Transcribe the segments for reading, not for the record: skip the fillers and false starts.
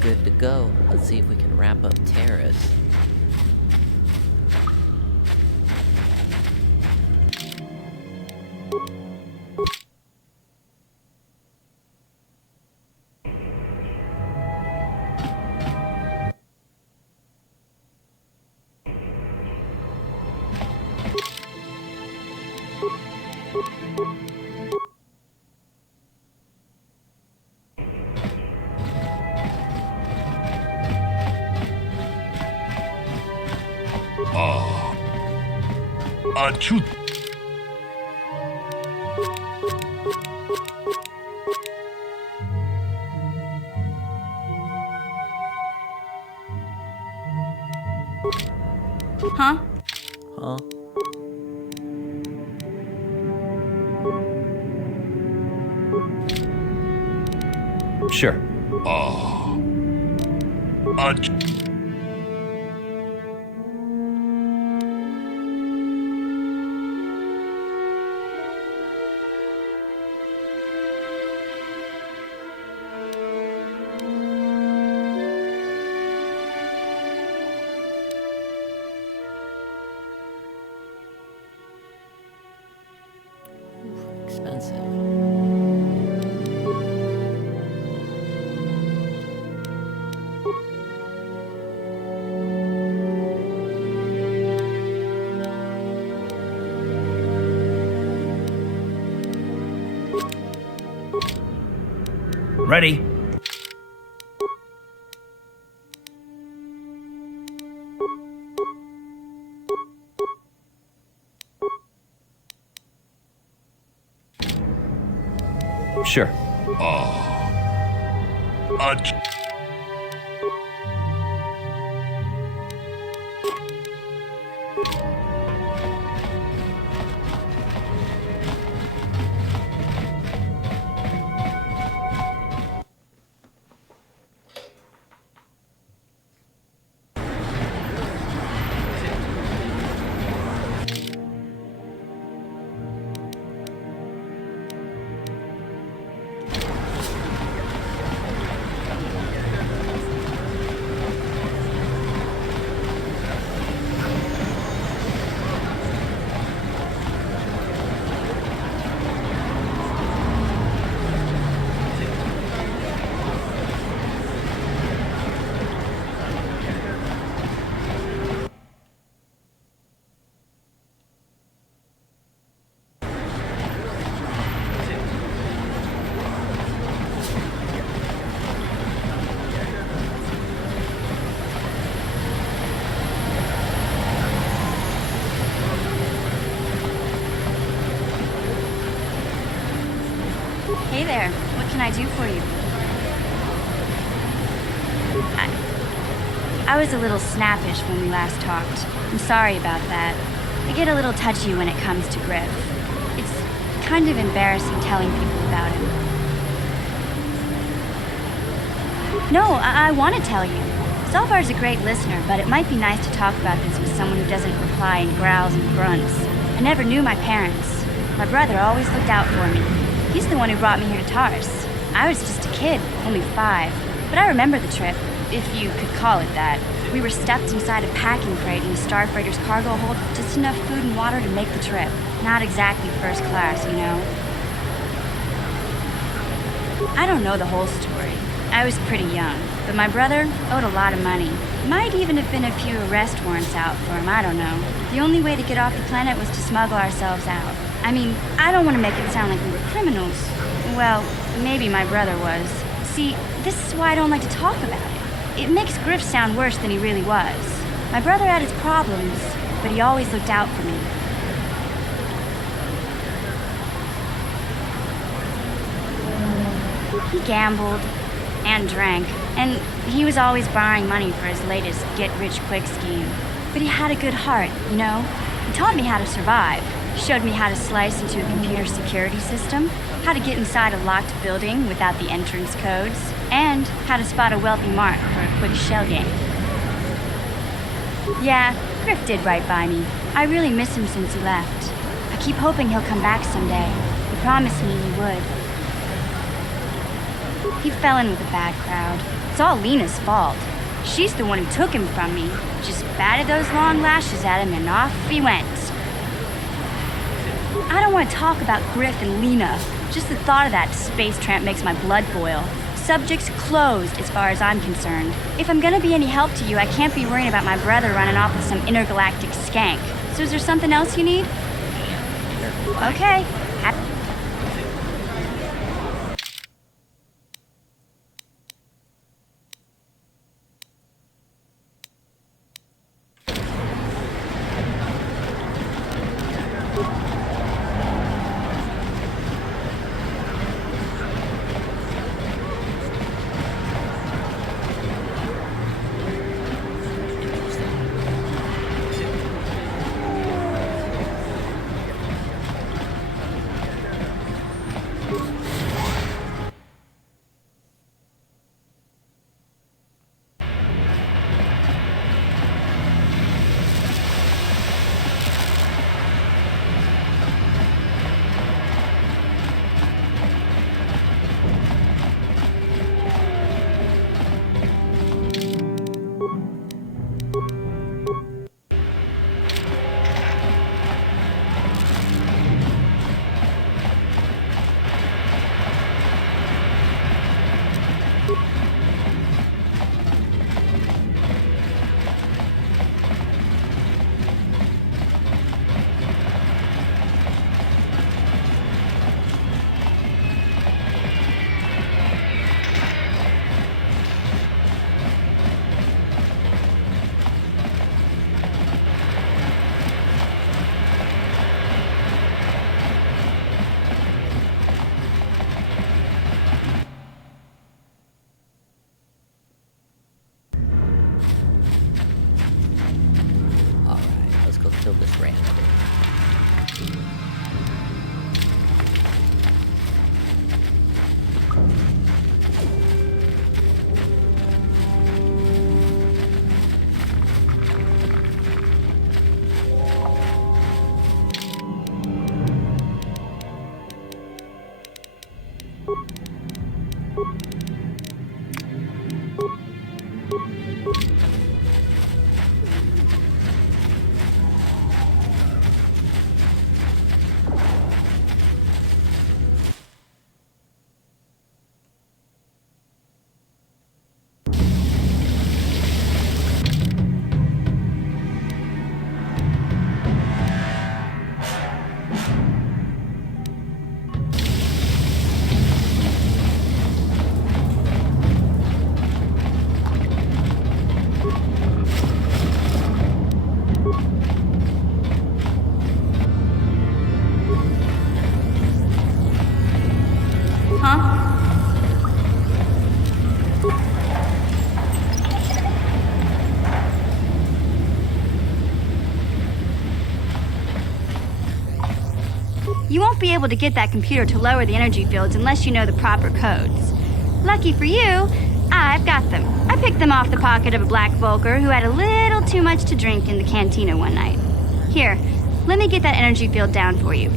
Good to go. Let's see if we can wrap up Terrace. 아주 Huh? Huh? Sure. 아주 Expensive. Ready? Sure. 아주 Hey there. What can I do for you? I was a little snappish when we last talked. I'm sorry about that. I get a little touchy when it comes to Griff. It's kind of embarrassing telling people about him. No, I want to tell you. Salvar's a great listener, but it might be nice to talk about this with someone who doesn't reply in growls and grunts. I never knew my parents. My brother always looked out for me. He's the one who brought me here to Tars. I was just a kid, only 5. But I remember the trip, if you could call it that. We were stuffed inside a packing crate in a starfreighter's cargo hold with just enough food and water to make the trip. Not exactly first class, you know. I don't know the whole story. I was pretty young, but my brother owed a lot of money. Might even have been a few arrest warrants out for him, I don't know. The only way to get off the planet was to smuggle ourselves out. I mean, I don't want to make it sound like we were criminals. Well, maybe my brother was. See, this is why I don't like to talk about it. It makes Griff sound worse than he really was. My brother had his problems, but he always looked out for me. He gambled and drank, and he was always borrowing money for his latest get-rich-quick scheme. But he had a good heart, you know? He taught me how to survive. Showed me how to slice into a computer security system, how to get inside a locked building without the entrance codes, and how to spot a wealthy mark for a quick shell game. Yeah, Griff did right by me. I really miss him since he left. I keep hoping he'll come back someday. He promised me he would. He fell in with a bad crowd. It's all Lena's fault. She's the one who took him from me. Just batted those long lashes at him and off he went. I don't want to talk about Griff and Lena. Just the thought of that space tramp makes my blood boil. Subject's closed as far as I'm concerned. If I'm gonna be any help to you, I can't be worrying about my brother running off with some intergalactic skank. So is there something else you need? Okay. Kill this random. You won't be able to get that computer to lower the energy fields unless you know the proper codes. Lucky for you, I've got them. I picked them off the pocket of a black Volker who had a little too much to drink in the cantina one night. Here, let me get that energy field down for you.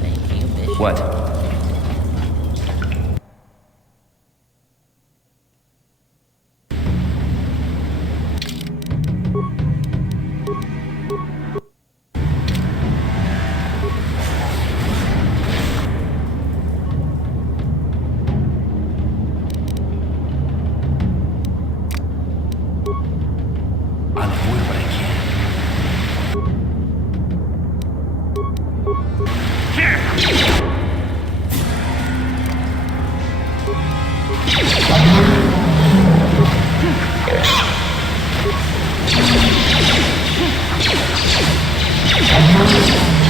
Thank you, Bishop. What?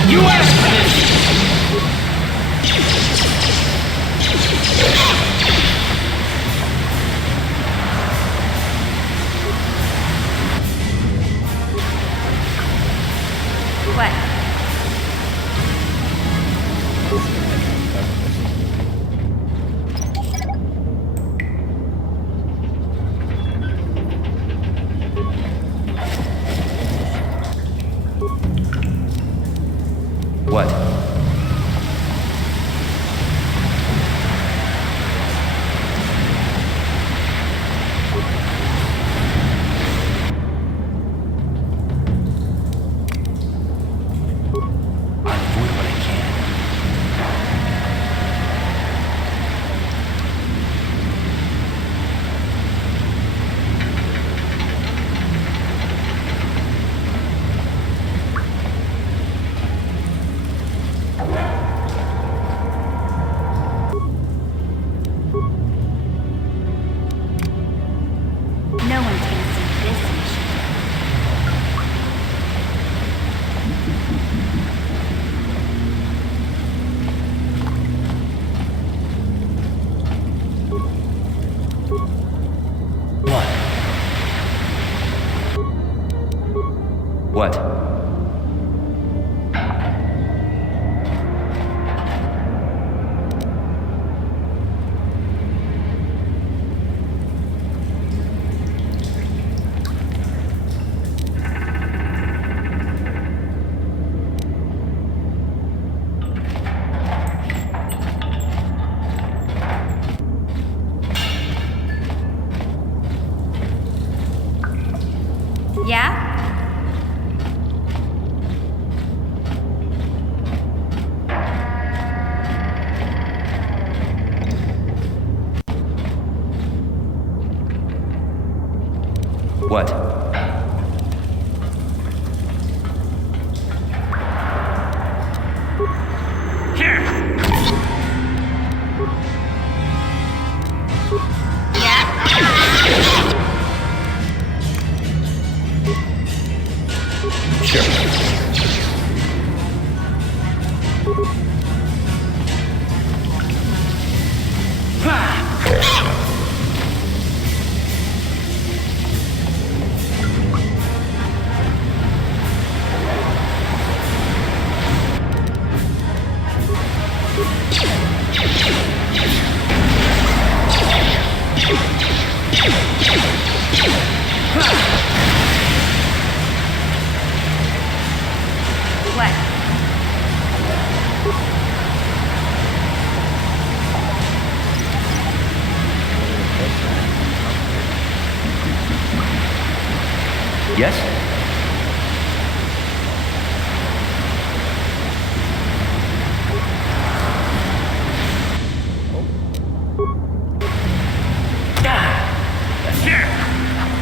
You asked for this! What? What? I'll avoid what I can. No one's gonna see this mission. What? What? Yeah? What? Sure. What? Yes?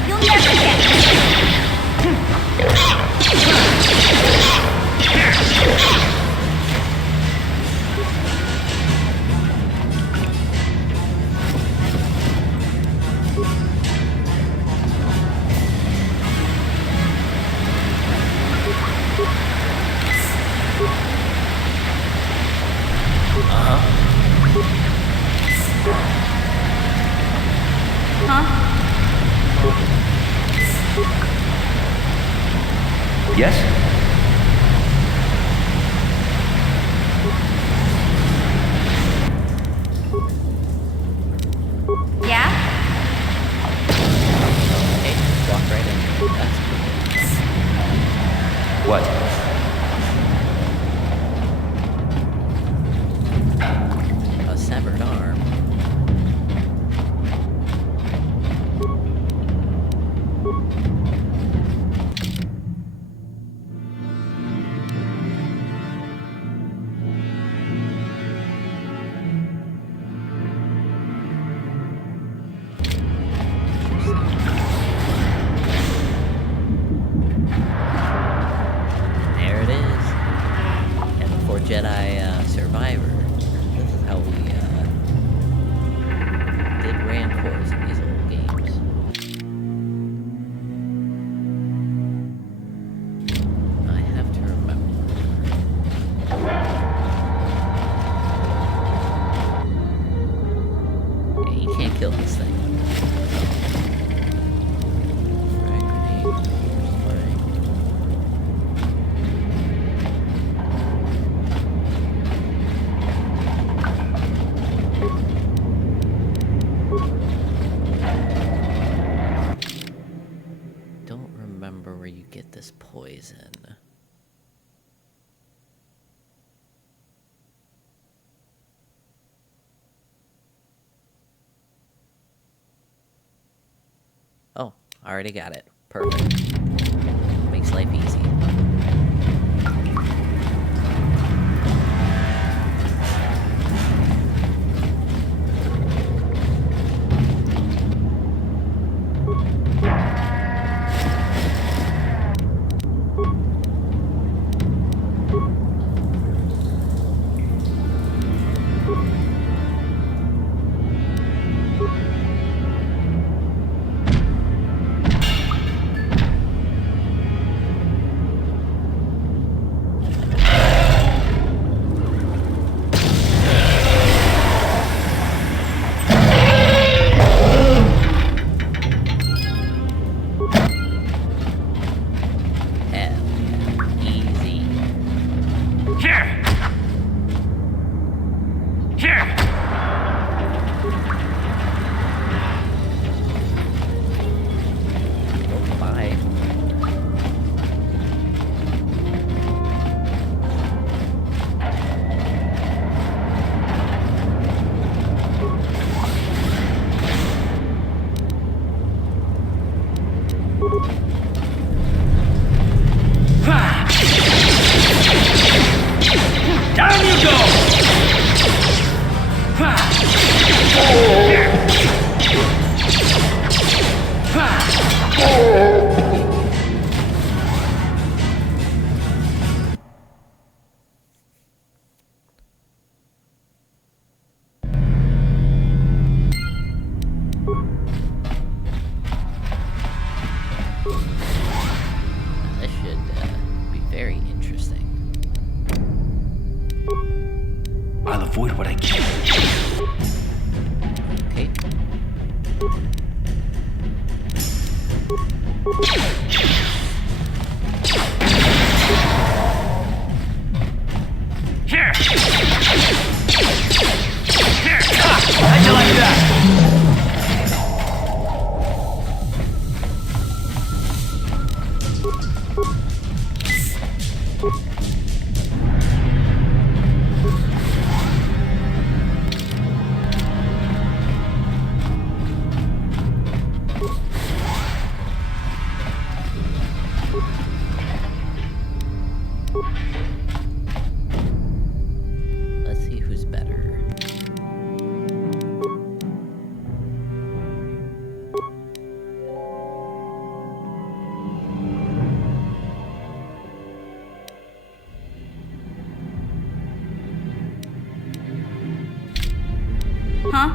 You'll never get Huh? Yes? Yeah? Hey, just walk right in. That's What? a severed arm. There it is. And before Jedi Survivor, this is how we did Rancors in these old games. I have to remember. Yeah, you can't kill this thing. Frag grenade, spike. Already got it. Perfect. Makes life easy. Down you go! This should be very interesting. I'll avoid what I can. Okay. Here! Here! How'd you like that? Let's see who's better. Huh?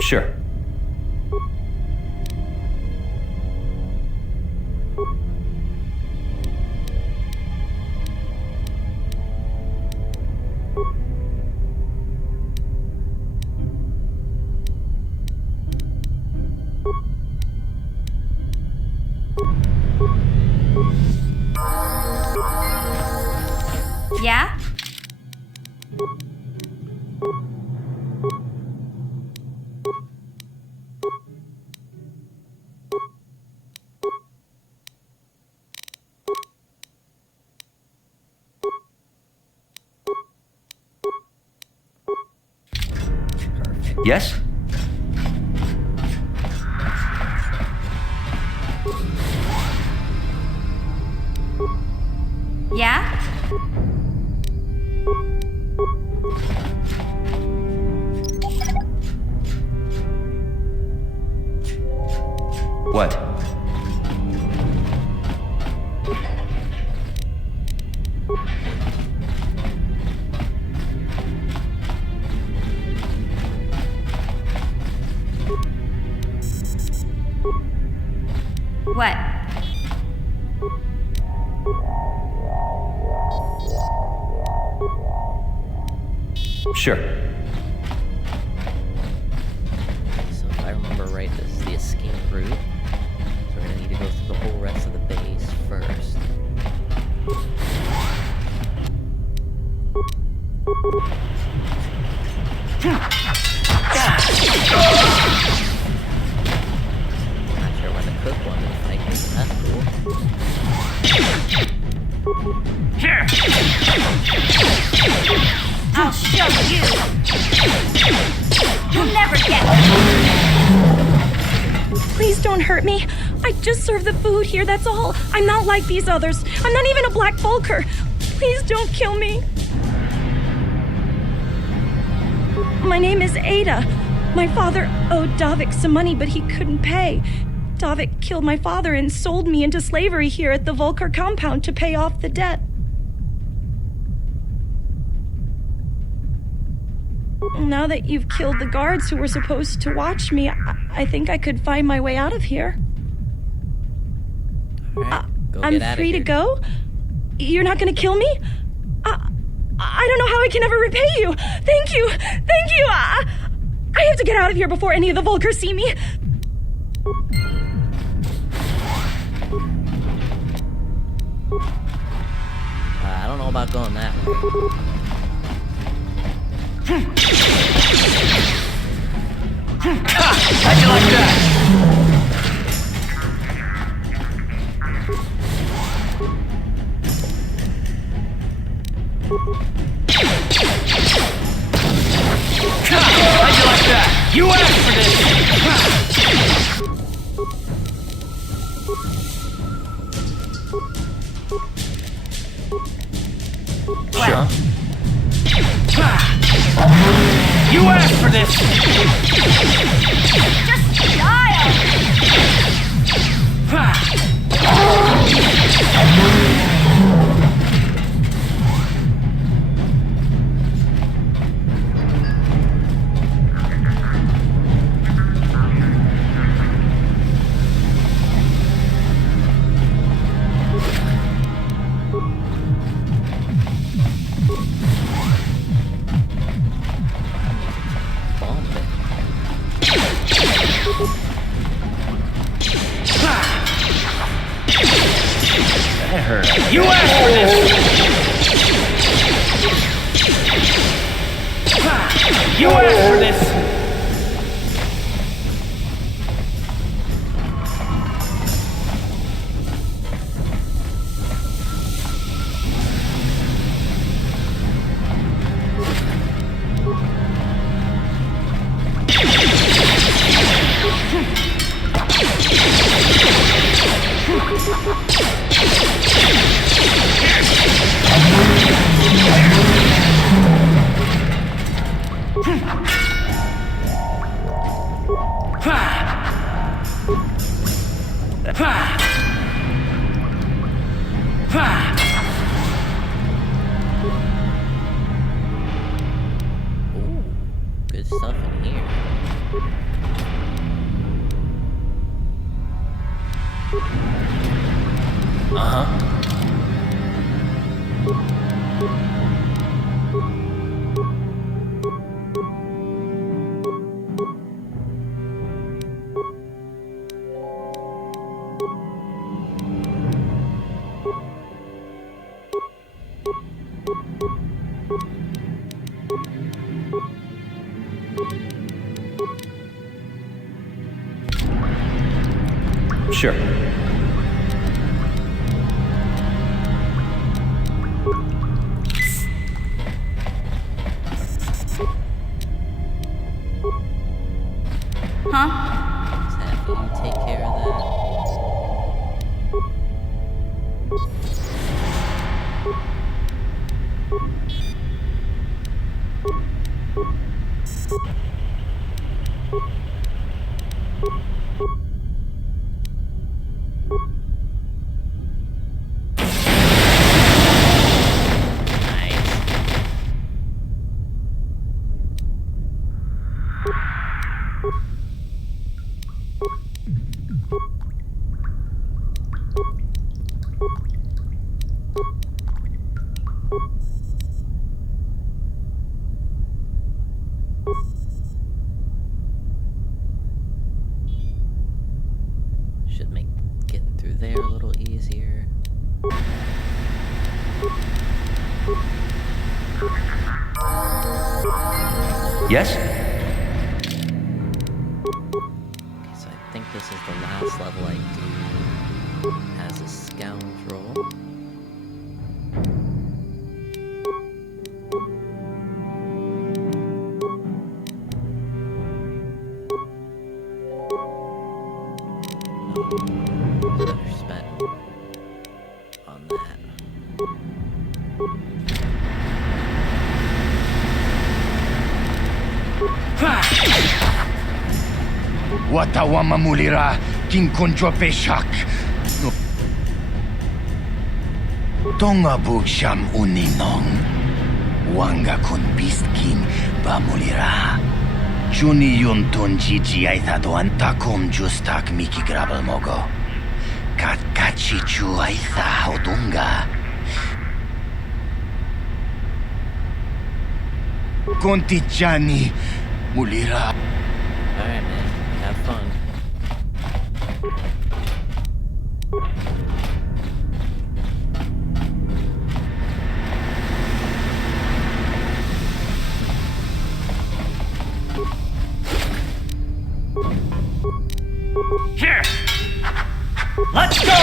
Sure. Yeah? Yes? Yeah? What? What? Sure. So if I remember right, this is the escape route. So we're gonna need to go through the whole rest of the base first. Not sure when the cook wanted to fight me, but that's cool. Here! I'll show you. You'll never get me. Please don't hurt me. I just serve the food here, that's all. I'm not like these others. I'm not even a black Volker. Please don't kill me. My name is Ada. My father owed Davik some money, but he couldn't pay. Davik killed my father and sold me into slavery here at the Volker compound to pay off the debt. Now that you've killed the guards who were supposed to watch me, I think I could find my way out of here. All right, go I'm get out of free to here. go? You're not gonna kill me? I don't know how I can ever repay you. Thank you. Thank you. I have to get out of here before any of the Volkers see me. I don't know about going that way. How'd you like that? How'd you like that? You asked for this! Sure. You asked for this! Just die. Bomb it. That hurt. You asked for this! You asked for this! Ooh, good stuff in here. Uh-huh. Sure. Huh? Just have you take care of that. Nice. Should make getting through there a little easier. Yes? Okay, so I think this is the last level I do as a scoundrel. that are spent on that. Watawa mamulira kinkonjo peshak. Tonga bugsham uninong. Wanga kun bistkin bamulira. Juni yun tonjiji aithadoan takom justak miki grabal mogo. Kat kachichu aitha odunga. Kontichani mulira. Alright, man. Have fun. Here! Let's go!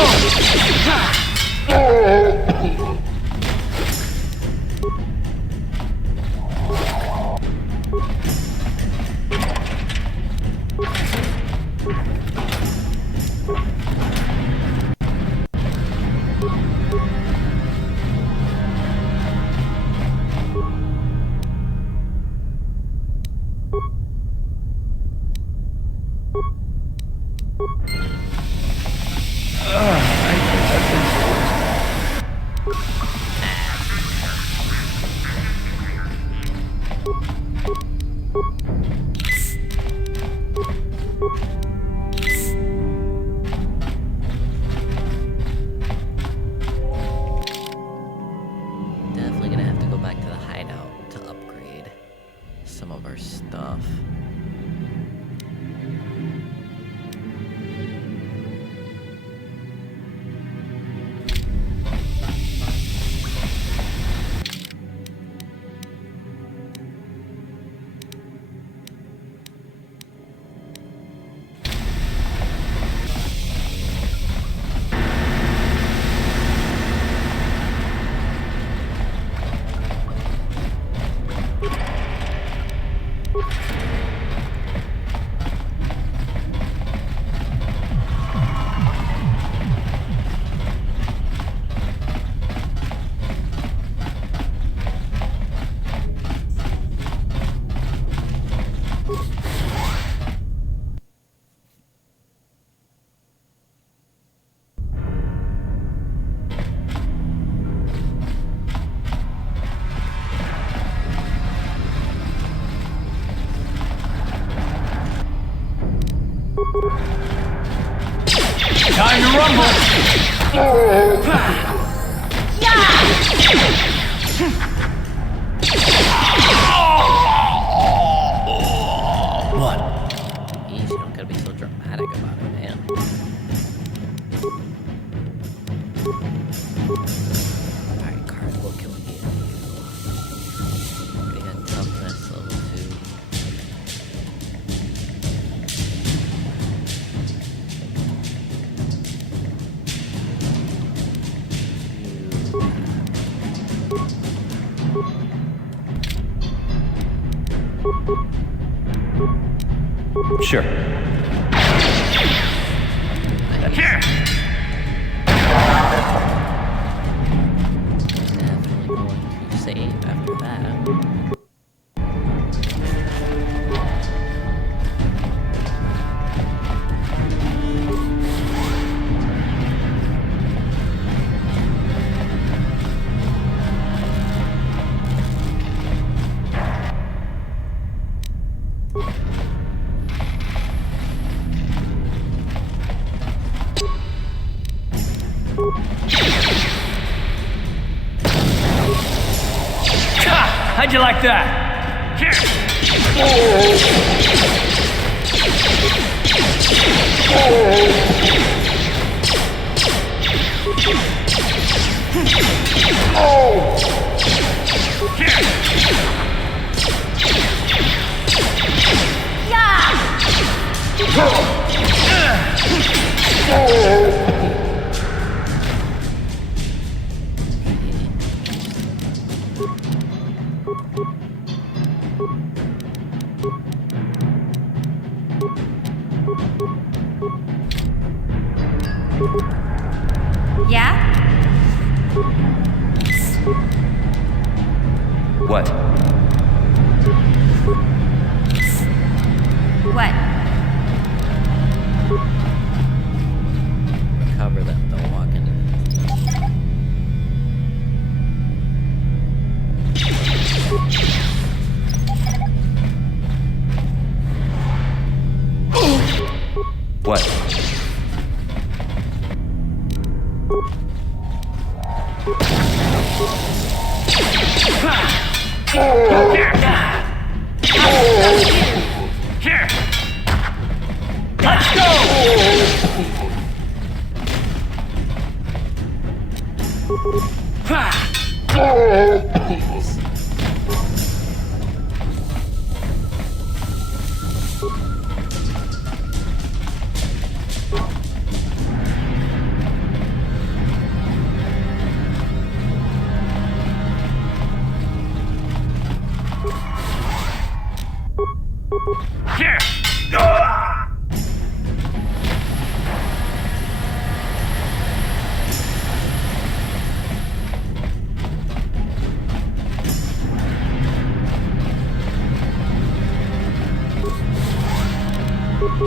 Definitely gonna have to go back to the hideout to upgrade some of our stuff. Time to rumble! What? Easy, you don't gotta be so dramatic about it, man. Alright, card, what can we get? We got toughness level 2. Sure. Here! Definitely going to save after that. How'd you like that? Here! Yeah? What? What? Recover them, don't walk into them. What? Here! Let's go! Here!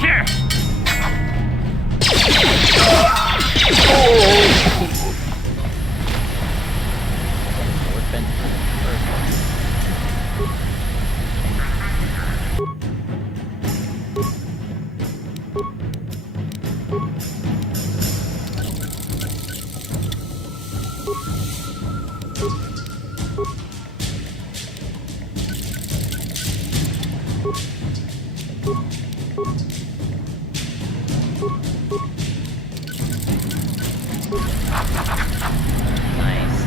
Here! Workbench first. Nice.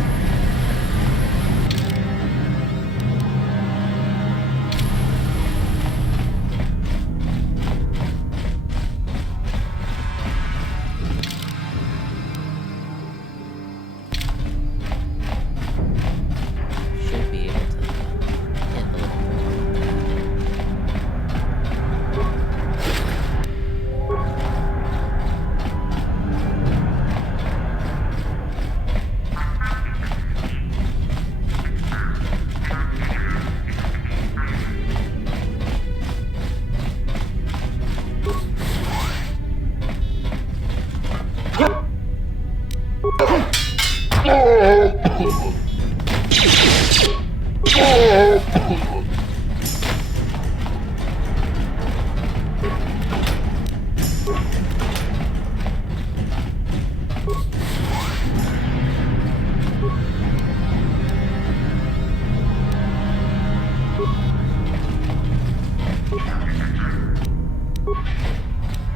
Should be able to get a little more with that.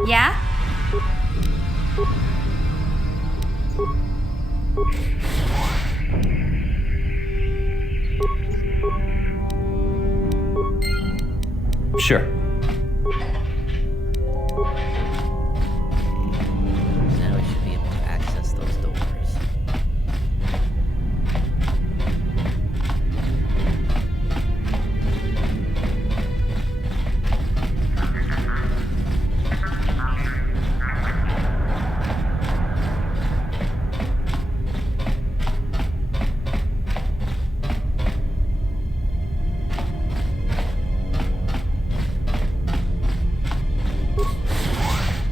Yeah? Sure. Now we should be able to access those doors.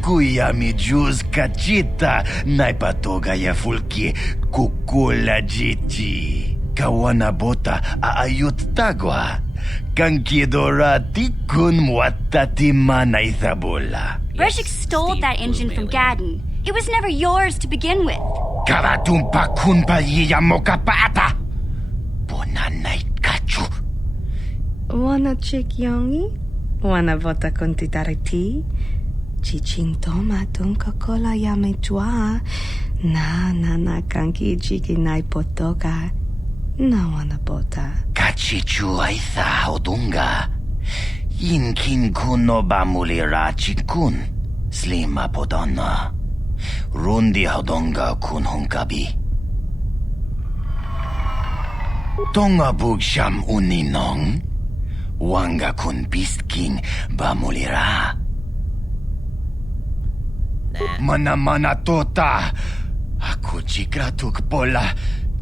Kuya mi juz kachita naipatoga ya fulki kukula jiji. Kawana bota aayut tagwa. Kankidora tikun muatati mana ithabola. Reshik stole that engine from Gadden. It was never yours to begin with. Karatumpa kun paliya mo kapata. Bonanay kachu. Wanna chick yongi? Wanna vota con titariti? Chichintoma tunka kola yame jua. Na kanki chiki nai potoka. Na wanna bota. Kachichu aitha odunga. Inkin kuno bamulira chikun. Slima podonna. Rundi hodonga kun hunkabi. Tonga bugsham uninong. Wanga kun beast king bamulira. Nah. Mana tota. Aku jikratuk pola.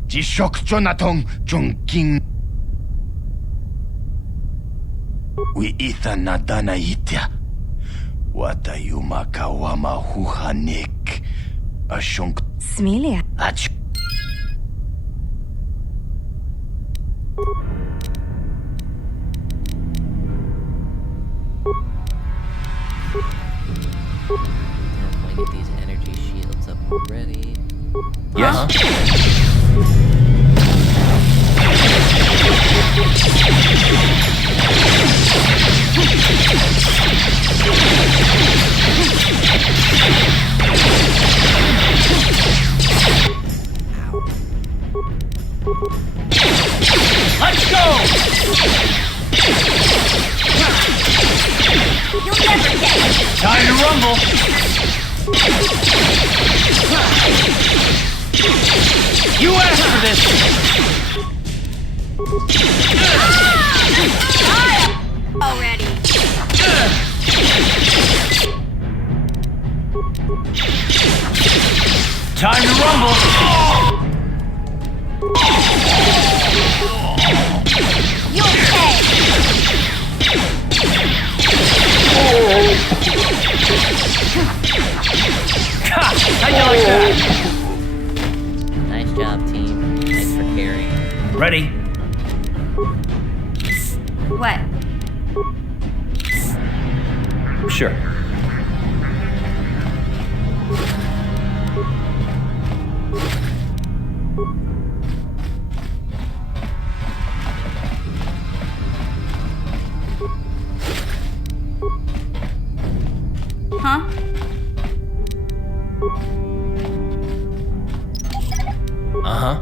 Jishok jonatong jongking. Wi itha nadana itya. Watayuma kawama huhanik. Ashunk Smilia. ach. Let me get these energy shields up already. Yes? Let's go! Time to rumble! You asked for this! Already. Time to rumble! You'll pay. Ha! How'd you like that? Nice job, team. Thanks for carrying. Ready? What? Sure. Huh? Uh-huh.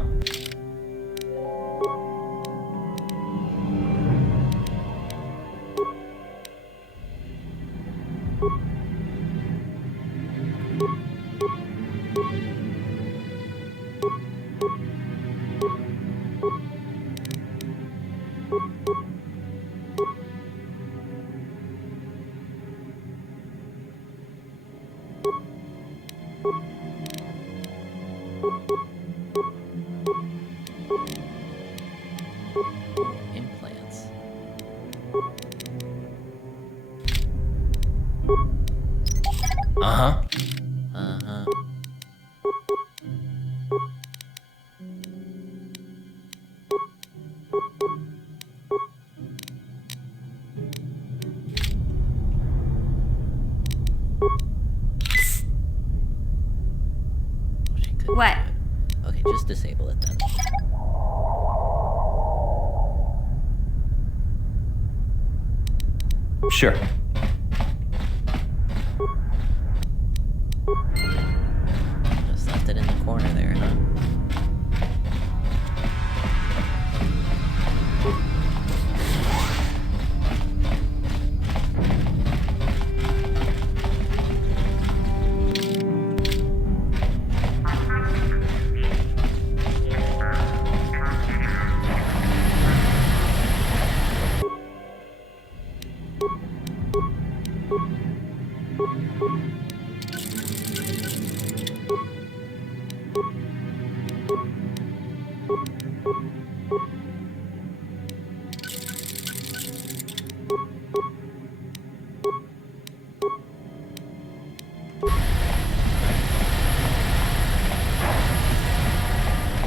Implants. Uh-huh. Uh-huh. She couldn't What? do it. Okay, just disable it then. Sure. Just left it in the corner there, huh?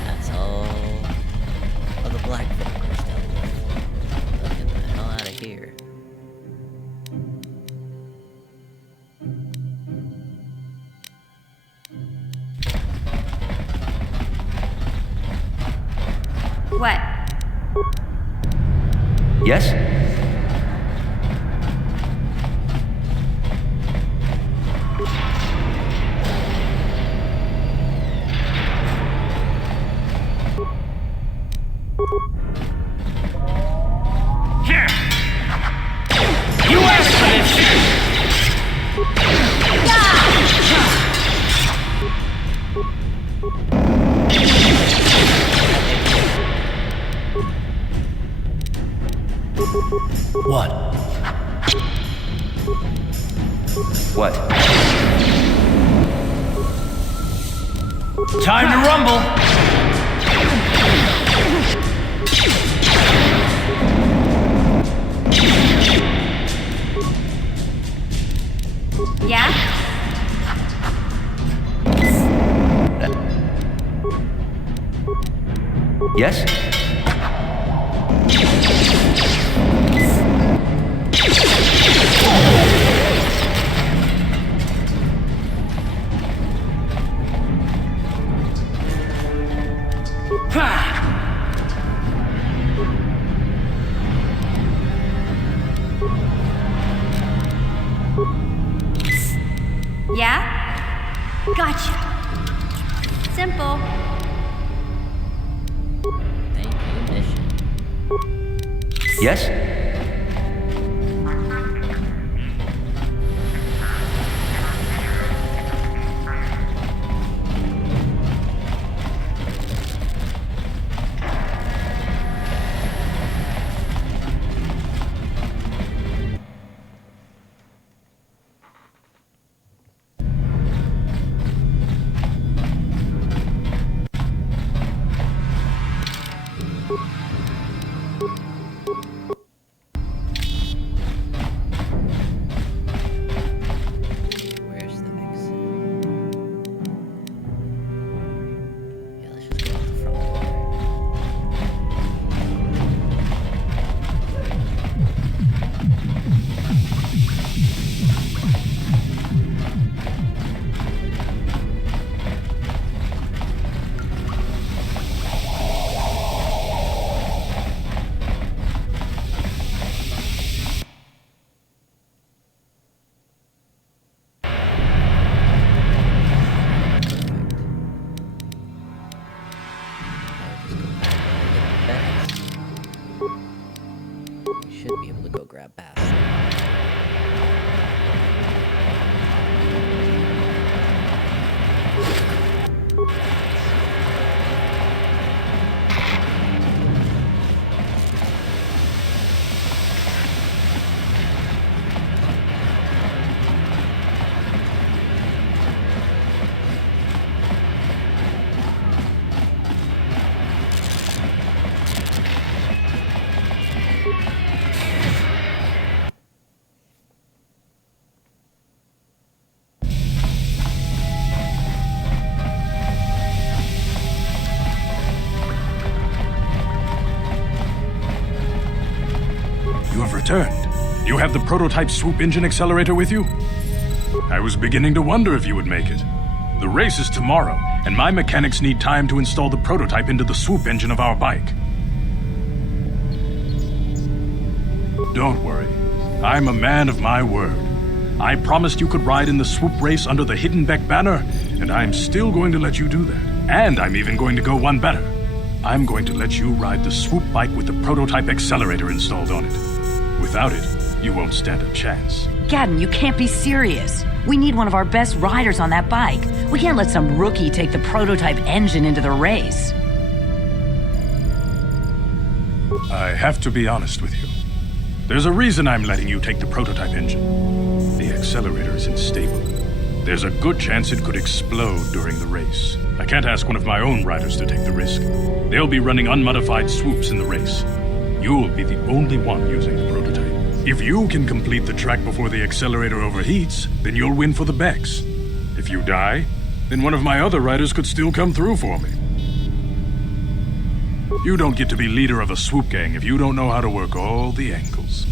That's all of the black vapors dealt with. Let's get the hell out of here. What? Yes? Here! You asked for this! What? What? Time to rumble! Yeah? Yes? Yeah? Gotcha. Simple. Thank you, mission. Yes? Where's the exit? Yeah, let's just go out the front door. We should be able to go grab Bass. You have returned. You have the prototype swoop engine accelerator with you? I was beginning to wonder if you would make it. The race is tomorrow, and my mechanics need time to install the prototype into the swoop engine of our bike. Don't worry. I'm a man of my word. I promised you could ride in the swoop race under the Hidden Beck banner, and I'm still going to let you do that. And I'm even going to go one better. I'm going to let you ride the swoop bike with the prototype accelerator installed on it. Without it, you won't stand a chance. Gadden, you can't be serious. We need one of our best riders on that bike. We can't let some rookie take the prototype engine into the race. I have to be honest with you. There's a reason I'm letting you take the prototype engine. The accelerator isn't stable. There's a good chance it could explode during the race. I can't ask one of my own riders to take the risk. They'll be running unmodified swoops in the race. You'll be the only one using the prototype. If you can complete the track before the accelerator overheats, then you'll win for the Becks. If you die, then one of my other riders could still come through for me. You don't get to be leader of a swoop gang if you don't know how to work all the angles.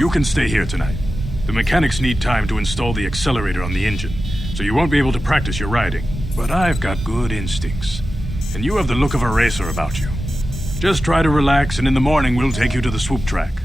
You can stay here tonight. The mechanics need time to install the accelerator on the engine, so you won't be able to practice your riding. But I've got good instincts, and you have the look of a racer about you. Just try to relax, and in the morning we'll take you to the swoop track.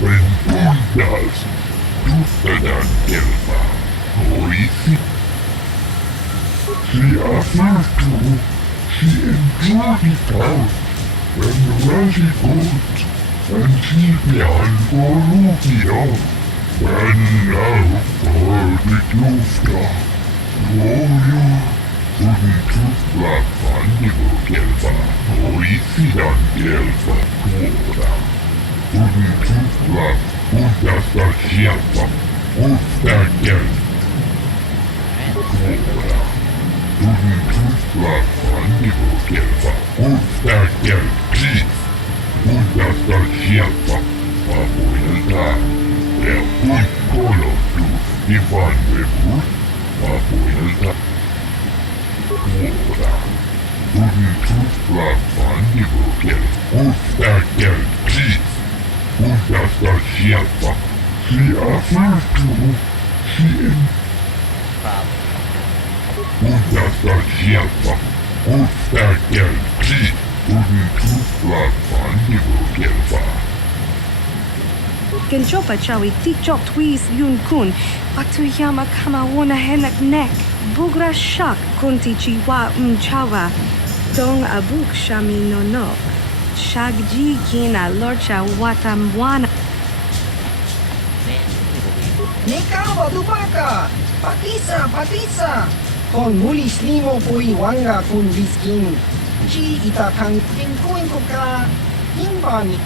Venturas, Tustadan Elba, Oisi. She after to, she enjoyed it out, and Rashi good, and she behind for Rufio, and now for the Klufta. Warrior, couldn't black Mandible Gelba, Oisidan Gelba, Tora. Couldn't black, Udasta Shelba, Usta Gelba, Tora. Couldn't black Mandible Gelba, Usta Gelba, Chief, Udasta Shelba, Abuelta, el good color to Ivan Webur, Abuelta. Tora. Couldn't black Mandible Gelba, Usta Gelba, Chief, Udasta Shelba, she after to, she Udasta Shelba, Usta Gelba, Chief, couldn't black Mandible Gelba. Genchopa chawi tikchok twis yun kun. Atuyama kama wona henak nek. Bugra shak kunti chiwa mchawa. Dong abuk shami nonok. Shagji kina lorcha watamwana. Ikaw, Badubaka! Patisa! Kon mulis limo po iwanga kun riskin. Chi ita kang pinkuin ko ka. Himbani.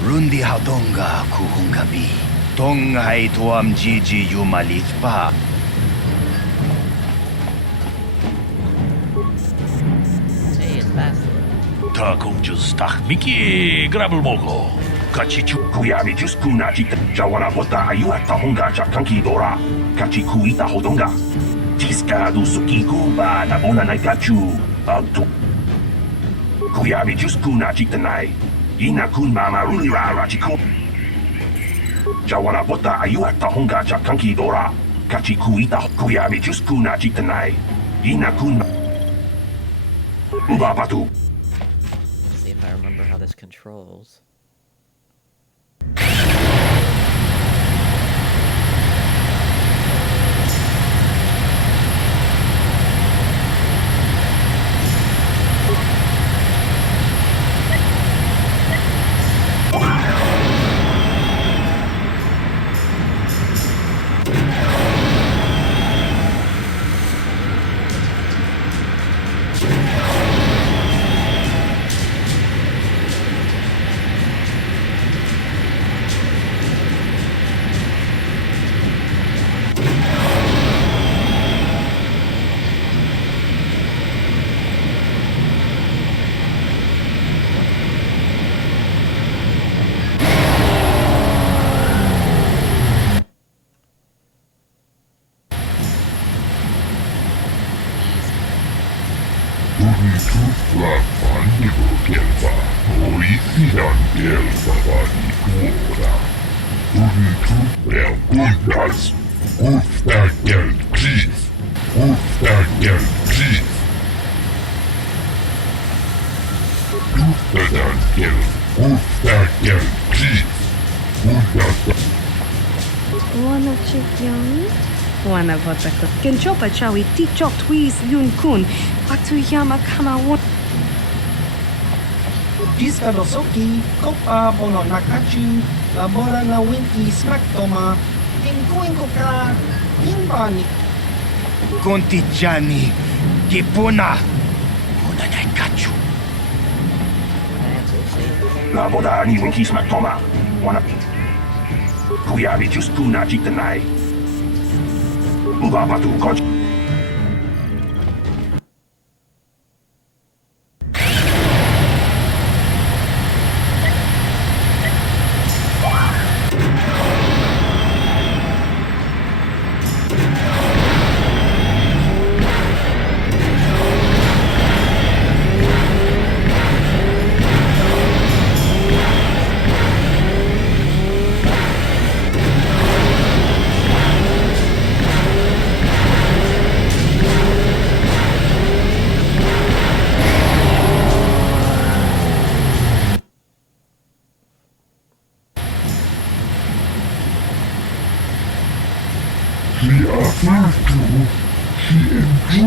Rundi Hadonga Kuhungabi. Tonghai Tuam Gigi Yumalitpa. Hey, it's Bastila. Takum justach Miki Grabelmogo. Kachichu Kuyabi Juskuna Chita Jawana Bota Ayuata Honga Chakanki Dora. Kachiku Ita Hodonga. Tiska du Sukiku Ba Nabona Naikachu. Altu Kuyabi Juskuna Chitanai. Ina kun mama runira rachiku. Jawana bota ayuata honga chakanki dora. Kachiku ita kuyabi juskuna chitanai. Ina kun Ubabatu. See if I remember how this controls. Black Mandible Gelba, Oisidan Gelba Badikura. Kundas, Ufta Gelb Chief, Ufta Gelb Chief. Uftadan Gelb, Ufta Gelb Chief, Kundasta. Wana chikyami? Wana votako. Genchopa chawi tikchok twis yun kun. Atuyama kama wona. Diska dosoki, kopa pono nakachu, labora na winki smaktoma, pinkuin ko ka, himbani. Contigiani, Gipuna, Una Naikachu. La boda ni winki smaktoma. Wana Kuyabi juskuna chitanai. Ubabatu koch.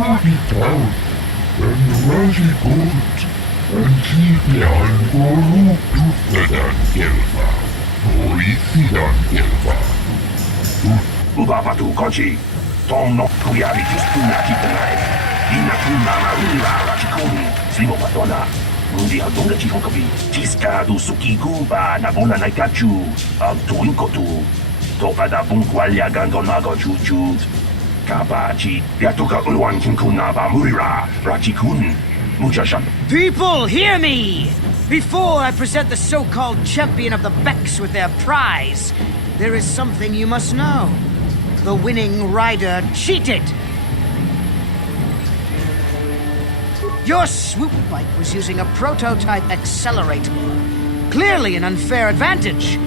town and Raji Gold and Kipian Golu Tufnadan Gelva. Oisidan Gelva. Ubabatu Kochi. Tom no Kuyari Juskuna Chitanai. Ina Tuna Marula Rachikuni. Slimo Patona. Rundi Hadonga Chihokabi. Tiska du Suki Kuba Nabona Naikachu. Tuinkotu. Topa da Bunkwalya Gandonago Chujut. Kabachi. Yatuka Ulwan Kinkunaba Murira. Rachikun. Muchashan. People, hear me! Before I present the so-called champion of the Becks with their prize, there is something you must know. The winning rider cheated! Your swoop bike was using a prototype accelerator. Clearly an unfair advantage.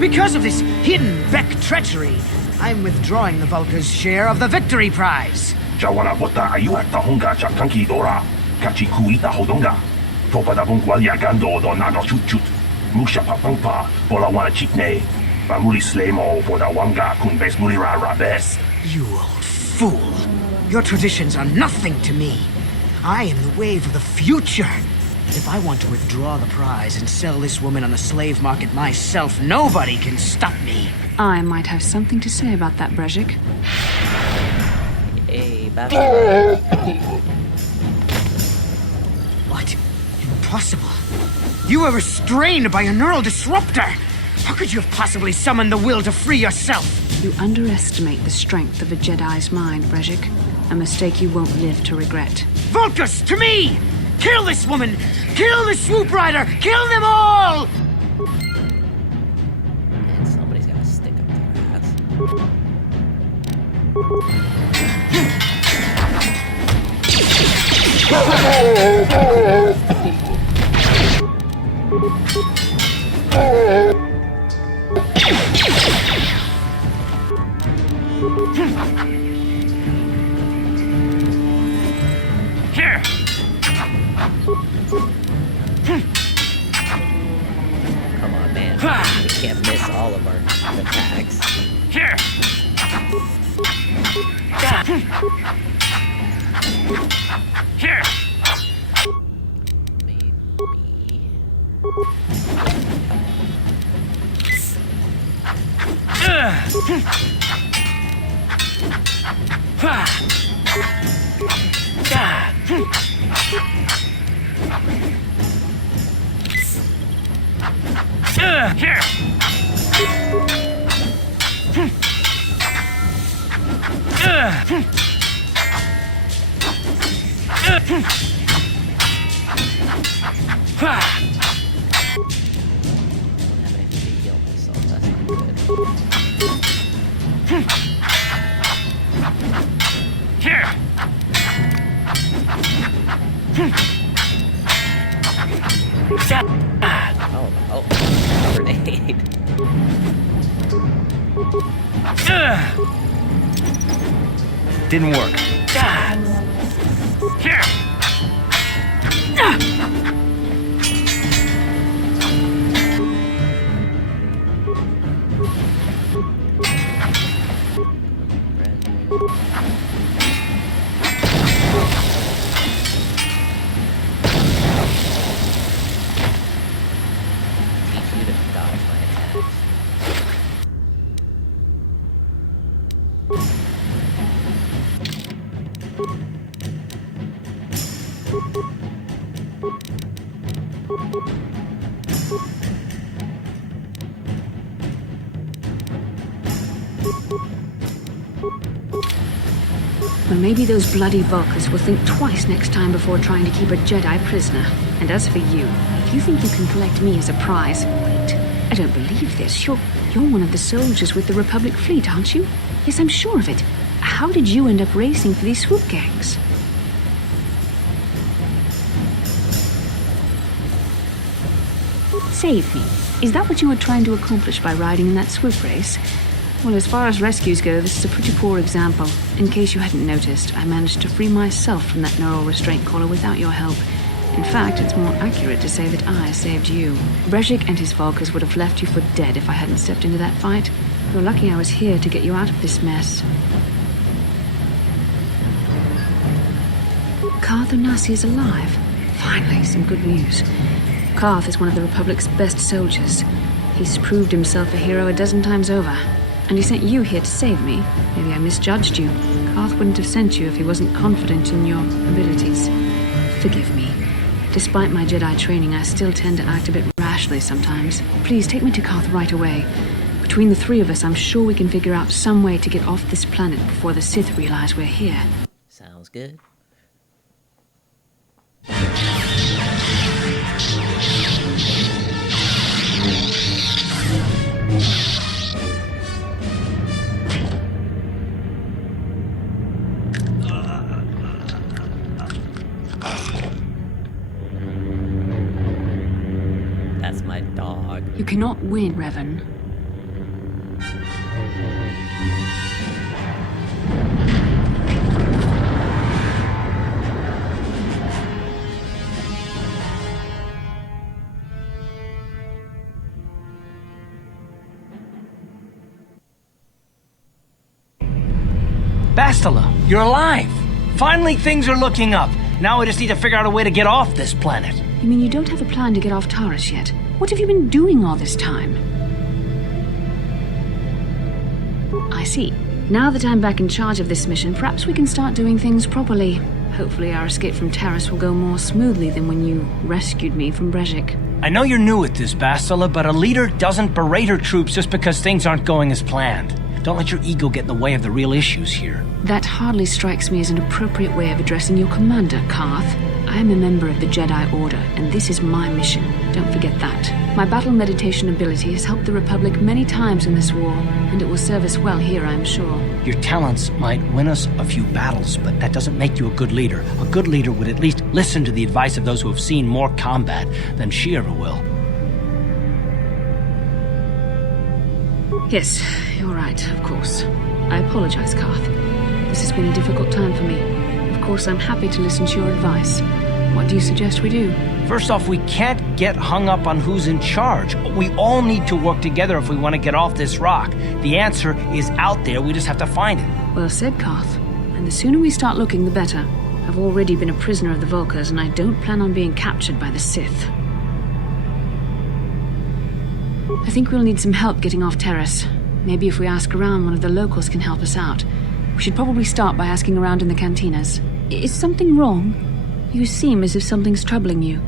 Because of this hidden Beck treachery, I'm withdrawing the Vulca's share of the victory prize. Jawana Bota Ayuata Honga Chatanki Dora. Kachi Kuita Hodonga. Topa da Bunkwalya Gando Donado Chutchut. Musha Papampa. Bolawana Chitne. Bamuli Slemo for the Wanga Kunbes Mulira Rabes. You old fool. Your traditions are nothing to me. I am the wave of the future. If I want to withdraw the prize and sell this woman on the slave market myself, nobody can stop me. I might have something to say about that, Brejik. Hey, Bachelor. What? Impossible. You were restrained by a neural disruptor. How could you have possibly summoned the will to free yourself? You underestimate the strength of a Jedi's mind, Brejik. A mistake you won't live to regret. Vulcus, to me! Kill this woman! Kill the swoop rider! Kill them all! And somebody's gotta stick up their ass. Here! Come on, man. We can't miss all of our attacks. Here! Here! Maybe. Here! Here! Oh, grenade. Didn't work. Here! Teach you to dodge my attacks. Well, maybe those bloody Vulcans will think twice next time before trying to keep a Jedi prisoner. And as for you, if you think you can collect me as a prize, wait. I don't believe this. You're one of the soldiers with the Republic fleet, aren't you? Yes, I'm sure of it. How did you end up racing for these swoop gangs? Save me. Is that what you were trying to accomplish by riding in that swoop race? Well, as far as rescues go, this is a pretty poor example. In case you hadn't noticed, I managed to free myself from that neural restraint collar without your help. In fact, it's more accurate to say that I saved you. Brejik and his Vulcans would have left you for dead if I hadn't stepped into that fight. You're lucky I was here to get you out of this mess. Karth Onasi is alive. Finally, some good news. Karth is one of the Republic's best soldiers. He's proved himself a hero a dozen times over. And he sent you here to save me. Maybe I misjudged you. Karth wouldn't have sent you if he wasn't confident in your abilities. Forgive me. Despite my Jedi training, I still tend to act a bit rashly sometimes. Please, take me to Karth right away. Between the three of us, I'm sure we can figure out some way to get off this planet before the Sith realize we're here. Sounds good. That's my dog. You cannot win, Revan. Bastila, you're alive! Finally, things are looking up. Now we just need to figure out a way to get off this planet. You mean you don't have a plan to get off Taurus yet? What have you been doing all this time? I see. Now that I'm back in charge of this mission, perhaps we can start doing things properly. Hopefully our escape from Taurus will go more smoothly than when you rescued me from Brejik. I know you're new at this, Bastila, but a leader doesn't berate her troops just because things aren't going as planned. Don't let your ego get in the way of the real issues here. That hardly strikes me as an appropriate way of addressing your commander, Karth. I am a member of the Jedi Order, and this is my mission. Don't forget that. My battle meditation ability has helped the Republic many times in this war, and it will serve us well here, I'm sure. Your talents might win us a few battles, but that doesn't make you a good leader. A good leader would at least listen to the advice of those who have seen more combat than she ever will. Yes, you're right, of course. I apologize, Karth. This has been a difficult time for me. Of course, I'm happy to listen to your advice. What do you suggest we do? First off, we can't get hung up on who's in charge. We all need to work together if we want to get off this rock. The answer is out there, we just have to find it. Well said, Karth. And the sooner we start looking, the better. I've already been a prisoner of the Vulkars, and I don't plan on being captured by the Sith. I think we'll need some help getting off Taurus. Maybe if we ask around, one of the locals can help us out. We should probably start by asking around in the cantinas. Is something wrong? You seem as if something's troubling you.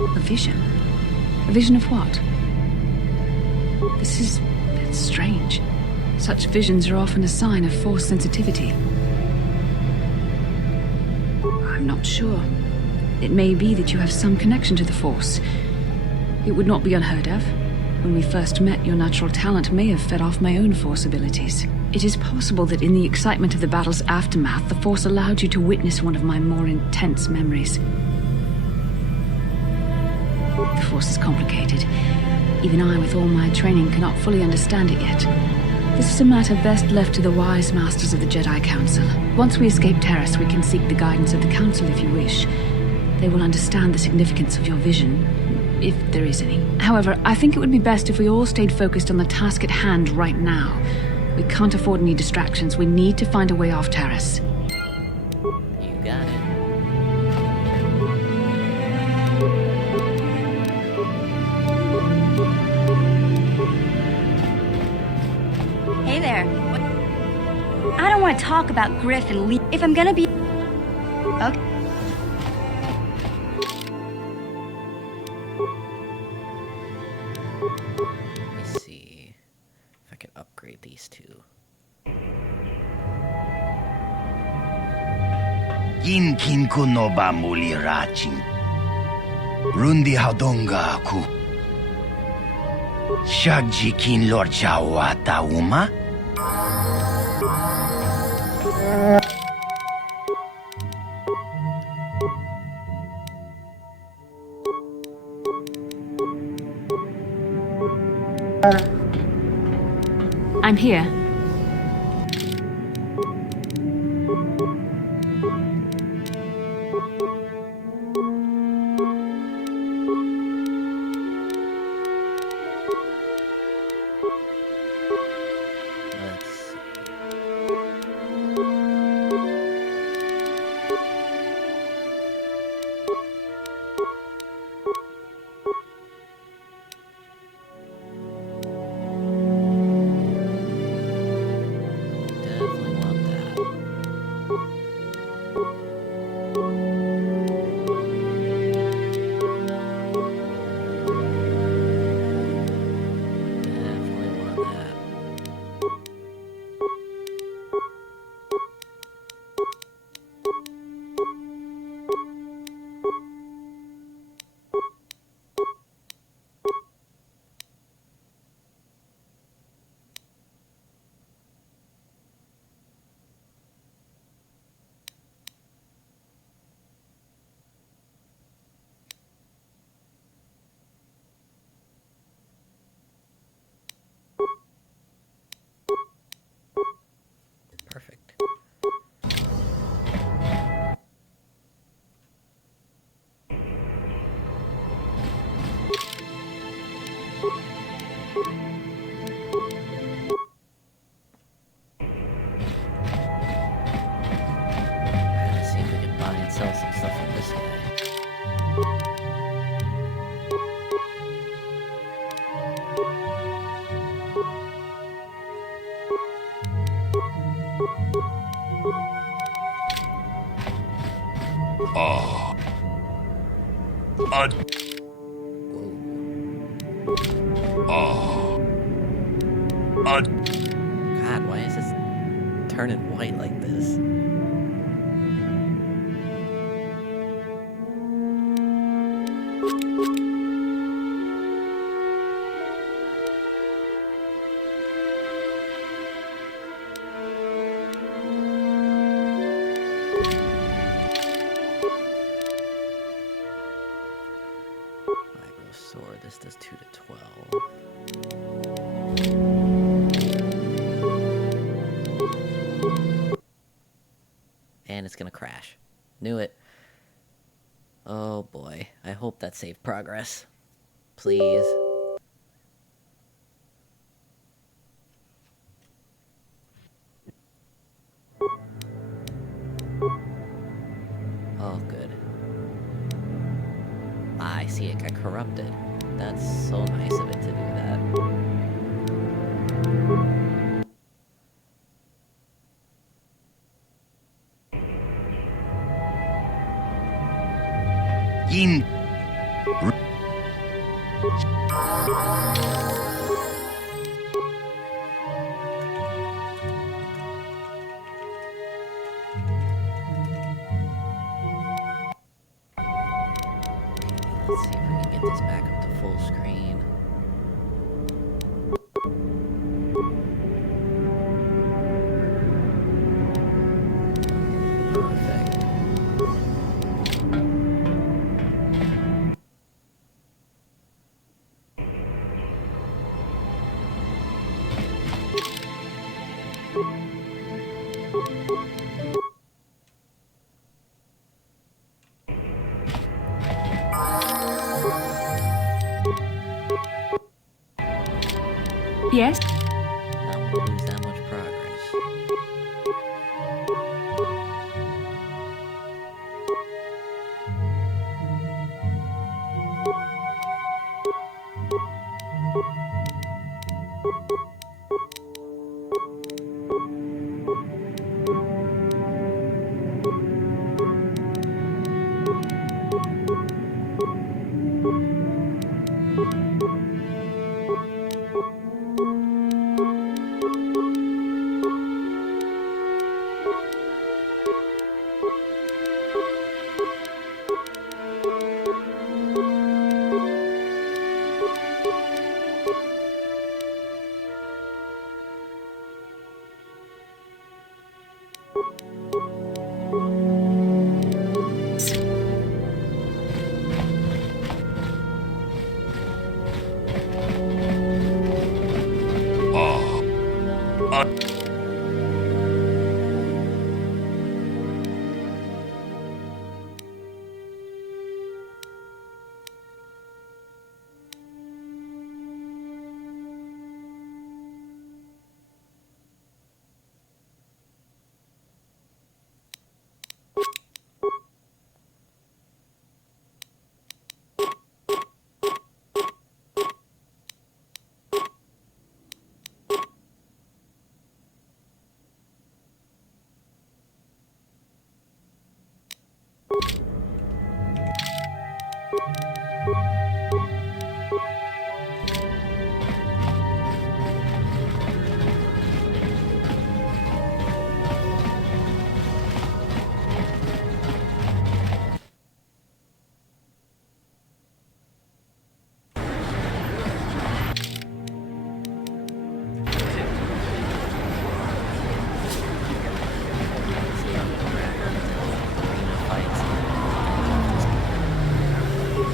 A vision? A vision of what? It's strange. Such visions are often a sign of Force sensitivity. I'm not sure. It may be that you have some connection to the Force. It would not be unheard of. When we first met, your natural talent may have fed off my own Force abilities. It is possible that in the excitement of the battle's aftermath, the Force allowed you to witness one of my more intense memories. The Force is complicated. Even I, with all my training, cannot fully understand it yet. This is a matter best left to the wise masters of the Jedi Council. Once we escape Taurus, we can seek the guidance of the Council if you wish. They will understand the significance of your vision, if there is any. However, I think it would be best if we all stayed focused on the task at hand right now. We can't afford any distractions. We need to find a way off Taurus. You got it. Hey there. I don't want to talk about Griff and Lee. If I'm gonna be... Okay. Let me see if I can upgrade these two. Kin kuno ba muli racing. Rundi haudonga ku. Shagji kin lord chawa tauma. I'm here. Let's see. this guy. God, why is this turning white like this? Vibro sword, this does 2 to 12. And it's gonna crash. Knew it. Oh boy. I hope that saved progress. Please. Oh, good. Ah, I see it got corrupted. That's so nice of it to do that. In Let's see if we can get this back up to full screen. Perfect. Yes? Not want to lose that much progress.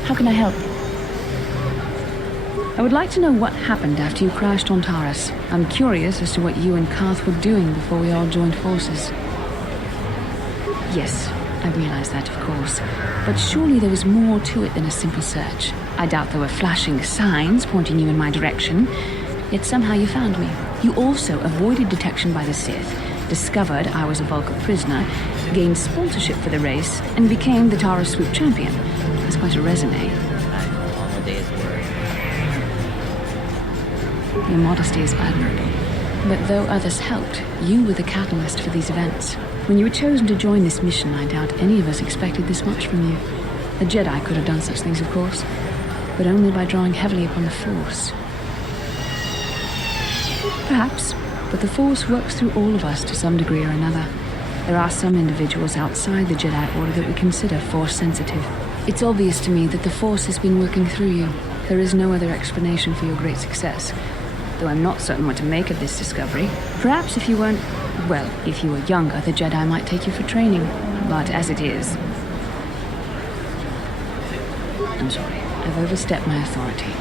How can I help? I would like to know what happened after you crashed on Taurus. I'm curious as to what you and Karth were doing before we all joined forces. Yes, I realize that, of course. But surely there was more to it than a simple search. I doubt there were flashing signs pointing you in my direction. Yet somehow you found me. You also avoided detection by the Sith. discovered I was a Vulcan prisoner, gained sponsorship for the race, and became the Tara Swoop champion. That's quite a resume. I know, on a day's work. Your modesty is admirable. But though others helped, you were the catalyst for these events. When you were chosen to join this mission, I doubt any of us expected this much from you. A Jedi could have done such things, of course, but only by drawing heavily upon the Force. Perhaps, but the Force works through all of us to some degree or another. There are some individuals outside the Jedi Order that we consider Force-sensitive. It's obvious to me that the Force has been working through you. There is no other explanation for your great success. Though I'm not certain what to make of this discovery. Perhaps if you weren't... well, if you were younger, the Jedi might take you for training. But as it is... I'm sorry. I've overstepped my authority.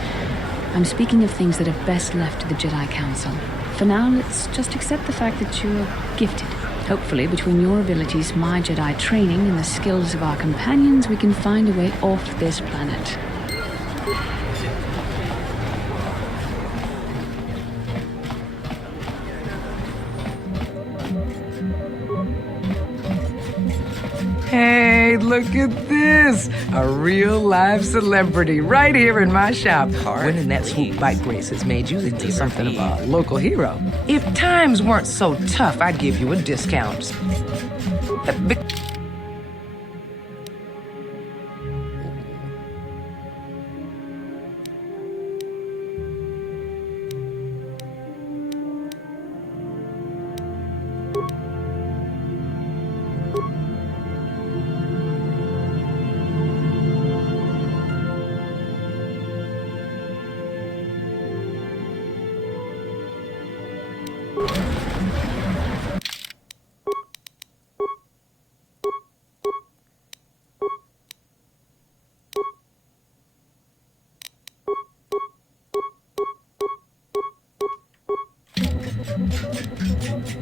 I'm speaking of things that are best left to the Jedi Council. For now, let's just accept the fact that you're gifted. Hopefully, between your abilities, my Jedi training, and the skills of our companions, we can find a way off this planet. Hey, look at this! A real live celebrity right here in my shop. Winning that swoop bike race has made you into something of a local hero. If times weren't so tough, I'd give you a discount.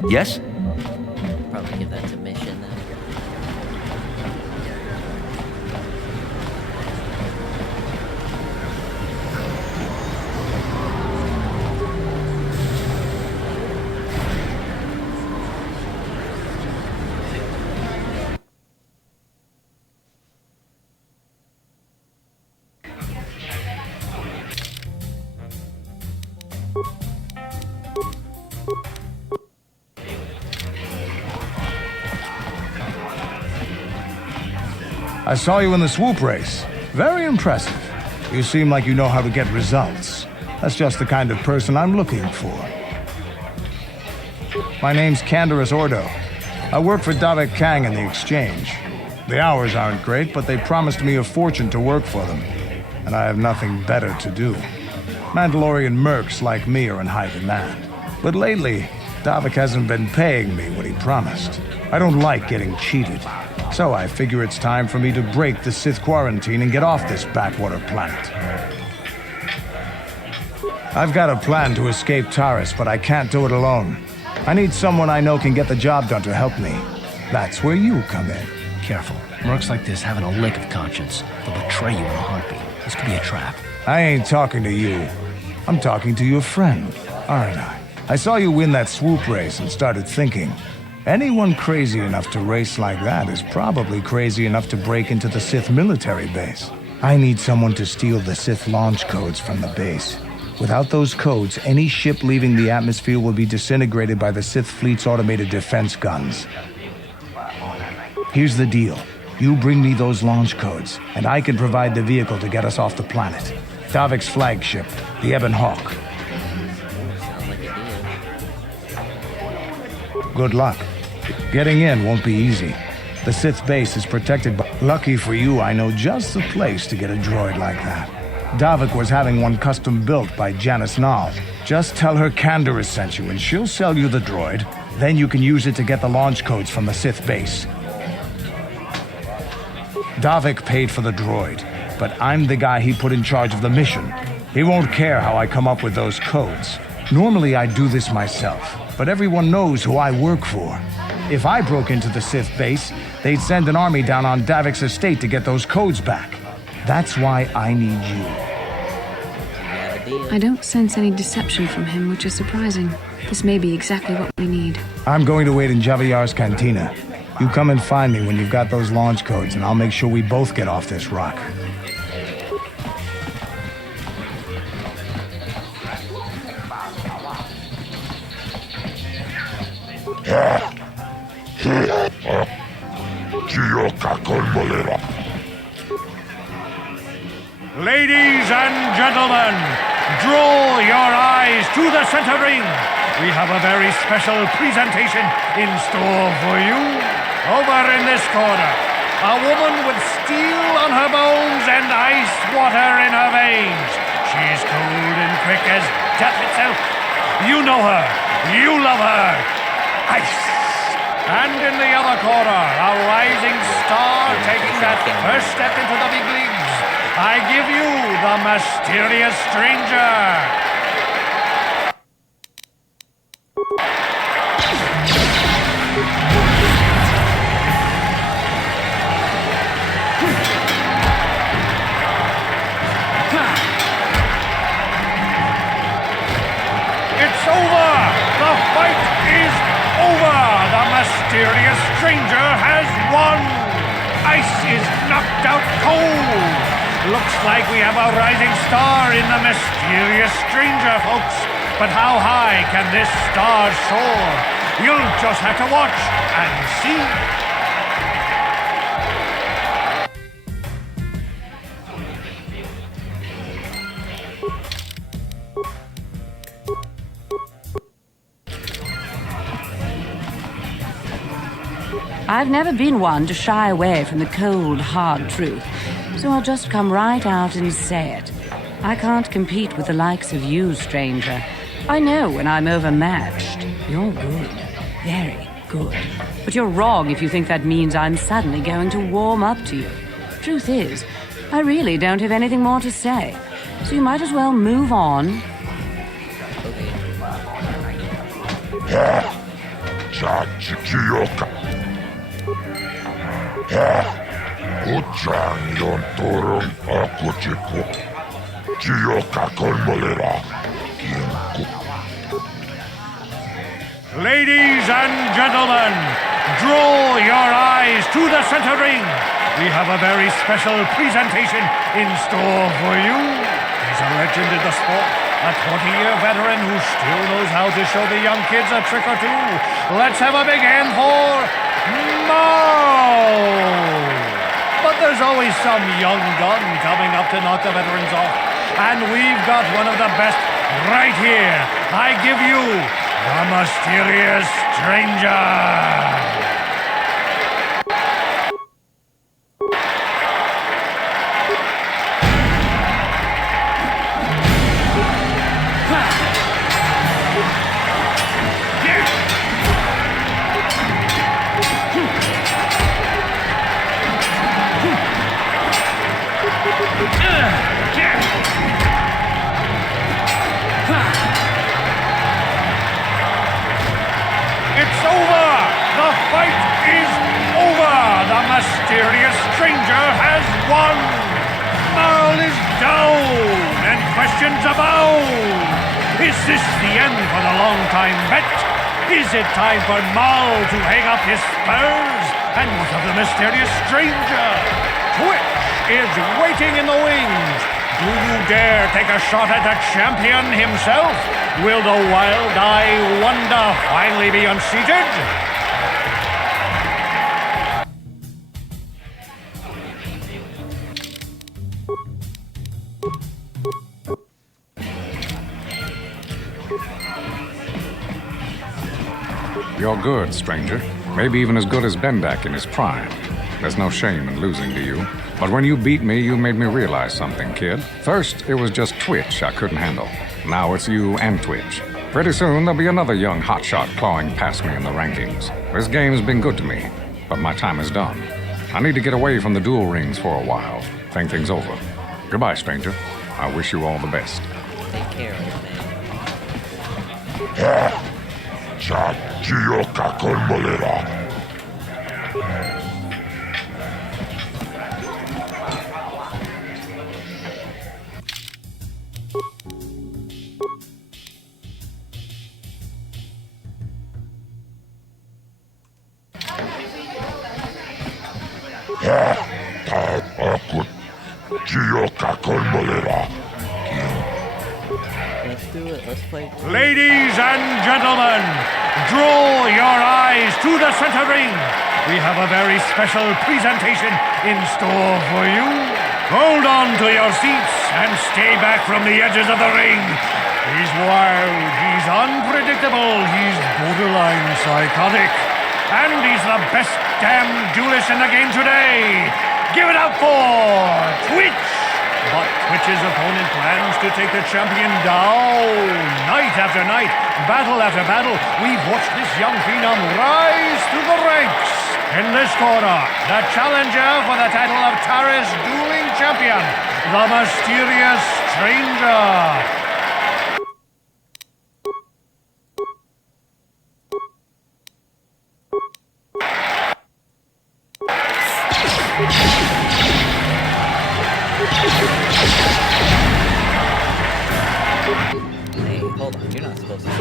Yes? Probably give that to Mission then. I saw you in the swoop race. Very impressive. You seem like you know how to get results. That's just the kind of person I'm looking for. My name's Canderous Ordo. I work for Davik Kang in the Exchange. The hours aren't great, but they promised me a fortune to work for them. And I have nothing better to do. Mandalorian mercs like me are in high demand. But lately, Davik hasn't been paying me what he promised. I don't like getting cheated. So I figure it's time for me to break the Sith quarantine and get off this backwater planet. I've got a plan to escape Taris, but I can't do it alone. I need someone I know can get the job done to help me. That's where you come in. Careful. Mercs like this haven't a lick of conscience. They'll betray you in a heartbeat. This could be a trap. I ain't talking to you. I'm talking to your friend, aren't I? I saw you win that swoop race and started thinking, anyone crazy enough to race like that is probably crazy enough to break into the Sith military base. I need someone to steal the Sith launch codes from the base. Without those codes, any ship leaving the atmosphere will be disintegrated by the Sith fleet's automated defense guns. Here's the deal. You bring me those launch codes, and I can provide the vehicle to get us off the planet. Davik's flagship, the Ebon Hawk. Good luck. Getting in won't be easy. The Sith base is protected by... Lucky for you, I know just the place to get a droid like that. Davik was having one custom built by Janice Nall. Just tell her Canderous sent you and she'll sell you the droid. Then you can use it to get the launch codes from the Sith base. Davik paid for the droid, but I'm the guy he put in charge of the mission. He won't care how I come up with those codes. Normally I'd do this myself, but everyone knows who I work for. If I broke into the Sith base, they'd send an army down on Davik's estate to get those codes back. That's why I need you. I don't sense any deception from him, which is surprising. This may be exactly what we need. I'm going to wait in Javier's cantina. You come and find me when you've got those launch codes, and I'll make sure we both get off this rock. Ladies and gentlemen, draw your eyes to the center ring. We have a very special presentation in store for you. Over in this corner, a woman with steel on her bones and ice water in her veins. She's cold and quick as death itself. You know her. You love her. Ice. And in the other corner, a rising star taking that first step into the big leagues. I give you the mysterious stranger. It's over! The fight is over! The mysterious stranger has won! Ice is knocked out cold! Looks like we have a rising star in the mysterious stranger, folks. But how high can this star soar? You'll just have to watch and see. I've never been one to shy away from the cold, hard truth, so I'll just come right out and say it. I can't compete with the likes of you, stranger. I know when I'm overmatched. You're good. Very good. But you're wrong if you think that means I'm suddenly going to warm up to you. Truth is, I really don't have anything more to say, so you might as well move on. Ladies and gentlemen, draw your eyes to the center ring. We have a very special presentation in store for you. He's a legend in the sport, a 20-year veteran who still knows how to show the young kids a trick or two. Let's have a big hand for Mo! But there's always some young gun coming up to knock the veterans off. And we've got one of the best right here. I give you the mysterious stranger. It's over! The fight is over! The mysterious stranger has won! Marl is down, and questions abound! Is this the end for the long-time vet? Is it time for Marl to hang up his spurs? And what of the mysterious stranger? Twitch is waiting in the wings! Do you dare take a shot at the champion himself? Will the wild-eye wonder finally be unseated? You're good, stranger. Maybe even as good as Bendak in his prime. There's no shame in losing to you. But when you beat me, you made me realize something, kid. First, it was just Twitch I couldn't handle. Now it's you and Twitch. Pretty soon, there'll be another young hotshot clawing past me in the rankings. This game's been good to me, but my time is done. I need to get away from the duel rings for a while. Think things over. Goodbye, stranger. I wish you all the best. Take care, old man. Chioka Kolmolera. Let's do it. Let's play. Ladies and gentlemen, draw your eyes to the center ring. We have a very special presentation in store for you. Hold on to your seats and stay back from the edges of the ring. He's wild, he's unpredictable, he's borderline psychotic. And he's the best damn duelist in the game today. Give it up for Twitch! But Twitch's opponent plans to take the champion down. Night after night, battle after battle, we've watched this young phenom rise through the ranks. In this corner, the challenger for the title of Taris Dueling Champion, the mysterious stranger. Hey, hold on. You're not supposed to.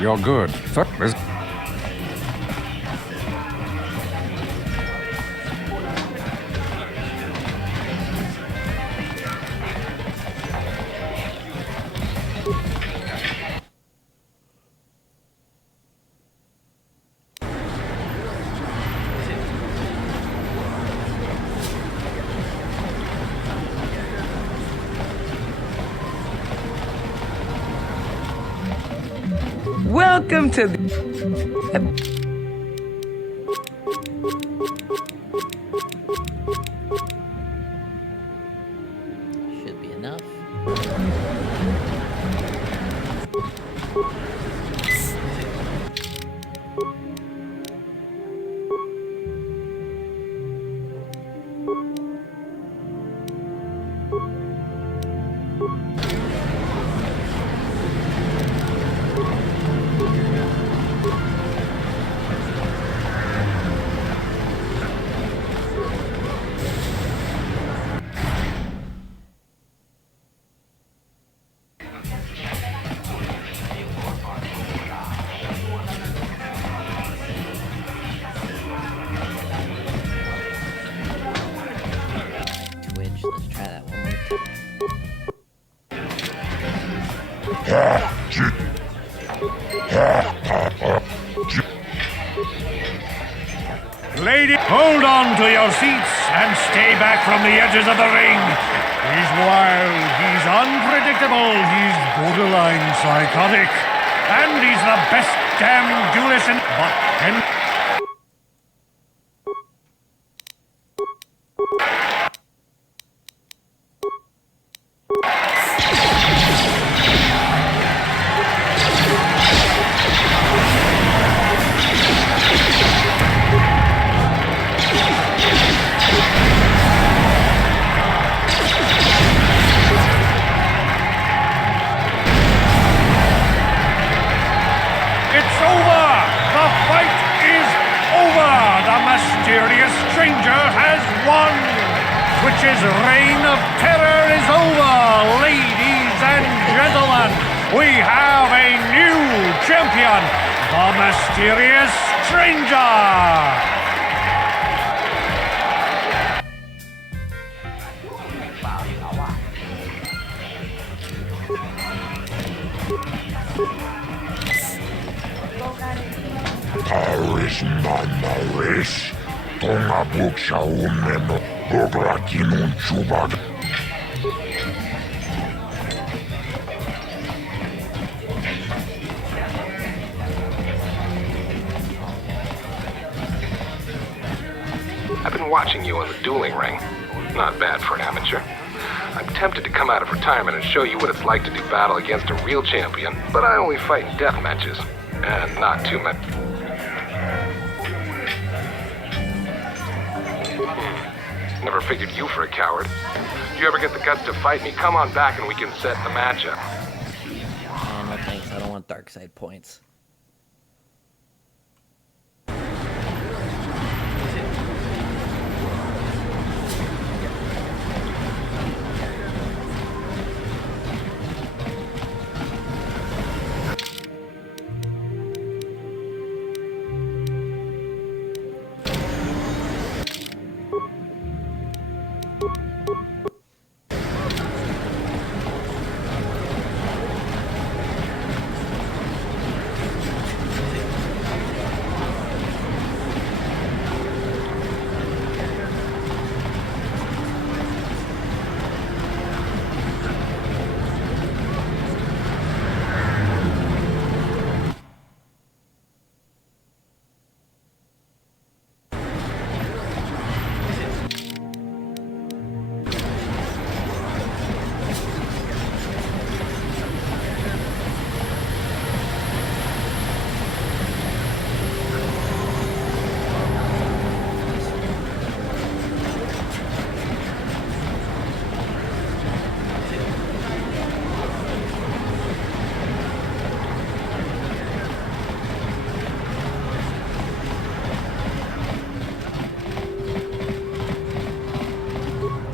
You're good. Welcome to the... Should be enough. Let's try that one more time. Lady, hold on to your seats and stay back from the edges of the ring. He's wild, he's unpredictable, he's borderline psychotic. And he's the best damn duelist in... It's over! The fight is over! The mysterious stranger has won! Twitch's reign of terror is over! Ladies and gentlemen, we have a new champion! The mysterious stranger! Taris Manaris, Tonga Buksha Umeno, Ograkinun Chubag. I've been watching you in the dueling ring. Not bad for an amateur. I I'm tempted to come out of retirement and show you what it's like to do battle against a real champion, but I only fight in death matches. And not too many. Never figured you for a coward. If you ever get the guts to fight me, come on back and we can set the matchup. No thanks, I don't want dark side points.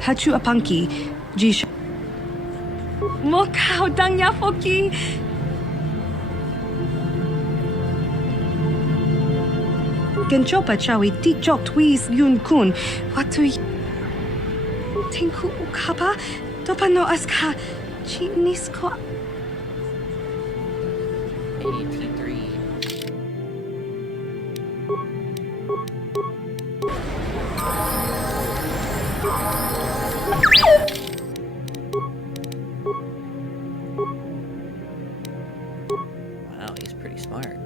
Hachu apanki, jish. Mokau dangya foki. Genchopa chawi tikjok twis yun kun. Watu tinku ukapa dopano aska chinisko. 83. Wow, he's pretty smart.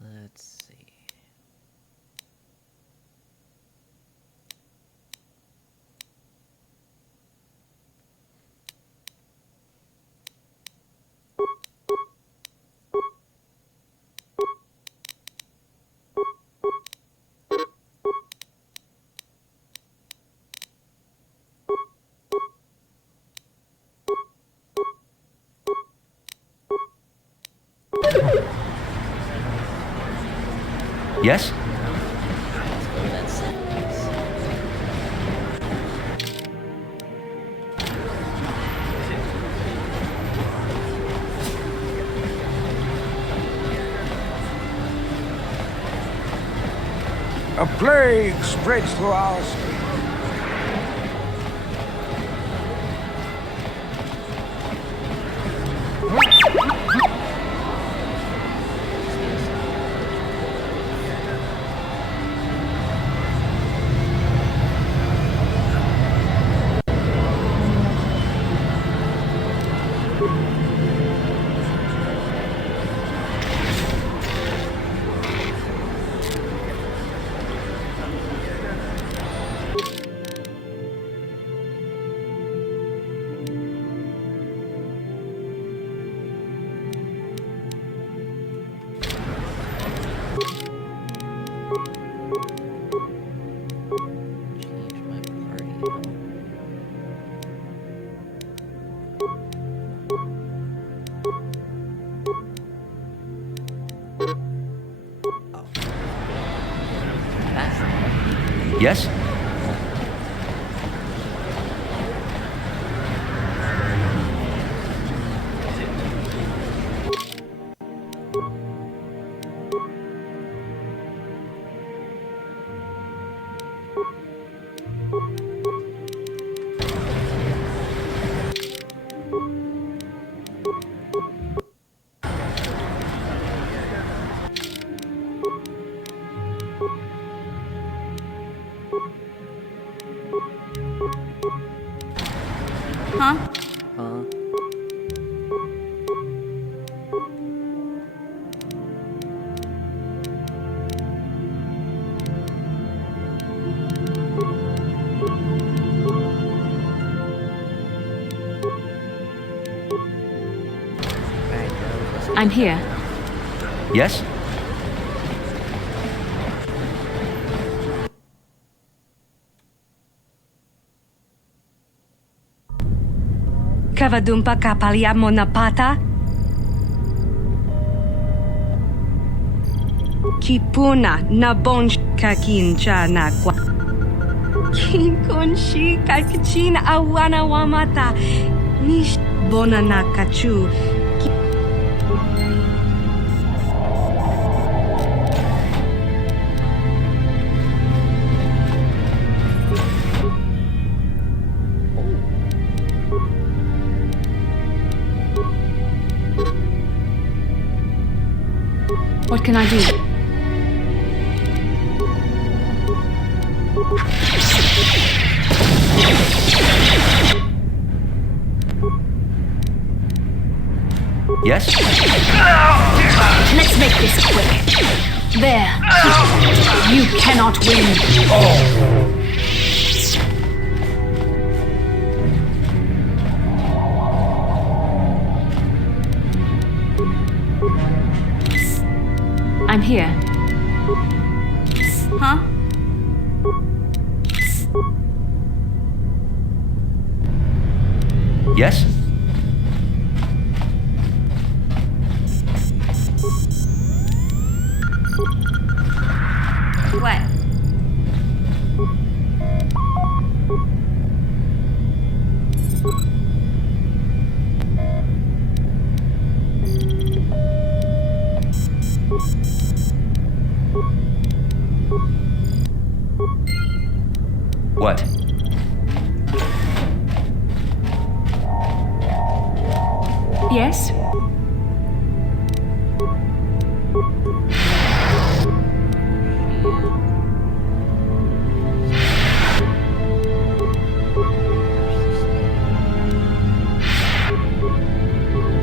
Let's see. Yes? A plague spreads through our state. Yes? Huh? I'm here. Yes? Kavadumpa kapaliamo na pata? Kipuna na bonj kakincha na kwa. Kinkonshi kakichin awana wamata. Nish bona na kachu. What can I do? Yes? Let's make this quick. There. You cannot win. I'm here. Huh? Yes? What? What? Yes?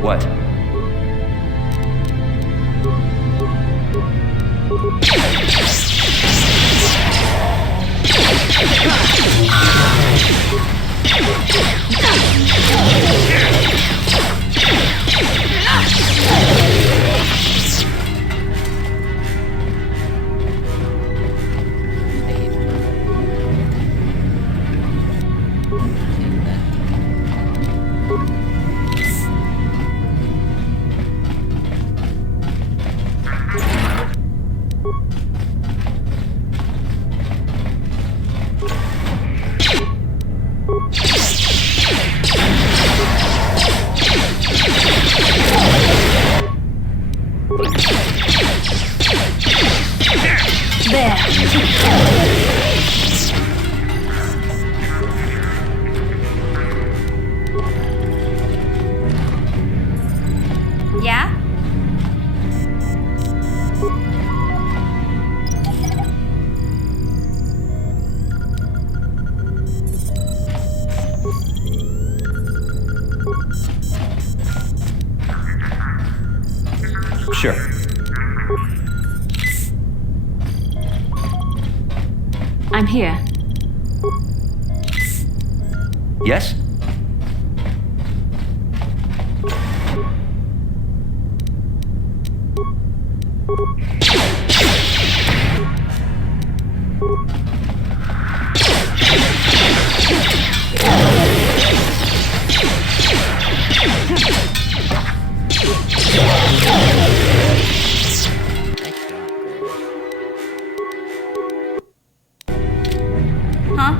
What? Yeah? Sure. I'm here. Yes? Huh?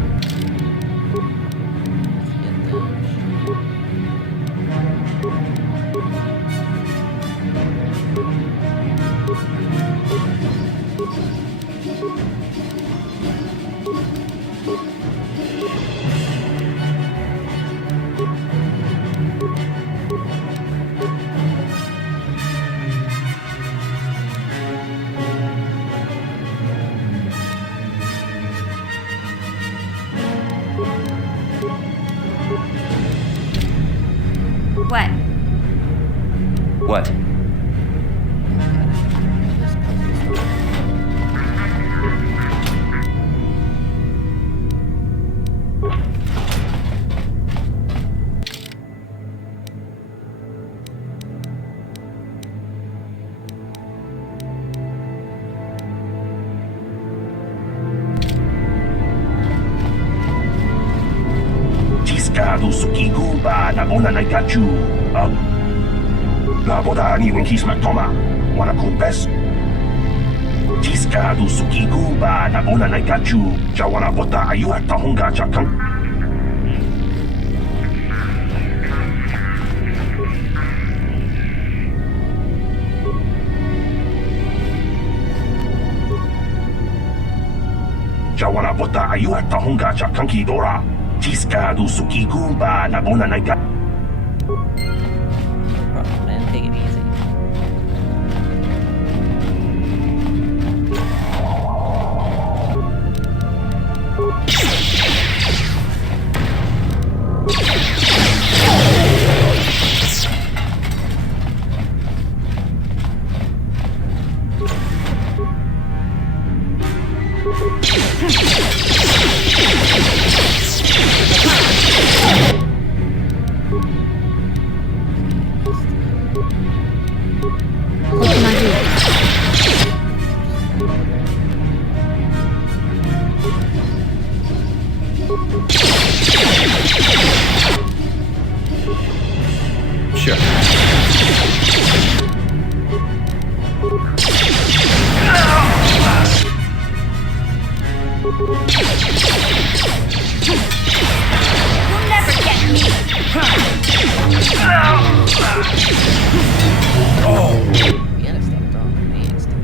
What? Ciscado Sukiguba Nabona Naikachu. Laboda ni Winkisma Toma. Wana Kumpes. Ciscado Sukiguba Nabona Naikachu. Jawana Bota Ayuat Tahunga Chakan. Jawana Bota Ayuat Tahunga Chakanki Dora. Ciscado Sukiguba Nabona Naikachu. Man, take it easy. What can I do? Sure. You'll never get me. Vienna stepped on me instead.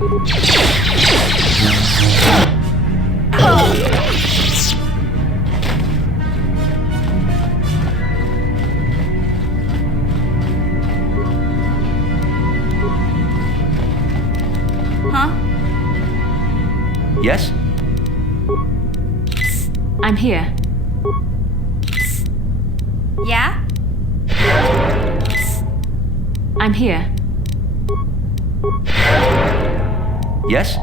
Huh? Yes? I'm here. Yeah? I'm here. Yes?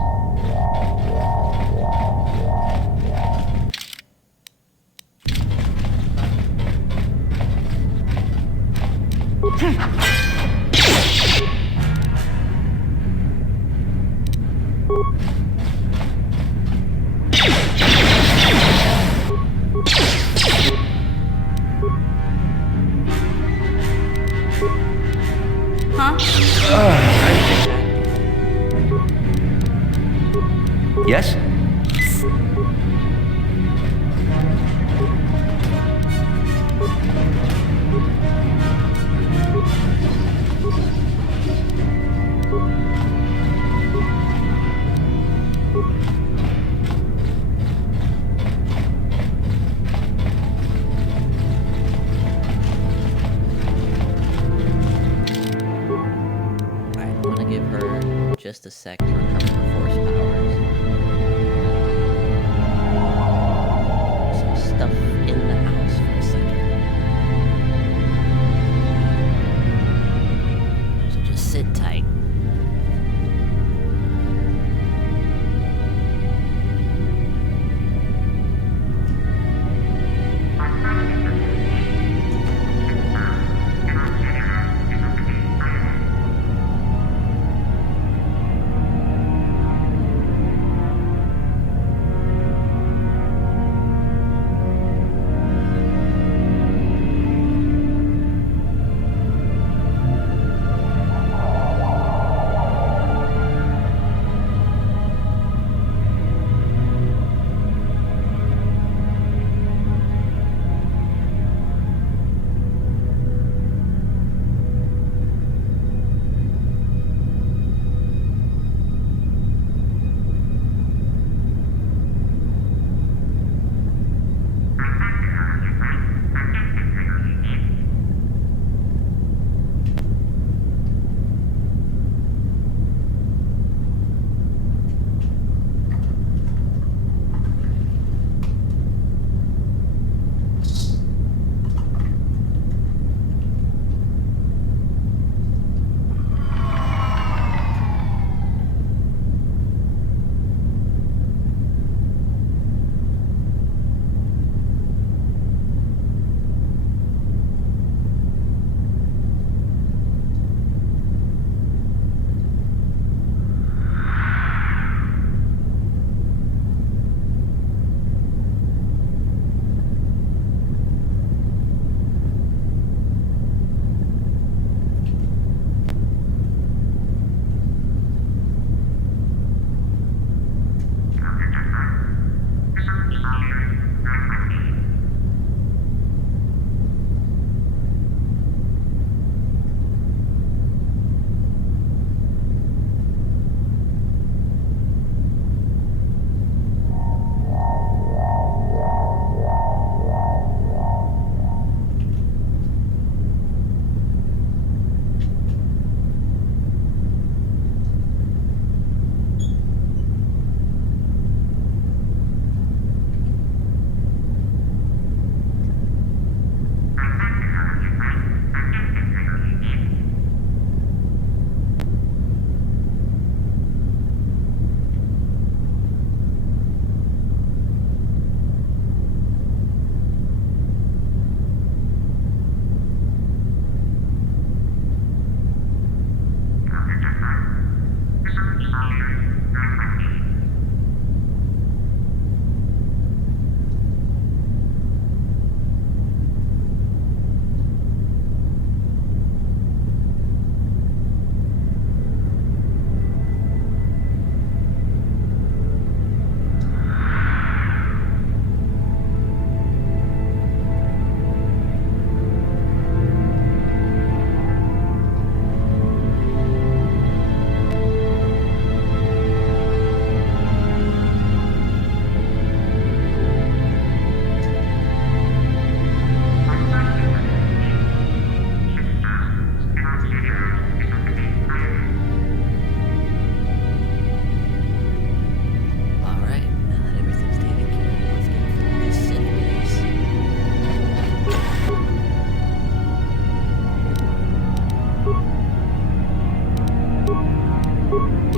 Huh? Yes? I'm gonna give her just a sec to recover her force powers. Some stuff in the house for a second. So just sit tight.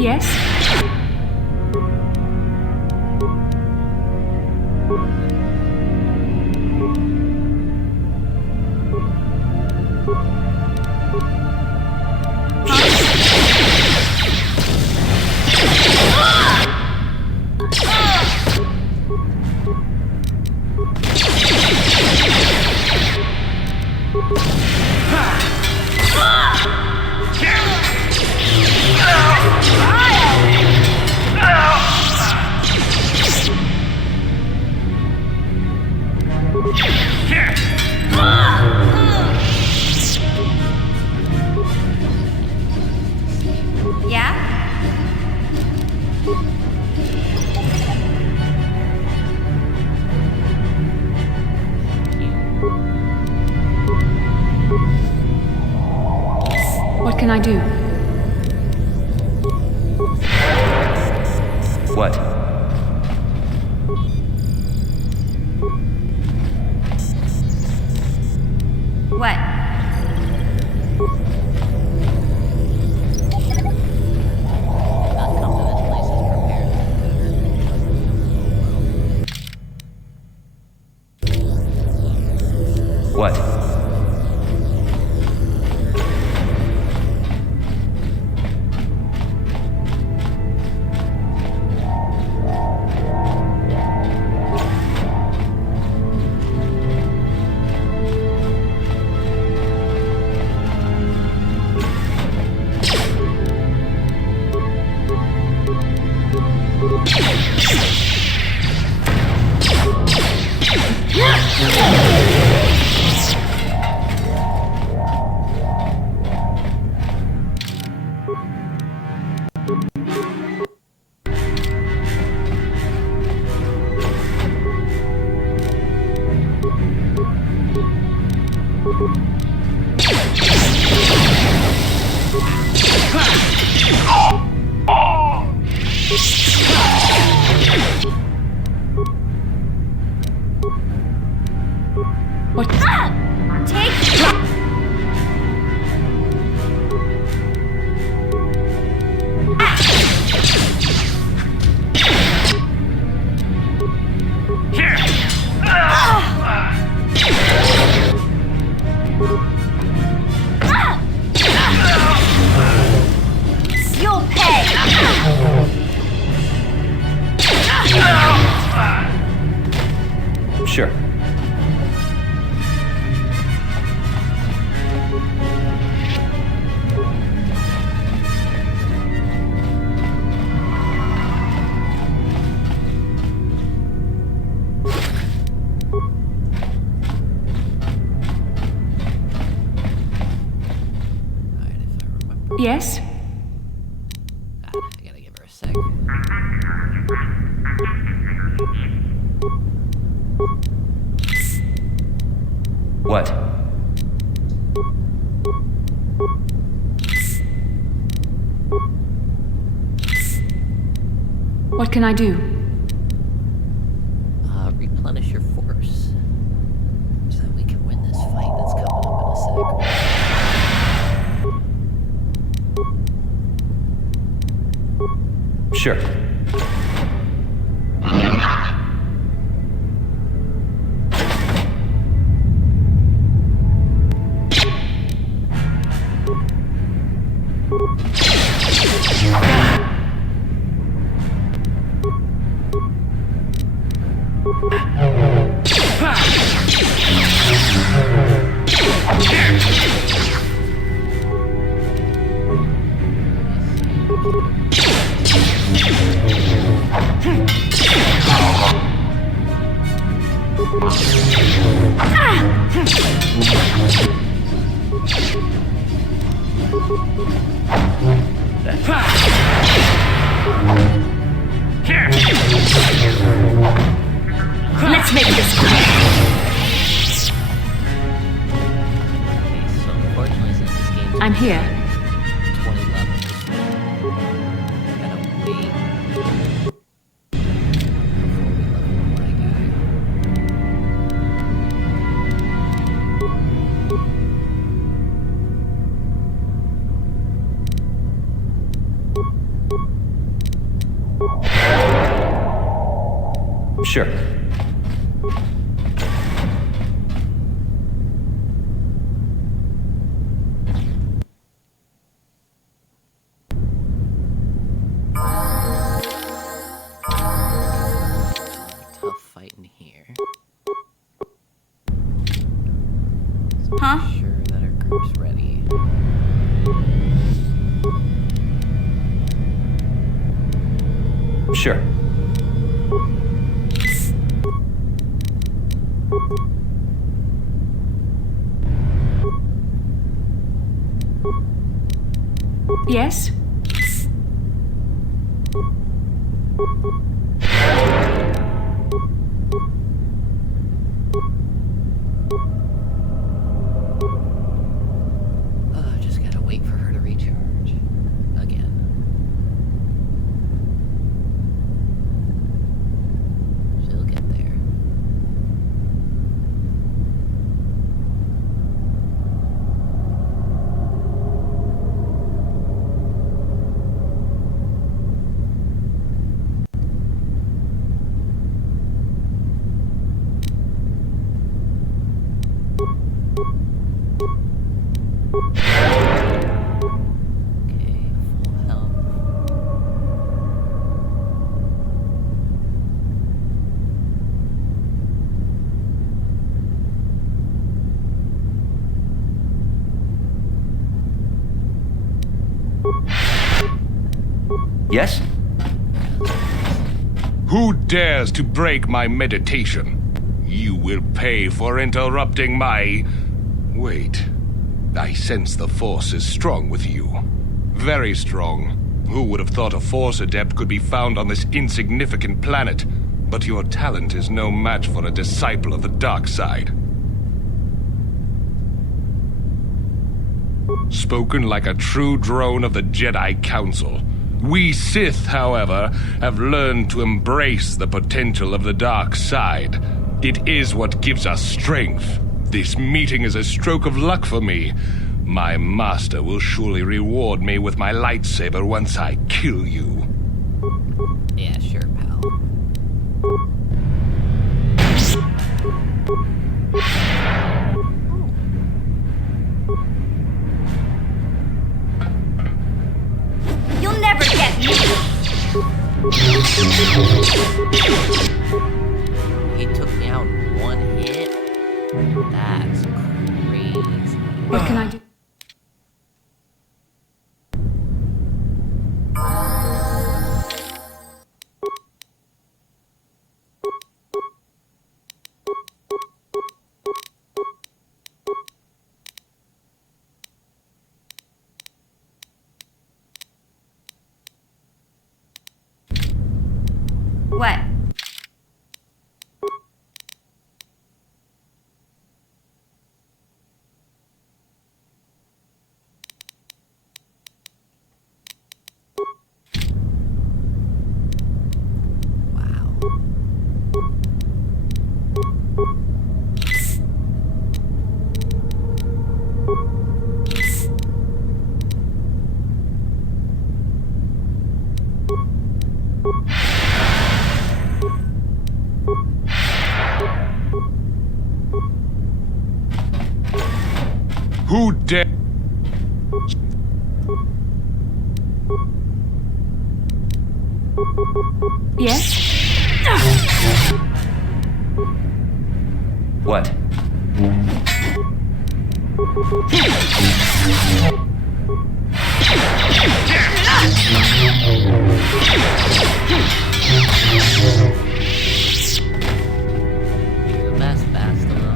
Yes? Yeah? What can I do? What? What? What? What? You'll pay! Sure. Yes? God, I gotta give her a sec. What? What can I do? Replenish your force. So that we can win this fight that's coming up in a sec. Sure. Let's make this quick. So unfortunately, since this game's I'm here. 20 levels, I gotta wait before we level up my guy. Sure. Tough fighting here. Huh? Sure that our group's ready. Sure. Yes? Just gotta wait for her to recharge. Again. She'll get there. Okay, full health. Yes? Who dares to break my meditation? You will pay for interrupting my... Wait. I sense the Force is strong with you. Very strong. Who would have thought a Force adept could be found on this insignificant planet? But your talent is no match for a disciple of the dark side. Spoken like a true drone of the Jedi Council. We Sith, however, have learned to embrace the potential of the dark side. It is what gives us strength. This meeting is a stroke of luck for me. My master will surely reward me with my lightsaber once I kill you. Yeah, sure, pal. You'll never get me! He took me out in one hit? That's crazy. What can I do? What? Who dare... Yes? What? You're the best, Bastila.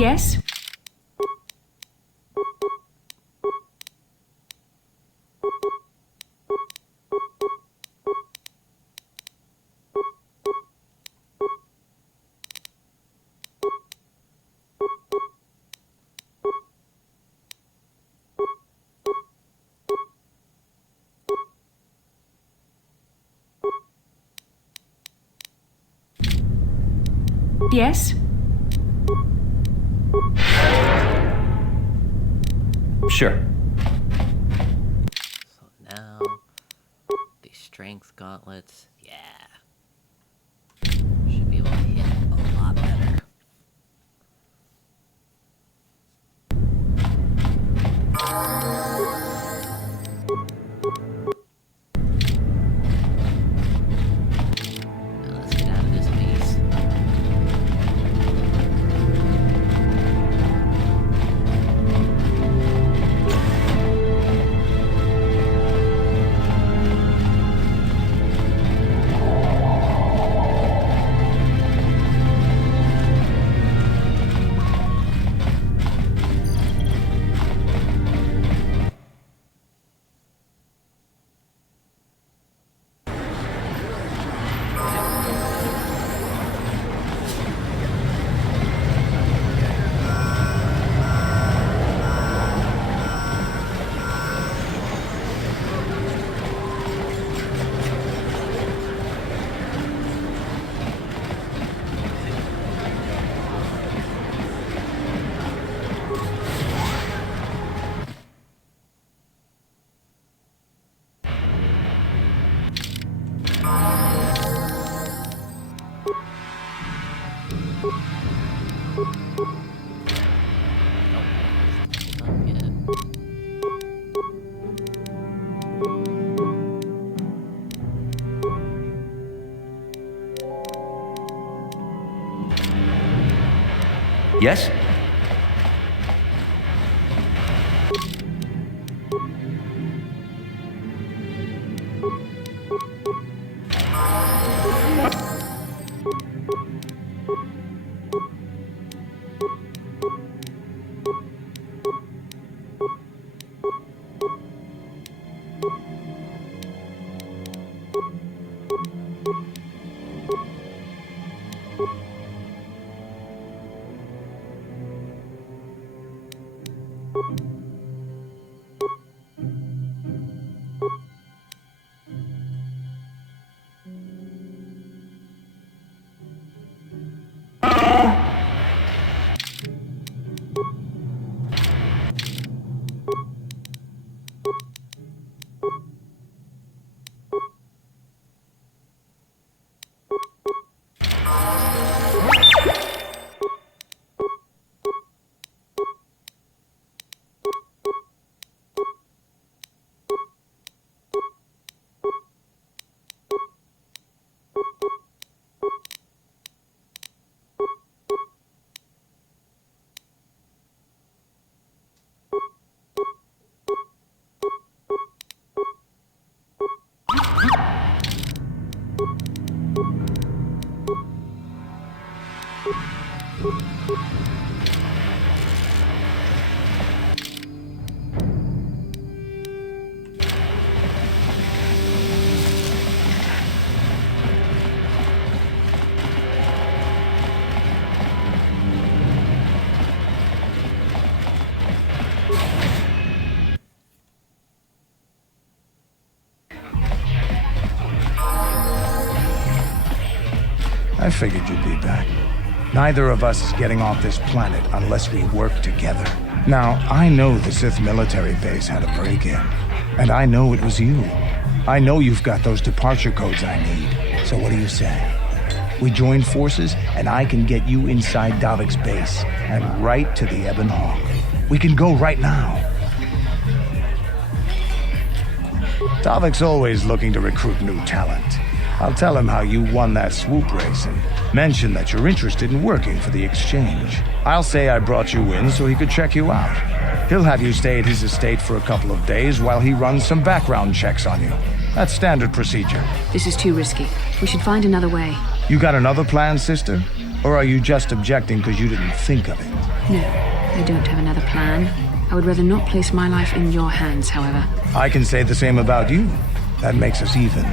Yes? Yes? Sure. So now, these strength gauntlets, yeah. Should be able to hit a lot better. Now let's get out of this maze. Yes? I figured you'd be back. Neither of us is getting off this planet unless we work together. Now, I know the Sith military base had a break-in, and I know it was you. I know you've got those departure codes I need. So what do you say? We join forces, and I can get you inside Davik's base, and right to the Ebon Hawk. We can go right now. Davik's always looking to recruit new talent. I'll tell him how you won that swoop race and mention that you're interested in working for the exchange. I'll say I brought you in so he could check you out. He'll have you stay at his estate for a couple of days while he runs some background checks on you. That's standard procedure. This is too risky. We should find another way. You got another plan, sister? Or are you just objecting because you didn't think of it? No, I don't have another plan. I would rather not place my life in your hands, however. I can say the same about you. That makes us even.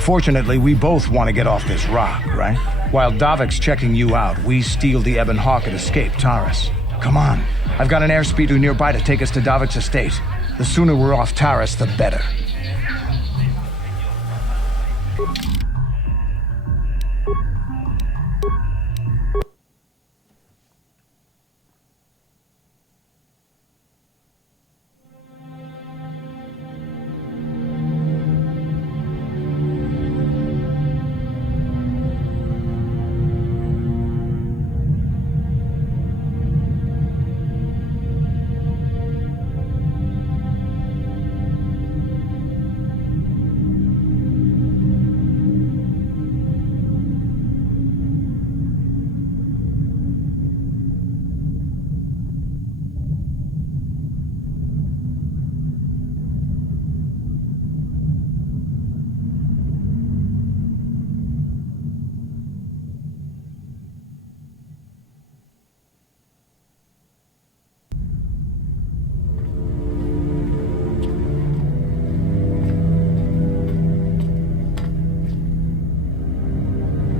Fortunately, we both want to get off this rock, right? While Davik's checking you out, we steal the Ebon Hawk and escape Taurus. Come on. I've got an airspeeder nearby to take us to Davik's estate. The sooner we're off Taurus, the better.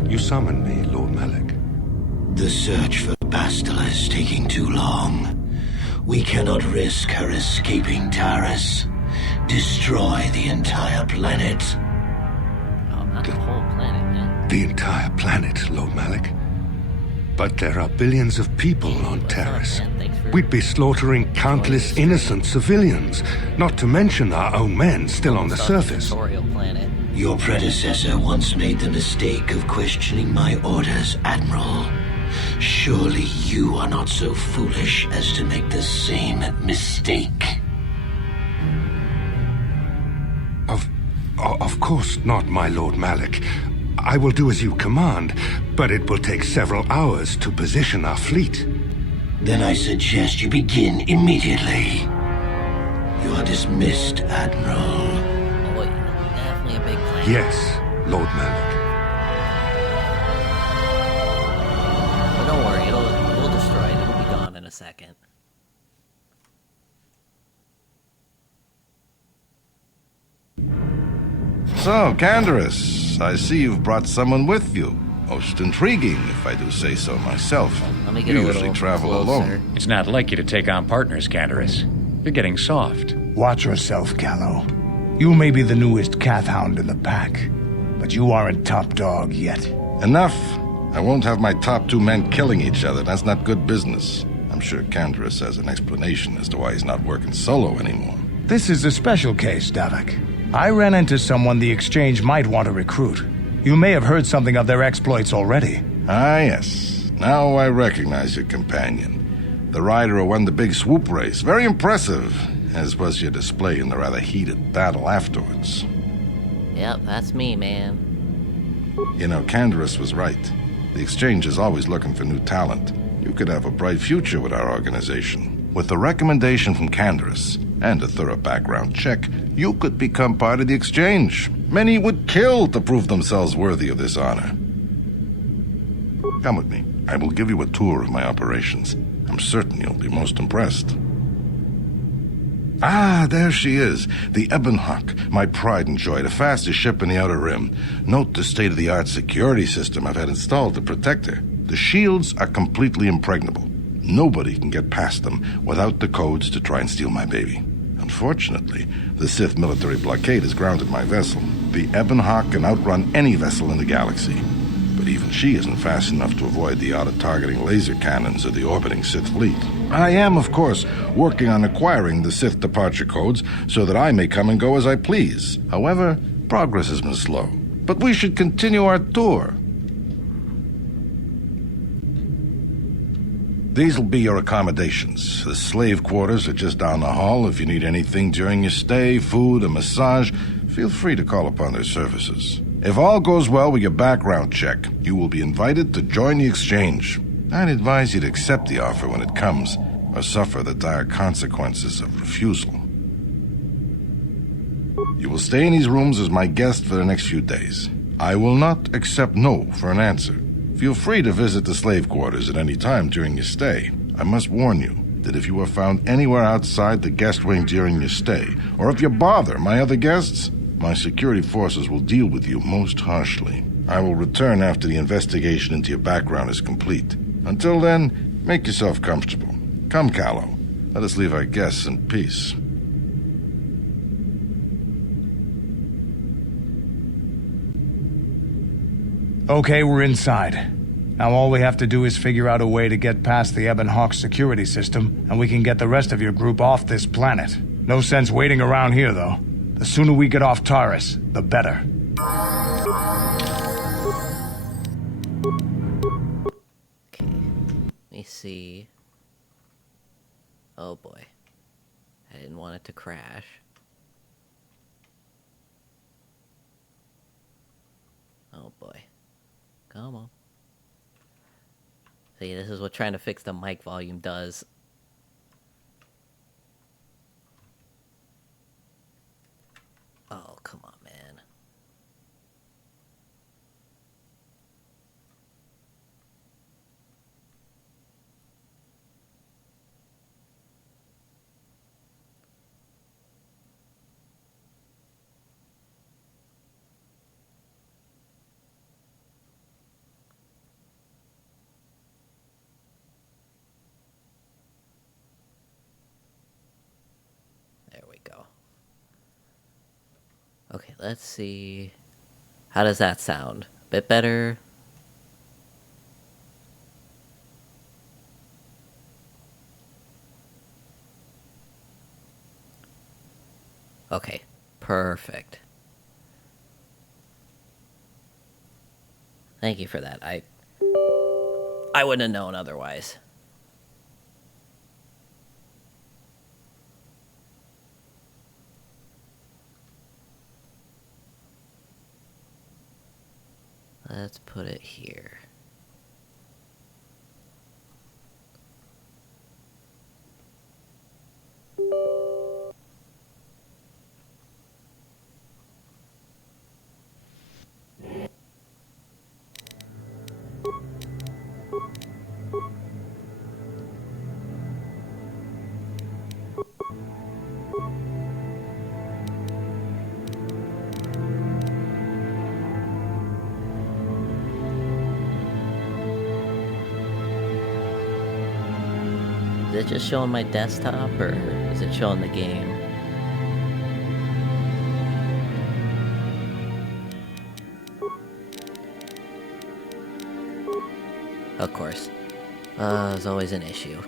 You summoned me, Lord Malak. The search for Bastila is taking too long. We cannot risk her escaping Taurus. Destroy the entire planet. Oh, not the whole planet, man. The entire planet, Lord Malak. But there are billions of people on Taurus. We'd be slaughtering countless innocent civilians, not to mention our own men still on the surface. Planet. Your predecessor once made the mistake of questioning my orders, Admiral. Surely you are not so foolish as to make the same mistake. Of course not, my Lord Malak. I will do as you command, but it will take several hours to position our fleet. Then I suggest you begin immediately. You are dismissed, Admiral. Oh, definitely a big plan. Yes, Lord Malak. But don't worry, we'll destroy it. It'll be gone in a second. So, Canderous, I see you've brought someone with you. Most intriguing, if I do say so myself. Let me get you a usually little travel closer. alone. It's not like you to take on partners, Canderous. You're getting soft. Watch yourself, Callow. You may be the newest Cath Hound in the pack, but you aren't top dog yet. Enough. I won't have my top two men killing each other. That's not good business. I'm sure Canderous has an explanation as to why he's not working solo anymore. This is a special case, Davik. I ran into someone the Exchange might want to recruit. You may have heard something of their exploits already. Ah, yes. Now I recognize your companion. The rider who won the big swoop race. Very impressive, as was your display in the rather heated battle afterwards. Yep, that's me, man. You know, Canderous was right. The Exchange is always looking for new talent. You could have a bright future with our organization. With the recommendation from Canderous and a thorough background check, you could become part of the Exchange. Many would kill to prove themselves worthy of this honor. Come with me. I will give you a tour of my operations. I'm certain you'll be most impressed. Ah, there she is. The Ebon Hawk, my pride and joy, the fastest ship in the Outer Rim. Note the state-of-the-art security system I've had installed to protect her. The shields are completely impregnable. Nobody can get past them without the codes to try and steal my baby. Unfortunately, the Sith military blockade has grounded my vessel. The Ebon Hawk can outrun any vessel in the galaxy. But even she isn't fast enough to avoid the auto-targeting laser cannons of the orbiting Sith fleet. I am, of course, working on acquiring the Sith departure codes so that I may come and go as I please. However, progress has been slow. But we should continue our tour. These will be your accommodations. The slave quarters are just down the hall. If you need anything during your stay, food, a massage, feel free to call upon their services. If all goes well with your background check, you will be invited to join the Exchange. I'd advise you to accept the offer when it comes, or suffer the dire consequences of refusal. You will stay in these rooms as my guest for the next few days. I will not accept no for an answer. Feel free to visit the slave quarters at any time during your stay. I must warn you that if you are found anywhere outside the guest wing during your stay, or if you bother my other guests, my security forces will deal with you most harshly. I will return after the investigation into your background is complete. Until then, make yourself comfortable. Come, Callow. Let us leave our guests in peace. Okay, we're inside. Now all we have to do is figure out a way to get past the Ebon Hawk security system, and we can get the rest of your group off this planet. No sense waiting around here, though. The sooner we get off Taurus, the better. Okay, let me see. Oh boy. I didn't want it to crash. Oh boy. Come on. See, this is what trying to fix the mic volume does. Oh, come on, man. There we go. Okay, let's see. How does that sound? A bit better? Okay, perfect. Thank you for that. I wouldn't have known otherwise. Let's put it here. Is it just showing my desktop, or is it showing the game? Of course. There's always an issue.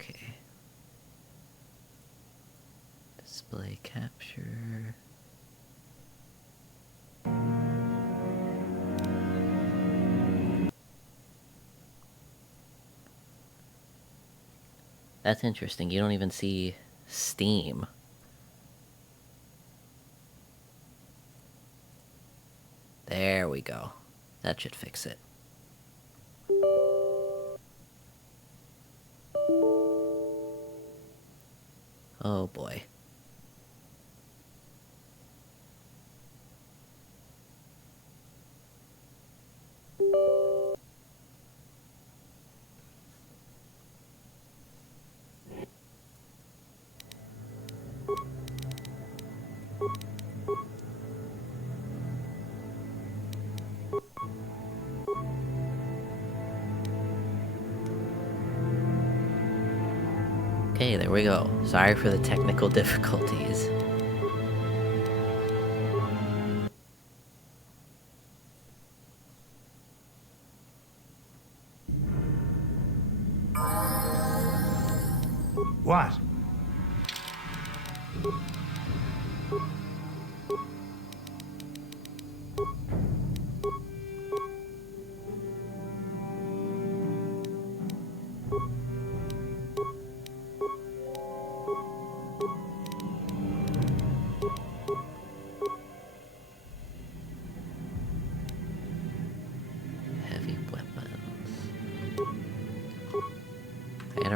Okay. Display capture. That's interesting. You don't even see Steam. There we go. That should fix it. Oh boy. Okay, there we go. Sorry for the technical difficulties. What?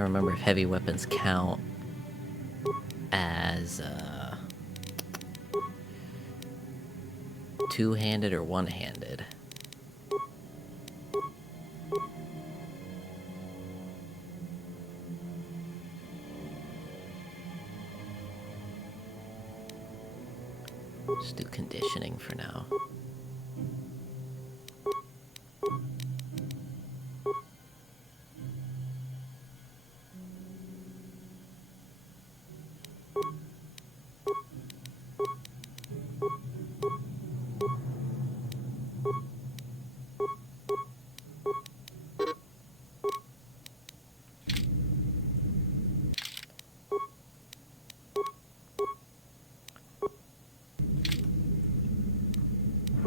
remember if heavy weapons count as two-handed or one-handed. Just do conditioning for now.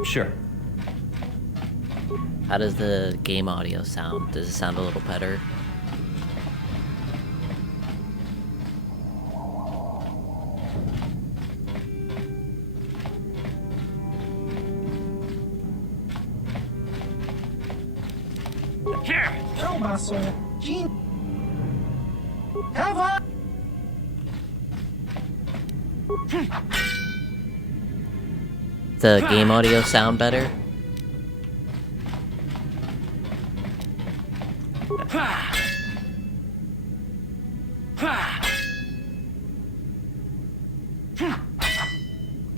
Sure. How does the game audio sound? Does it sound a little better? Here! Show my soul. Gene. Have on! The game audio sound better?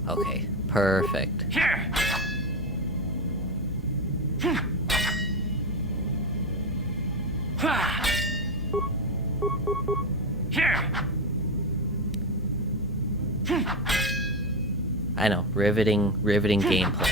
Okay, perfect. I know, riveting gameplay.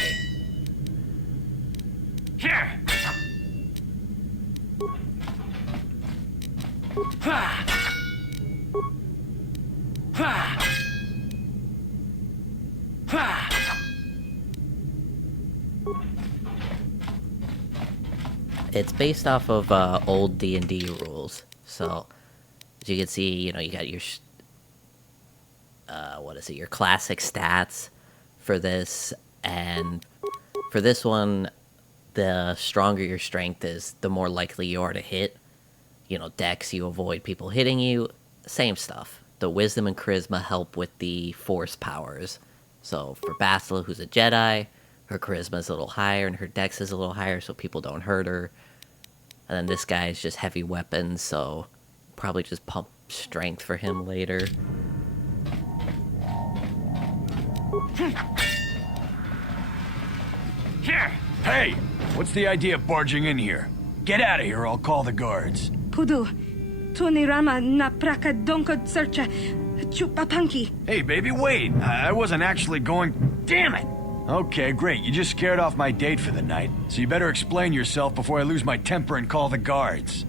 It's based off of old D&D rules, so as you can see, you know, you got your your classic stats for this, and for this one, the stronger your strength is, the more likely you are to hit. You know, dex, you avoid people hitting you, same stuff. The wisdom and charisma help with the force powers. So for Bastila, who's a Jedi, her charisma is a little higher and her dex is a little higher, so people don't hurt her. And then this guy is just heavy weapons, so probably just pump strength for him later. Hey, what's the idea of barging in here? Get out of here, I'll call the guards. Pudu, tunirama na praka donko searcha chupapanki. Hey, baby, wait. I wasn't actually going... Damn it! Okay, great. You just scared off my date for the night. So you better explain yourself before I lose my temper and call the guards.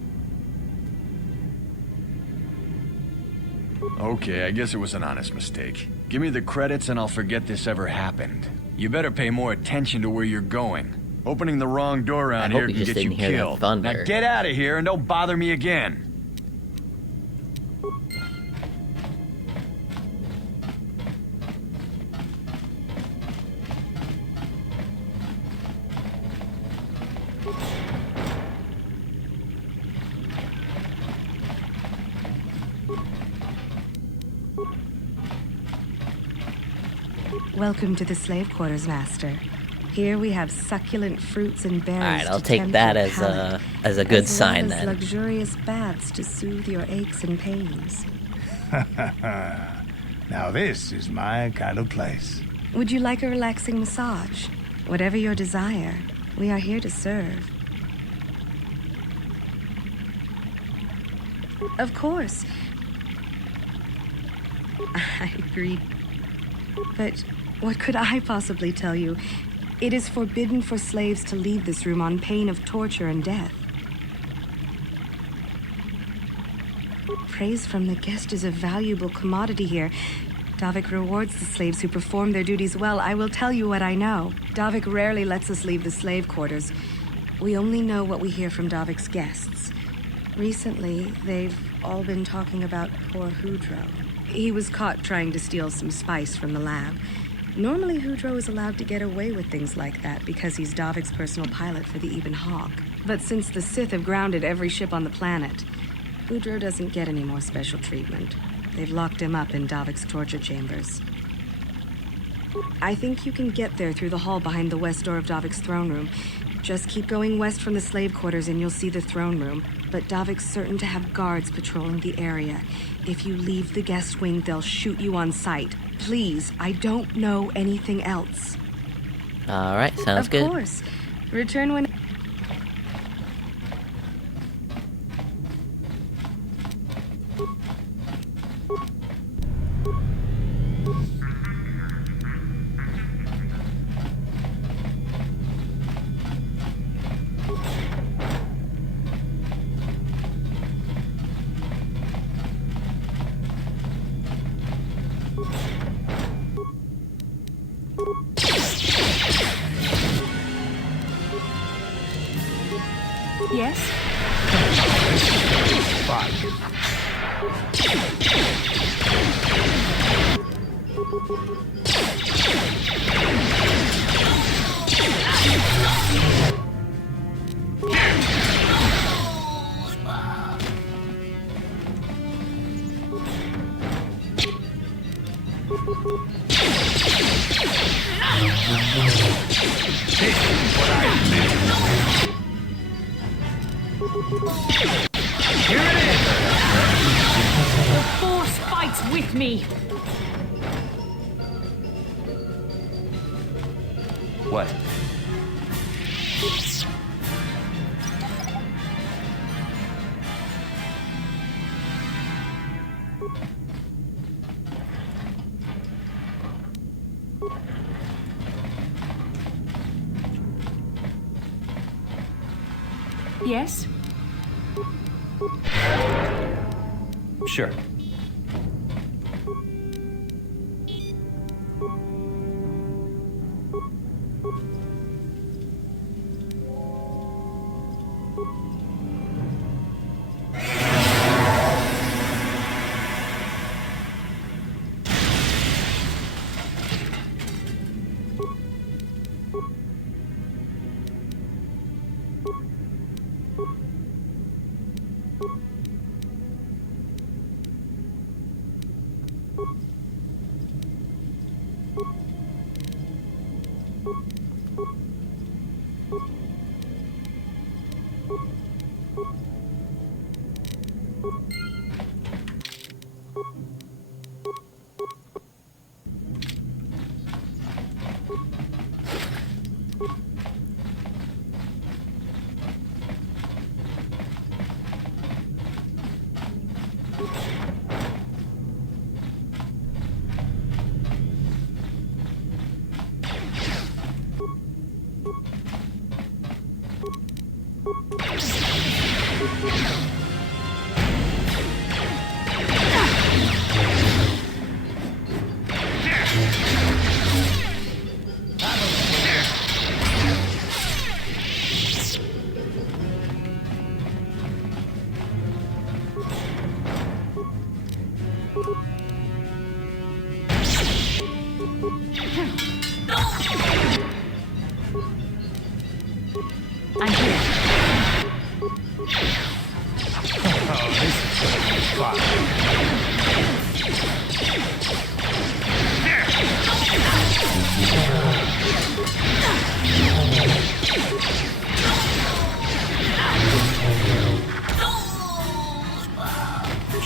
Okay, I guess it was an honest mistake. Give me the credits and I'll forget this ever happened. You better pay more attention to where you're going. Opening the wrong door around here can get you killed. Now get out of here and don't bother me again. Welcome to the slave quarters, Master. Here we have succulent fruits and berries. All right, I'll take that as a good sign then. Luxurious baths to soothe your aches and pains. Now this is my kind of place. Would you like a relaxing massage? Whatever your desire, we are here to serve. Of course. I agree. But what could I possibly tell you? It is forbidden for slaves to leave this room on pain of torture and death. Praise from the guest is a valuable commodity here. Davik rewards the slaves who perform their duties well. I will tell you what I know. Davik rarely lets us leave the slave quarters. We only know what we hear from Davik's guests. Recently, they've all been talking about poor Hudro. He was caught trying to steal some spice from the lab. Normally, Hudro is allowed to get away with things like that because he's Davik's personal pilot for the Ebon Hawk. But since the Sith have grounded every ship on the planet, Boudreaux doesn't get any more special treatment. They've locked him up in Davik's torture chambers. I think you can get there through the hall behind the west door of Davik's throne room. Just keep going west from the slave quarters and you'll see the throne room. But Davik's certain to have guards patrolling the area. If you leave the guest wing, they'll shoot you on sight. Please, I don't know anything else. Alright, sounds good. Of course. Return when... Yes? The Force fights with me! What? Yes? Sure.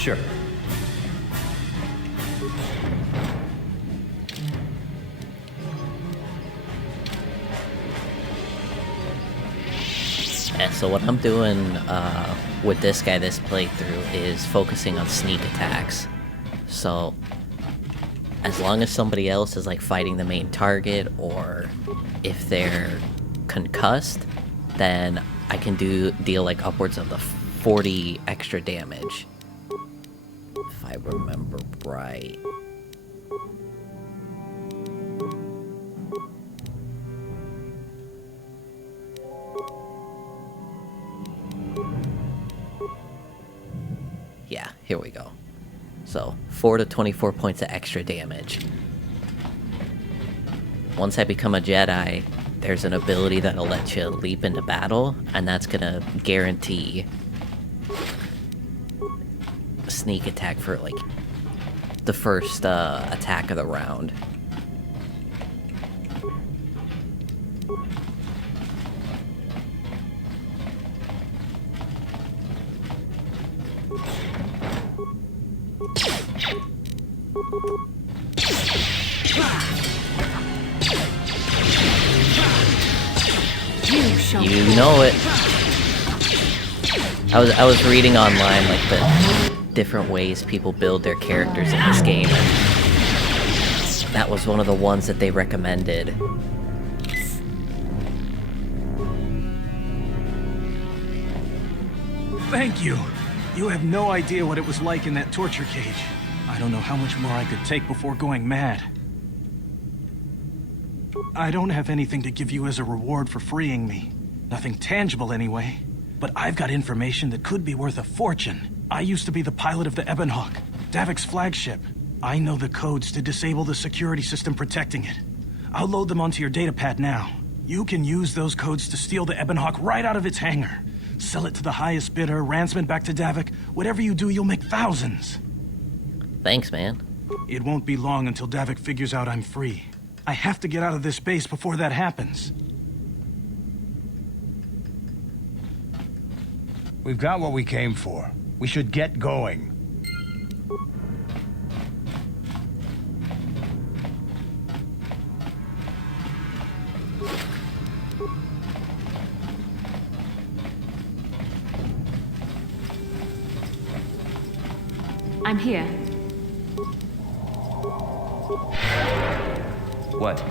Sure. Yeah, so what I'm doing with this guy this playthrough is focusing on sneak attacks. So as long as somebody else is like fighting the main target, or if they're concussed, then I can deal like upwards of the 40 extra damage. If I remember right. Yeah, here we go. So, 4 to 24 points of extra damage. Once I become a Jedi, there's an ability that'll let you leap into battle, and that's gonna guarantee sneak attack for, like, the first attack of the round. You know it. I was reading online, like, the different ways people build their characters in this game, and that was one of the ones that they recommended. Thank you. You have no idea what it was like in that torture cage. I don't know how much more I could take before going mad. I don't have anything to give you as a reward for freeing me. Nothing tangible anyway. But I've got information that could be worth a fortune. I used to be the pilot of the Ebonhawk, Davik's flagship. I know the codes to disable the security system protecting it. I'll load them onto your datapad now. You can use those codes to steal the Ebonhawk right out of its hangar. Sell it to the highest bidder, ransom it back to Davik. Whatever you do, you'll make thousands. Thanks, man. It won't be long until Davik figures out I'm free. I have to get out of this base before that happens. We've got what we came for. We should get going. I'm here. What?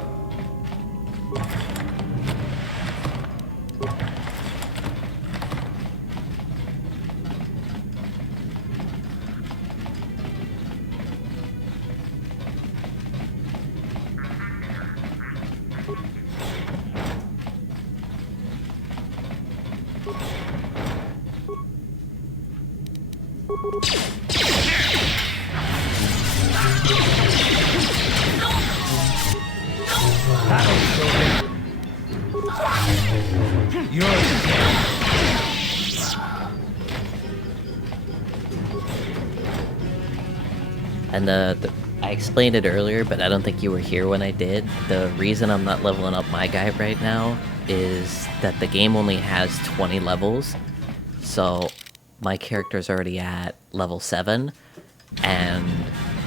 And I explained it earlier, but I don't think you were here when I did. The reason I'm not leveling up my guy right now is that the game only has 20 levels. So my character's already at level 7. And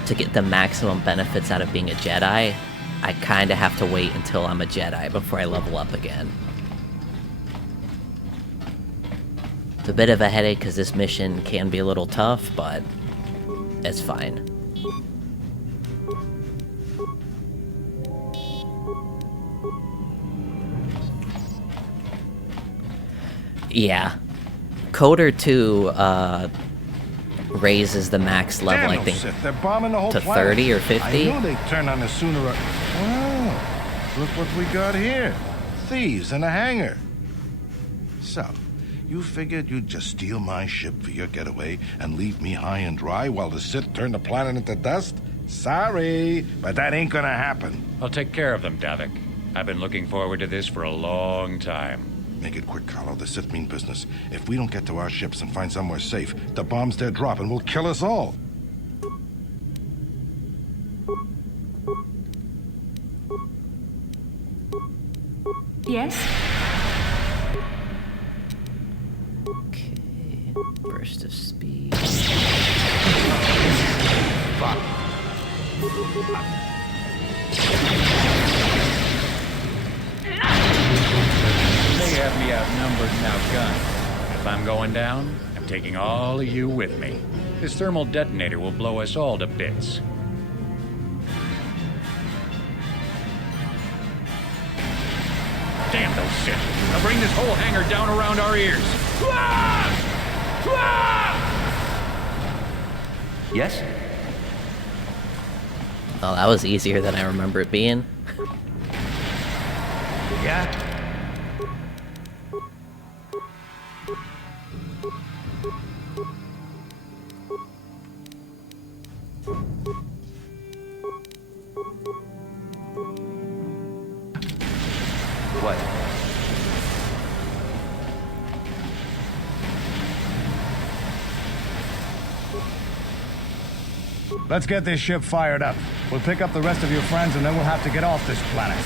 to get the maximum benefits out of being a Jedi, I kind of have to wait until I'm a Jedi before I level up again. It's a bit of a headache because this mission can be a little tough, but it's fine. Yeah. Coder 2 raises the max level, I think, They're bombing the whole to planet. 30 or 50. I knew they'd turn on us sooner or... Oh, look what we got here. Thieves in a hangar. So, you figured you'd just steal my ship for your getaway and leave me high and dry while the Sith turn the planet into dust? Sorry, but that ain't gonna happen. I'll take care of them, Davik. I've been looking forward to this for a long time. Make it quick, Carlo. The Sith mean business. If we don't get to our ships and find somewhere safe, the bombs they're dropping will kill us all. Yes? Okay. Burst of speed. Fuck. They have me outnumbered and outgunned. If I'm going down, I'm taking all of you with me. This thermal detonator will blow us all to bits. Damn those Sith! I'll bring this whole hangar down around our ears. Yes? Oh, that was easier than I remember it being. Yeah? What? Let's get this ship fired up. We'll pick up the rest of your friends and then we'll have to get off this planet.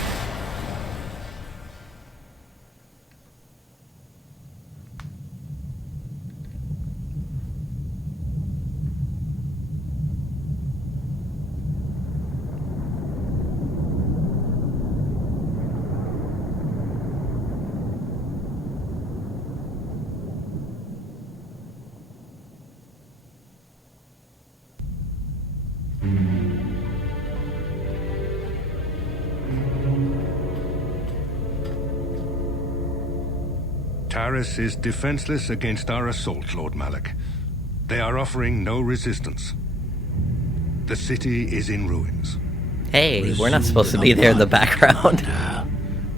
Taris is defenseless against our assault, Lord Malak. They are offering no resistance. The city is in ruins. Hey, we're not supposed to be there in the background.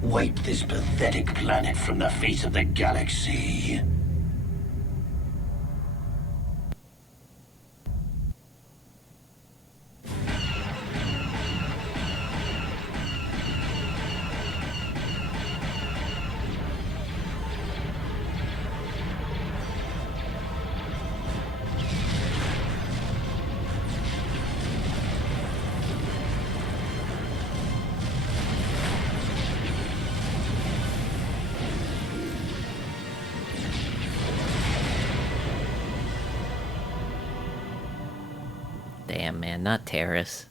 Wipe this pathetic planet from the face of the galaxy. Damn, man, not terrorists.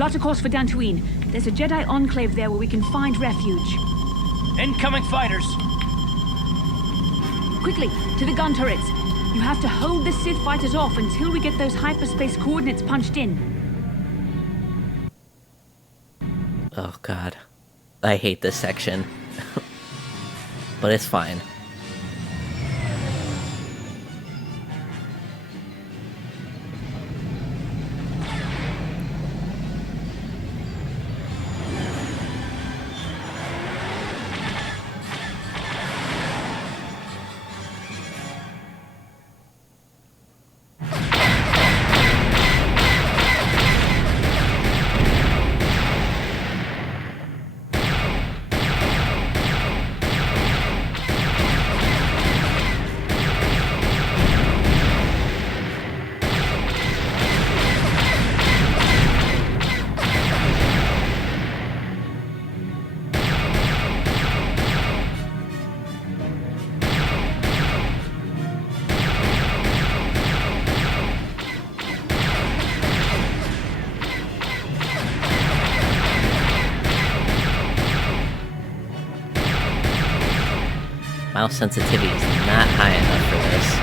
Plot a course for Dantooine. There's a Jedi enclave there where we can find refuge. Incoming fighters! Quickly, to the gun turrets. You have to hold the Sith fighters off until we get those hyperspace coordinates punched in. Oh god. I hate this section. But it's fine. Mouse sensitivity is not high enough for this.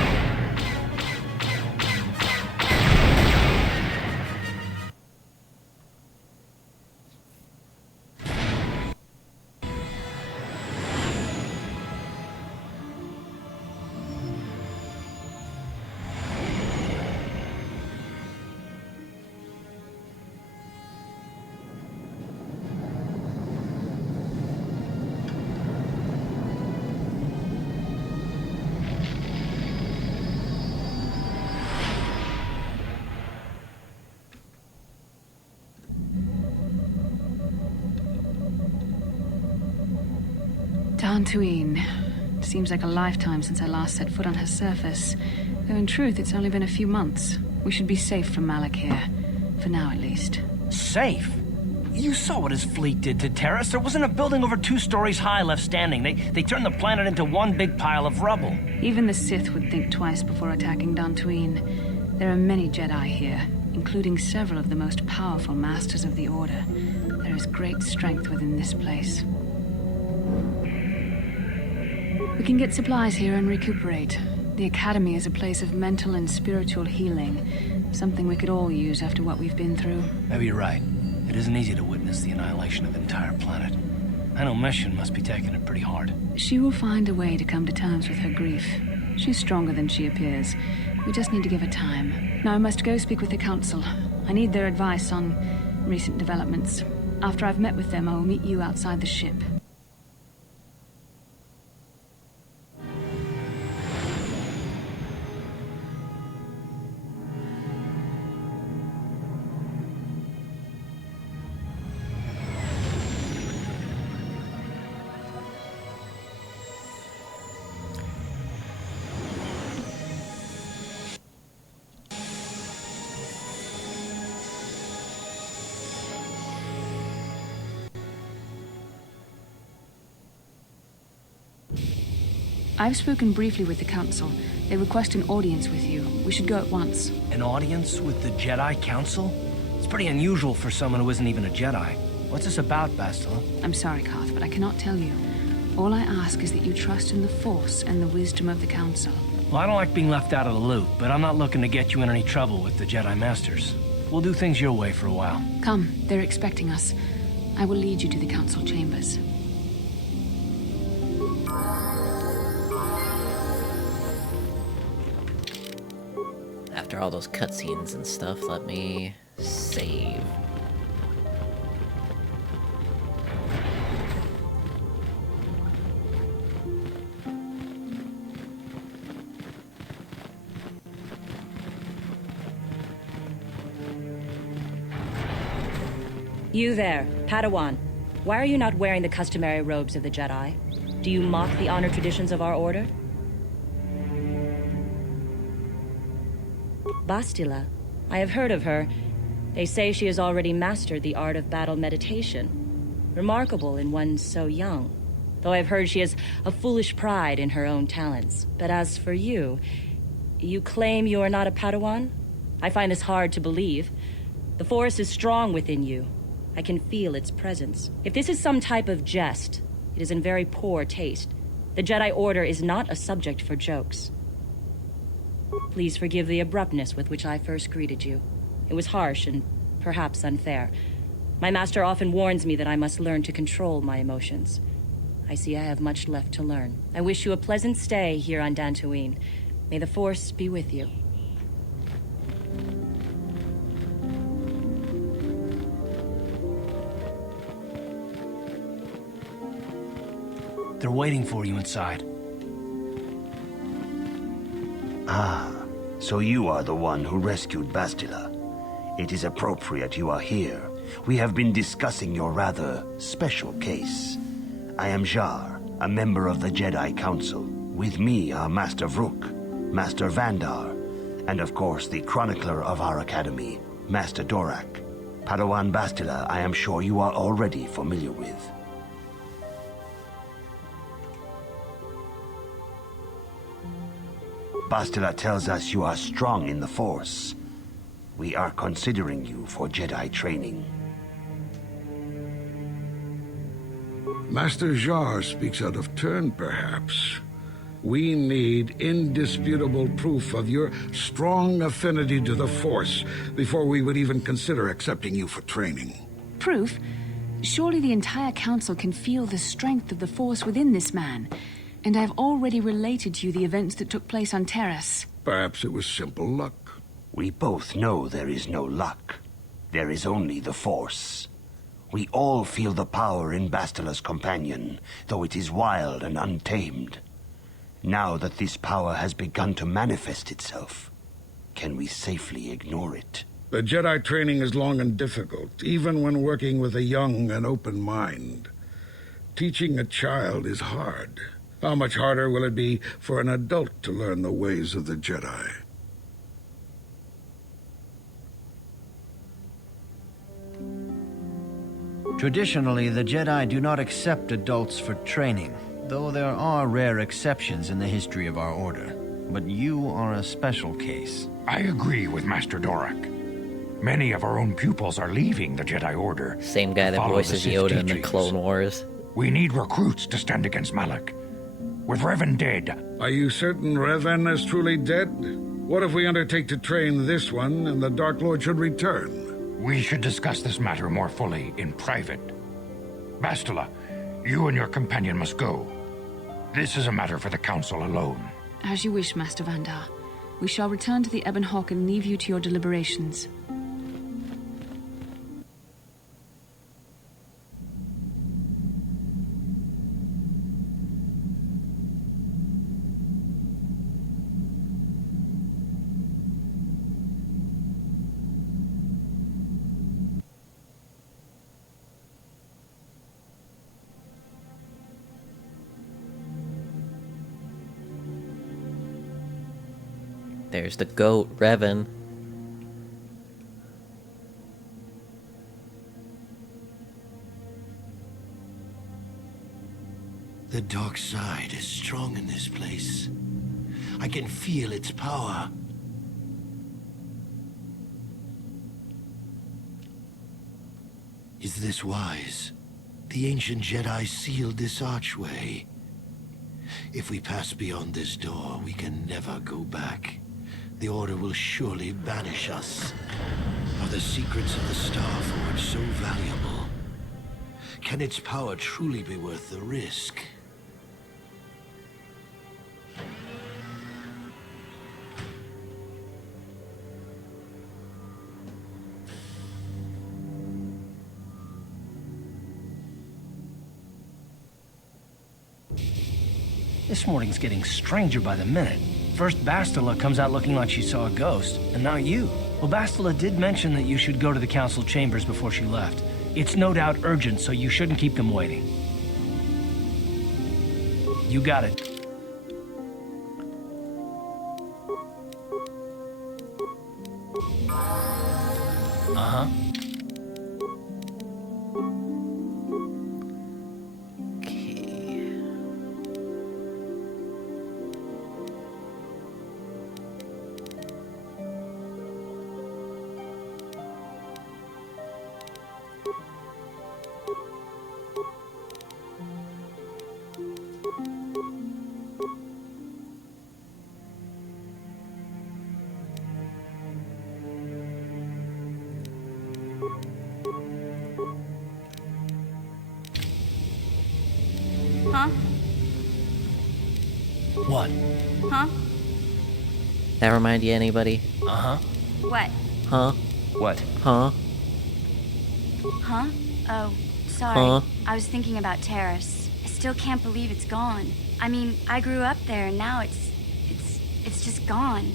Dantooine. Seems like a lifetime since I last set foot on her surface. Though in truth, it's only been a few months. We should be safe from Malak here. For now, at least. Safe? You saw what his fleet did to Terrace. There wasn't a building over 2 stories high left standing. They turned the planet into one big pile of rubble. Even the Sith would think twice before attacking Dantooine. There are many Jedi here, including several of the most powerful masters of the Order. There is great strength within this place. We can get supplies here and recuperate. The Academy is a place of mental and spiritual healing. Something we could all use after what we've been through. Maybe you're right. It isn't easy to witness the annihilation of an entire planet. I know Mission must be taking it pretty hard. She will find a way to come to terms with her grief. She's stronger than she appears. We just need to give it time. Now I must go speak with the Council. I need their advice on recent developments. After I've met with them, I will meet you outside the ship. I've spoken briefly with the Council. They request an audience with you. We should go at once. An audience with the Jedi Council? It's pretty unusual for someone who isn't even a Jedi. What's this about, Bastila? I'm sorry, Carth, but I cannot tell you. All I ask is that you trust in the Force and the wisdom of the Council. Well, I don't like being left out of the loop, but I'm not looking to get you in any trouble with the Jedi Masters. We'll do things your way for a while. Come, they're expecting us. I will lead you to the Council chambers. After all those cutscenes and stuff, let me save. You there, Padawan. Why are you not wearing the customary robes of the Jedi? Do you mock the honor traditions of our order? Bastila. I have heard of her. They say she has already mastered the art of battle meditation. Remarkable in one so young. Though I've heard she has a foolish pride in her own talents. But as for you, you claim you are not a Padawan? I find this hard to believe. The Force is strong within you. I can feel its presence. If this is some type of jest, it is in very poor taste. The Jedi Order is not a subject for jokes. Please forgive the abruptness with which I first greeted you. It was harsh and perhaps unfair. My master often warns me that I must learn to control my emotions. I see I have much left to learn. I wish you a pleasant stay here on Dantooine. May the Force be with you. They're waiting for you inside. Ah, so you are the one who rescued Bastila. It is appropriate you are here. We have been discussing your rather special case. I am Jar, a member of the Jedi Council. With me are Master Vrook, Master Vandar, and of course the chronicler of our academy, Master Dorak. Padawan Bastila, I am sure you are already familiar with. Bastila tells us you are strong in the Force. We are considering you for Jedi training. Master Jar speaks out of turn, perhaps. We need indisputable proof of your strong affinity to the Force before we would even consider accepting you for training. Proof? Surely the entire Council can feel the strength of the Force within this man. And I've already related to you the events that took place on Terrace. Perhaps it was simple luck. We both know there is no luck. There is only the Force. We all feel the power in Bastila's companion, though it is wild and untamed. Now that this power has begun to manifest itself, can we safely ignore it? The Jedi training is long and difficult, even when working with a young and open mind. Teaching a child is hard. How much harder will it be for an adult to learn the ways of the Jedi? Traditionally, the Jedi do not accept adults for training, though there are rare exceptions in the history of our order. But you are a special case. I agree with Master Dorak. Many of our own pupils are leaving the Jedi Order. Same guy that voices Yoda in the Clone Wars. We need recruits to stand against Malak. With Revan dead... Are you certain Revan is truly dead? What if we undertake to train this one and the Dark Lord should return? We should discuss this matter more fully in private. Bastila, you and your companion must go. This is a matter for the Council alone. As you wish, Master Vandar. We shall return to the Ebon Hawk and leave you to your deliberations. There's the goat, Revan. The dark side is strong in this place. I can feel its power. Is this wise? The ancient Jedi sealed this archway. If we pass beyond this door, we can never go back. The Order will surely banish us. Are the secrets of the Star Forge so valuable? Can its power truly be worth the risk? This morning's getting stranger by the minute. First, Bastila comes out looking like she saw a ghost, and now you. Well, Bastila did mention that you should go to the council chambers before she left. It's no doubt urgent, so you shouldn't keep them waiting. You got it. Uh-huh. Huh? What? Huh? That remind you of anybody? Uh-huh. What? Huh? What? Huh? Huh? Oh, sorry. Huh? I was thinking about Terrace. I still can't believe it's gone. I mean, I grew up there and now it's just gone.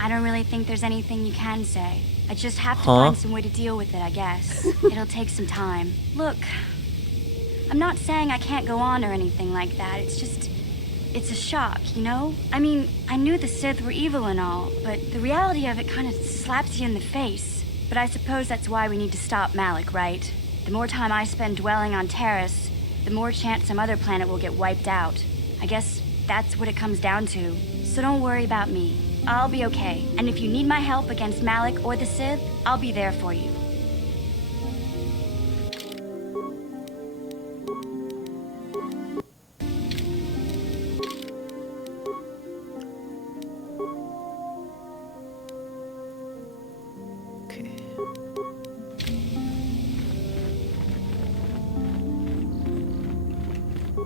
I don't really think there's anything you can say. I just have to find some way to deal with it, I guess. It'll take some time. Look, I'm not saying I can't go on or anything like that. It's just, it's a shock, you know? I mean, I knew the Sith were evil and all, but the reality of it kind of slaps you in the face. But I suppose that's why we need to stop Malik, right? The more time I spend dwelling on Terrace, the more chance some other planet will get wiped out. I guess that's what it comes down to. So don't worry about me. I'll be okay. And if you need my help against Malik or the Sith, I'll be there for you.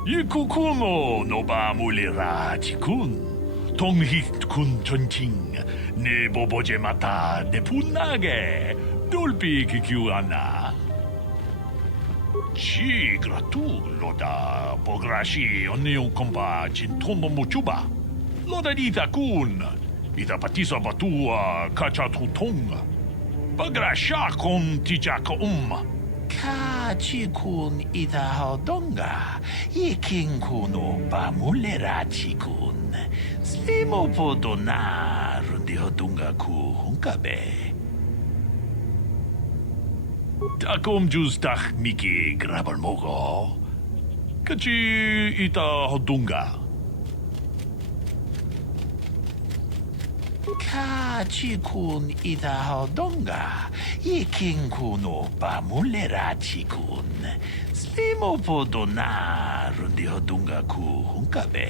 Ikukuno no ba mulira chikun. Tonghit kun chonching. Ne boboje mata de punage. Dolpi kikiuana. Chi gratu loda bograshi oneo kompa chintono mochuba. Loda dita kun. Ita patisa batua kachatutong. Bagrasha kon tijaka Ka chikun ita hodonga. Iking kuno ba mulera chikun. Slimo podona rundi hodunga ku hunkabe. Takom justach miki grabalmogo. Kachi ita hodunga. Ka chikun ita hodonga. Iking kuno ba mulera chikun. Slimo podona rundi hodunga ku hunkabe.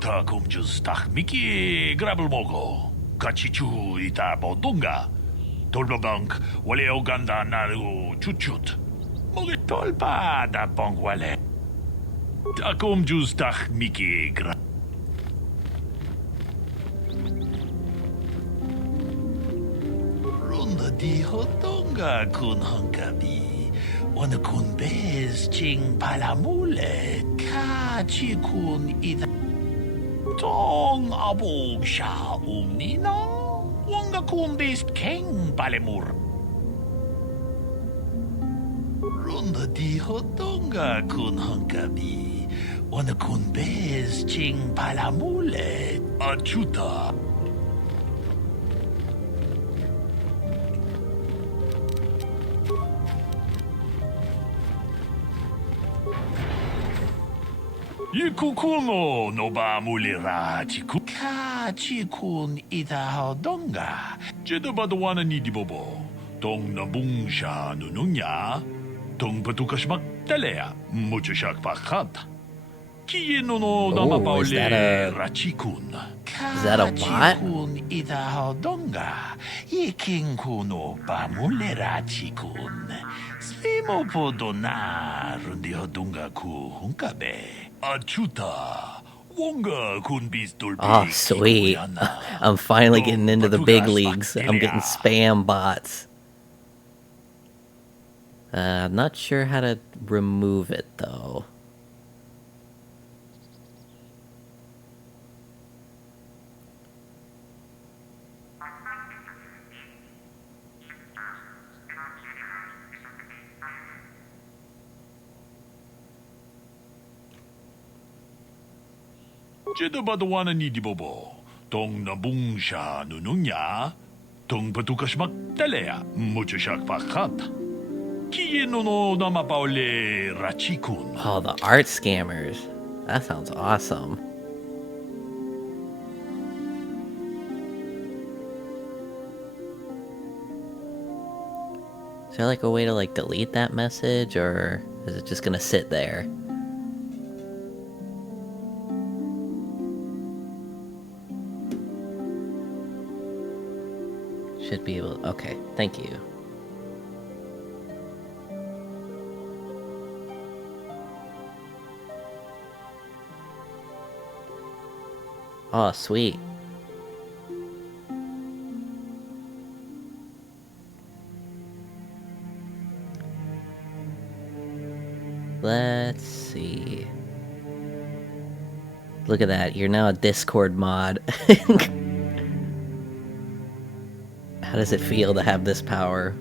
Takum justach miki grabalmogo. Kachichu ita bodunga. Tolbabank wale oganda naru chuchut. Mogi tolpa da bong wale. Takom justach Mickey. Runda di hotonga kun hunkabi. Wana kun bez ching palamule. Ka chi kun ida. Tong abog sha umnina. Wanga kun bist king palemur. Runda di hotonga kun hunkabi. Wana kun bez ching palamule. Achuta. Yikukuno no ba mulira chiku. Ka chikun ida hodonga. Jeda badwana ni dibobo. Tong nabung sha nununya. Tong patukas magtalea. Mucho shak pakat. Kieno no nama paule rachikun. Is that a bot? Chikun ida hodonga. Iking kuno ba mulira chikun. Svimo podona rundi hodonga ku hunkabe. Achuta. Wonga kun bistol. Oh, sweet. I'm finally getting into the big leagues. I'm getting spam bots. I'm not sure how to remove it, though. Jeda badwana ni dibobo. Tong nabung sha nununya. Tong patukas magtalea. Mucho shak pakat. Kieno no nama paule rachikun. Oh, the art scammers. That sounds awesome. Is there like a way to like delete that message, or is it just gonna sit there? Should be able. Okay, thank you. Oh, sweet. Let's see. Look at that. You're now a Discord mod. How does it feel to have this power?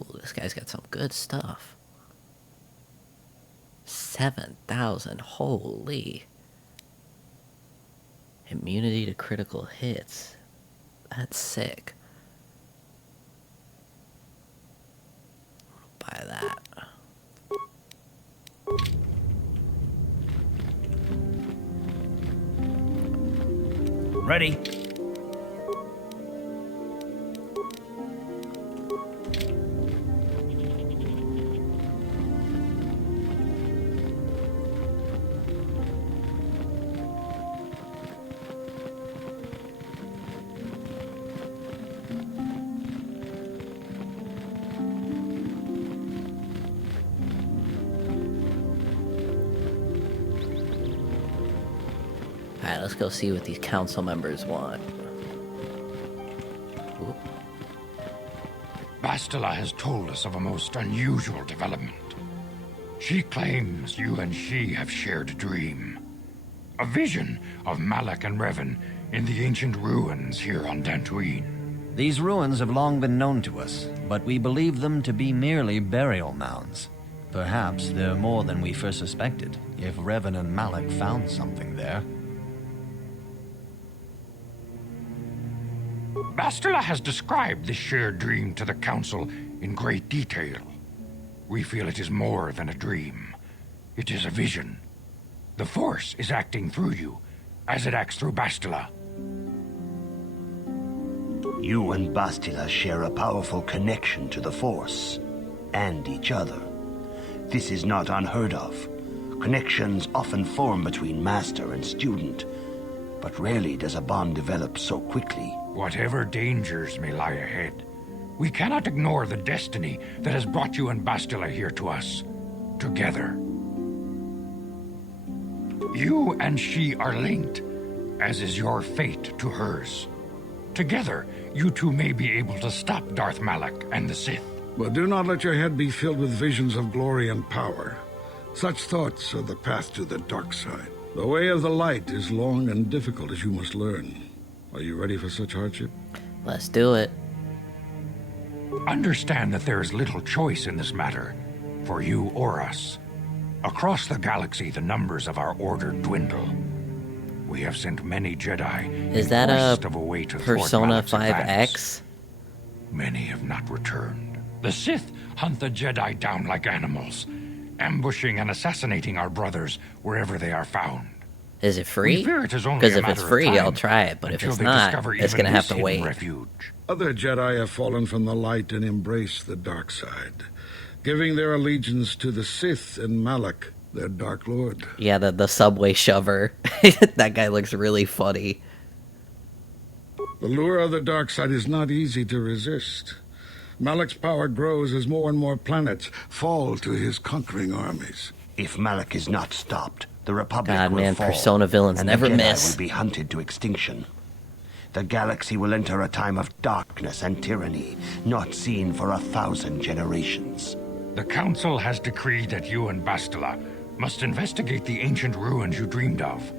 Ooh, this guy's got some good stuff. 7,000, holy. Immunity to critical hits. That's sick. Buy that. Ready. Alright, let's go see what these council members want. Ooh. Bastila has told us of a most unusual development. She claims you and she have shared a dream. A vision of Malak and Revan in the ancient ruins here on Dantooine. These ruins have long been known to us, but we believe them to be merely burial mounds. Perhaps they're more than we first suspected, if Revan and Malak found something there. Bastila has described this shared dream to the Council in great detail. We feel it is more than a dream. It is a vision. The Force is acting through you, as it acts through Bastila. You and Bastila share a powerful connection to the Force, and each other. This is not unheard of. Connections often form between master and student, but rarely does a bond develop so quickly. Whatever dangers may lie ahead, we cannot ignore the destiny that has brought you and Bastila here to us, together. You and she are linked, as is your fate to hers. Together, you two may be able to stop Darth Malak and the Sith. But do not let your head be filled with visions of glory and power. Such thoughts are the path to the dark side. The way of the light is long and difficult, as you must learn. Are you ready for such hardship? Let's do it. Understand that there is little choice in this matter, for you or us. Across the galaxy, the numbers of our order dwindle. We have sent many Jedi. Is that a Persona 5X? Many have not returned. The Sith hunt the Jedi down like animals, ambushing and assassinating our brothers wherever they are found. Is it free? Because if it's free, I'll try it, but if it's not, it's gonna have to wait. Refuge. Other Jedi have fallen from the light and embraced the dark side, giving their allegiance to the Sith and Malak, their Dark Lord. Yeah, the subway shover. That guy looks really funny. The lure of the dark side is not easy to resist. Malak's power grows as more and more planets fall to his conquering armies. If Malak is not stopped, the Republic will man, fall, Persona villains and never the Jedi miss. will be hunted to extinction. The galaxy will enter a time of darkness and tyranny, not seen for 1,000 generations. The Council has decreed that you and Bastila must investigate the ancient ruins you dreamed of,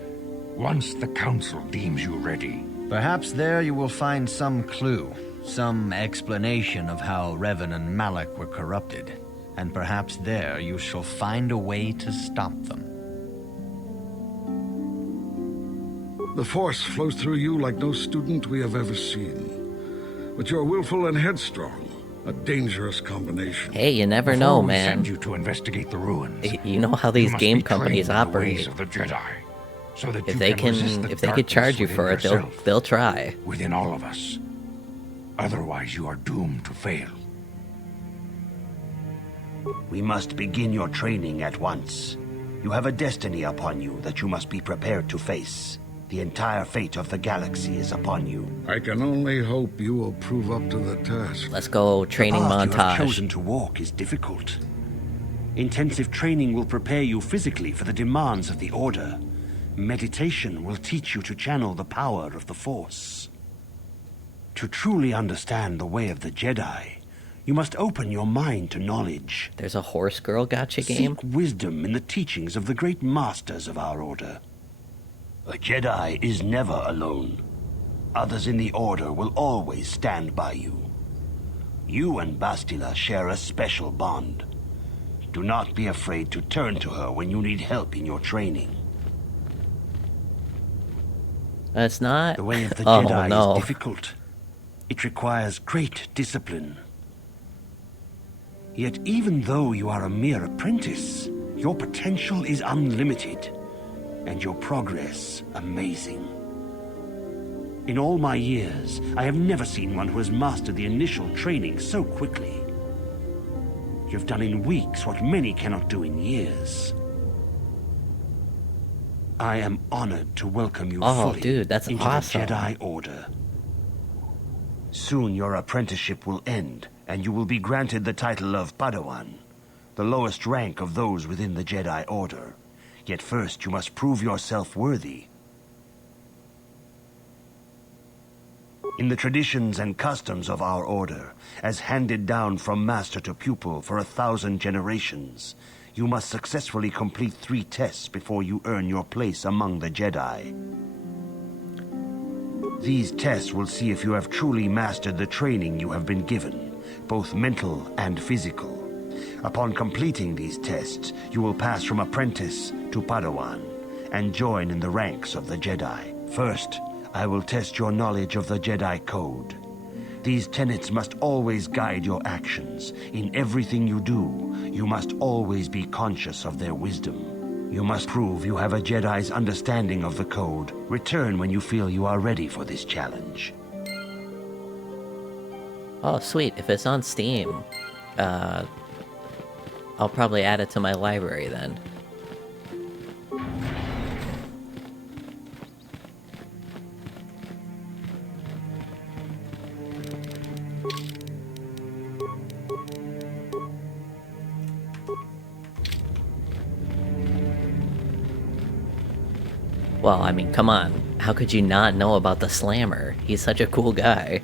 once the Council deems you ready. Perhaps there you will find some clue, some explanation of how Revan and Malak were corrupted, and perhaps there you shall find a way to stop them. The Force flows through you like no student we have ever seen. But you're willful and headstrong, a dangerous combination. Hey, you never know, we man. Send you to investigate the ruins. You know how these game companies operate. The ways of the Jedi, so that if you they can could charge you for it, they'll try. Within all of us. Otherwise, you are doomed to fail. We must begin your training at once. You have a destiny upon you that you must be prepared to face. The entire fate of the galaxy is upon you. I can only hope you will prove up to the task. Let's go training the path montage. You have chosen to walk is difficult. Intensive training will prepare you physically for the demands of the Order. Meditation will teach you to channel the power of the Force. To truly understand the way of the Jedi, you must open your mind to knowledge. There's a horse girl gotcha game? Seek wisdom in the teachings of the great masters of our Order. A Jedi is never alone. Others in the Order will always stand by you. You and Bastila share a special bond. Do not be afraid to turn to her when you need help in your training. That's not... The way of the Jedi is difficult. It requires great discipline. Yet even though you are a mere apprentice, your potential is unlimited. And your progress amazing. In all my years, I have never seen one who has mastered the initial training so quickly. You've done in weeks what many cannot do in years. I am honored to welcome you fully dude, that's into awesome. the Jedi Order. Soon your apprenticeship will end, and you will be granted the title of Padawan, the lowest rank of those within the Jedi Order. Yet first, you must prove yourself worthy. In the traditions and customs of our order, as handed down from master to pupil for 1,000 generations, you must successfully complete 3 tests before you earn your place among the Jedi. These tests will see if you have truly mastered the training you have been given, both mental and physical. Upon completing these tests, you will pass from apprentice to Padawan and join in the ranks of the Jedi. First, I will test your knowledge of the Jedi Code. These tenets must always guide your actions. In everything you do, you must always be conscious of their wisdom. You must prove you have a Jedi's understanding of the Code. Return when you feel you are ready for this challenge. Oh, sweet. If it's on Steam, I'll probably add it to my library then. Well, I mean, come on. How could you not know about the Slammer? He's such a cool guy.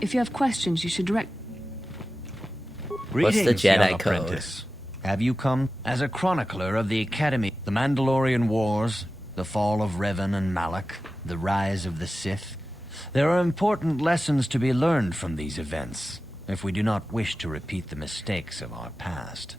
If you have questions, you should direct... What's the Jedi code? Apprentice. Have you come as a chronicler of the Academy, the Mandalorian Wars, the fall of Revan and Malak, the rise of the Sith? There are important lessons to be learned from these events, if we do not wish to repeat the mistakes of our past.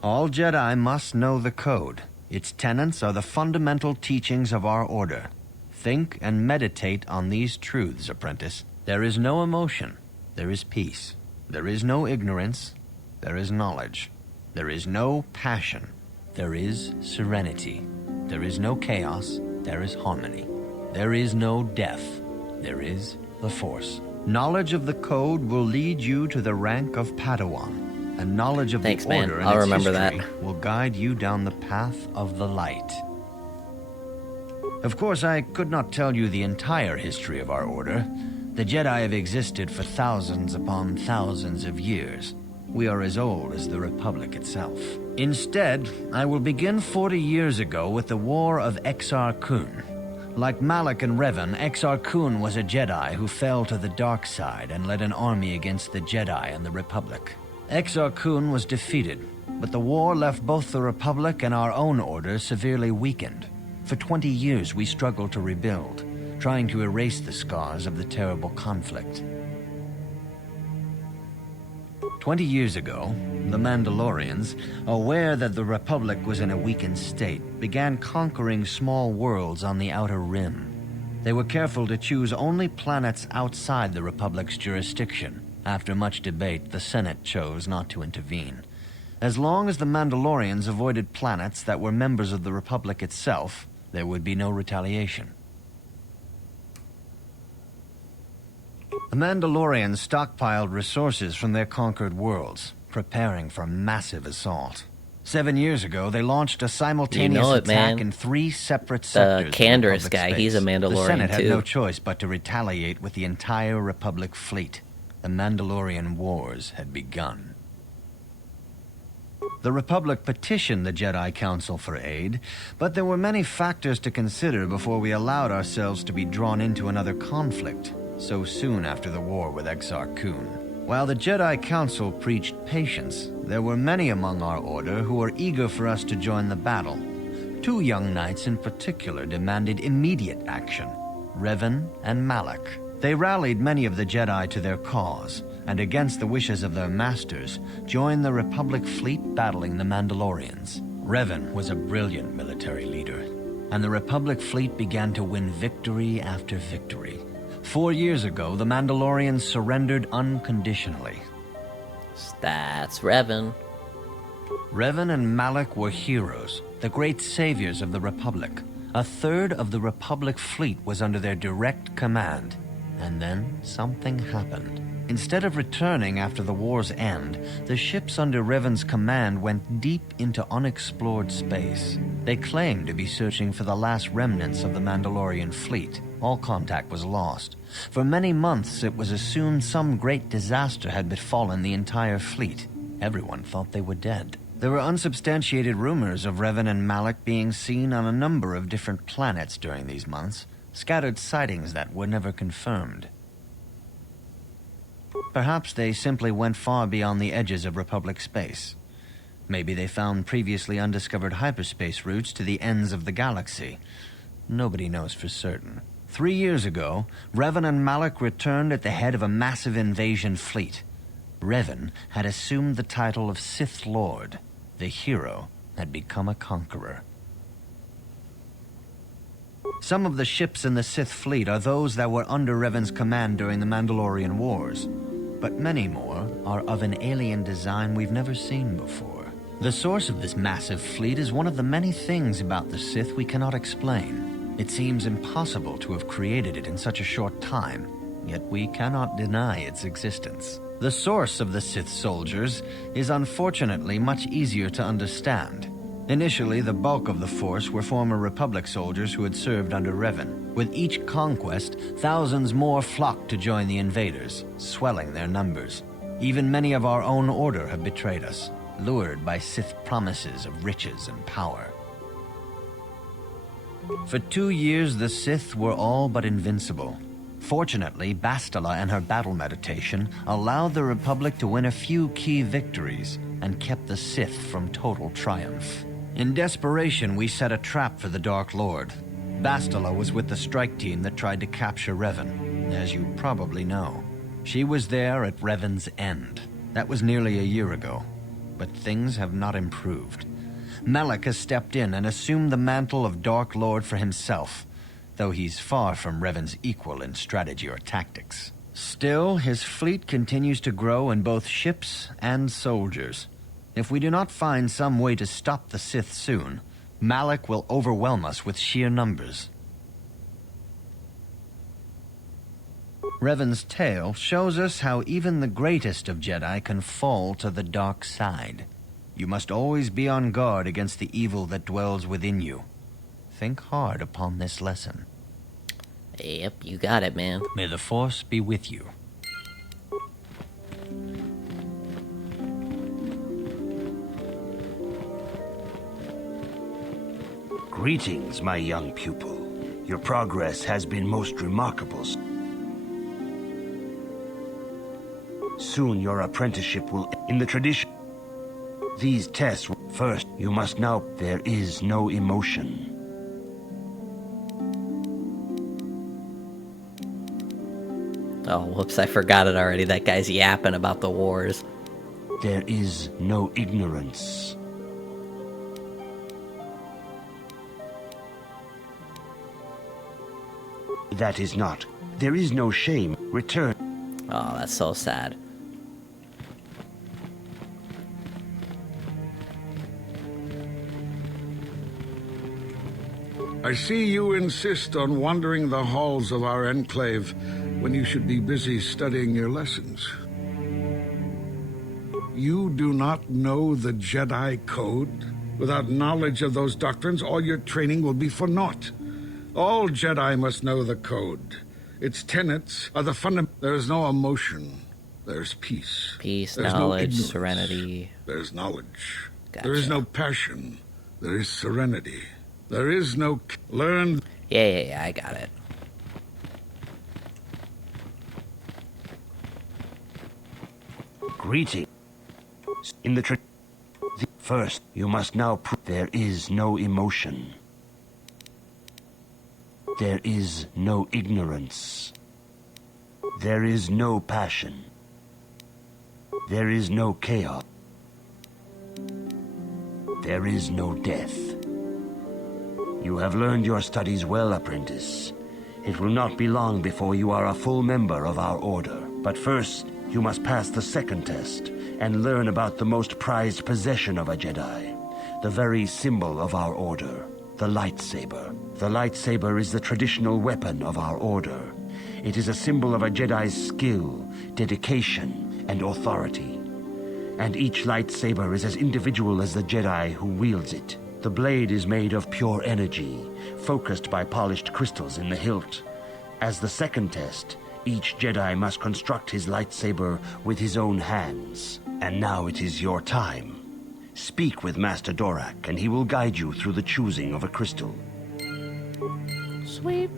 All Jedi must know the code. Its tenets are the fundamental teachings of our order. Think and meditate on these truths, apprentice. There is no emotion. There is peace. There is no ignorance. There is knowledge. There is no passion. There is serenity. There is no chaos. There is harmony. There is no death. There is the Force. Knowledge of the code will lead you to the rank of Padawan, and knowledge of the Order and its history will guide you down the path of the light. Of course, I could not tell you the entire history of our Order. The Jedi have existed for thousands upon thousands of years. We are as old as the Republic itself. Instead, I will begin 40 years ago with the War of Exar Kun. Like Malak and Revan, Exar Kun was a Jedi who fell to the dark side and led an army against the Jedi and the Republic. Exar Kun was defeated, but the war left both the Republic and our own order severely weakened. For 20 years we struggled to rebuild, trying to erase the scars of the terrible conflict. 20 years ago, the Mandalorians, aware that the Republic was in a weakened state, began conquering small worlds on the Outer Rim. They were careful to choose only planets outside the Republic's jurisdiction. After much debate, the Senate chose not to intervene. As long as the Mandalorians avoided planets that were members of the Republic itself, there would be no retaliation. The Mandalorians stockpiled resources from their conquered worlds, preparing for a massive assault. 7 years ago, they launched a simultaneous attack in 3 separate sectors. The Canderous guy, he's a Mandalorian The Senate too. had no choice but to retaliate with the entire Republic fleet. The Mandalorian Wars had begun. The Republic petitioned the Jedi Council for aid, but there were many factors to consider before we allowed ourselves to be drawn into another conflict so soon after the war with Exar Kun. While the Jedi Council preached patience, there were many among our order who were eager for us to join the battle. 2 young knights in particular demanded immediate action, Revan and Malak. They rallied many of the Jedi to their cause, and against the wishes of their masters, joined the Republic fleet battling the Mandalorians. Revan was a brilliant military leader, and the Republic fleet began to win victory after victory. 4 years ago, the Mandalorians surrendered unconditionally. That's Revan. Revan and Malak were heroes, the great saviors of the Republic. 1/3 of the Republic fleet was under their direct command. And then something happened. Instead of returning after the war's end, the ships under Revan's command went deep into unexplored space. They claimed to be searching for the last remnants of the Mandalorian fleet. All contact was lost. For many months, it was assumed some great disaster had befallen the entire fleet. Everyone thought they were dead. There were unsubstantiated rumors of Revan and Malak being seen on a number of different planets during these months, scattered sightings that were never confirmed. Perhaps they simply went far beyond the edges of Republic space. Maybe they found previously undiscovered hyperspace routes to the ends of the galaxy. Nobody knows for certain. 3 years ago, Revan and Malak returned at the head of a massive invasion fleet. Revan had assumed the title of Sith Lord. The hero had become a conqueror. Some of the ships in the Sith fleet are those that were under Revan's command during the Mandalorian Wars, but many more are of an alien design we've never seen before. The source of this massive fleet is one of the many things about the Sith we cannot explain. It seems impossible to have created it in such a short time, yet we cannot deny its existence. The source of the Sith soldiers is unfortunately much easier to understand. Initially, the bulk of the force were former Republic soldiers who had served under Revan. With each conquest, thousands more flocked to join the invaders, swelling their numbers. Even many of our own order have betrayed us, lured by Sith promises of riches and power. For 2 years, the Sith were all but invincible. Fortunately, Bastila and her battle meditation allowed the Republic to win a few key victories and kept the Sith from total triumph. In desperation, we set a trap for the Dark Lord. Bastila was with the strike team that tried to capture Revan, as you probably know. She was there at Revan's end. That was nearly a year ago, but things have not improved. Malak has stepped in and assumed the mantle of Dark Lord for himself, though he's far from Revan's equal in strategy or tactics. Still, his fleet continues to grow in both ships and soldiers. If we do not find some way to stop the Sith soon, Malak will overwhelm us with sheer numbers. Revan's tale shows us how even the greatest of Jedi can fall to the dark side. You must always be on guard against the evil that dwells within you. Think hard upon this lesson. Yep, you got it, man. May the Force be with you. Greetings, my young pupil. Your progress has been most remarkable. Soon your apprenticeship will in the tradition. These tests first, you must now. There is no emotion. Oh, whoops, I forgot it already. That guy's yapping about the wars. There is no ignorance. That is not. There is no shame. Return. Oh, that's so sad. I see you insist on wandering the halls of our enclave when you should be busy studying your lessons. You do not know the Jedi Code? Without knowledge of those doctrines, all your training will be for naught. All Jedi must know the Code. Its tenets are the fundamental. There is no emotion. There's peace. Peace, There's knowledge, no serenity. There's knowledge. Gotcha. There is no passion. There is serenity. There is no learn. Yeah, I got it. Greeting. In the first, you must now prove there is no emotion. There is no ignorance. There is no passion. There is no chaos. There is no death. You have learned your studies well, apprentice. It will not be long before you are a full member of our order. But first, you must pass the second test and learn about the most prized possession of a Jedi, the very symbol of our order, the lightsaber. The lightsaber is the traditional weapon of our order. It is a symbol of a Jedi's skill, dedication, and authority. And each lightsaber is as individual as the Jedi who wields it. The blade is made of pure energy, focused by polished crystals in the hilt. As the second test, each Jedi must construct his lightsaber with his own hands. And now it is your time. Speak with Master Dorak, and he will guide you through the choosing of a crystal. Sweet.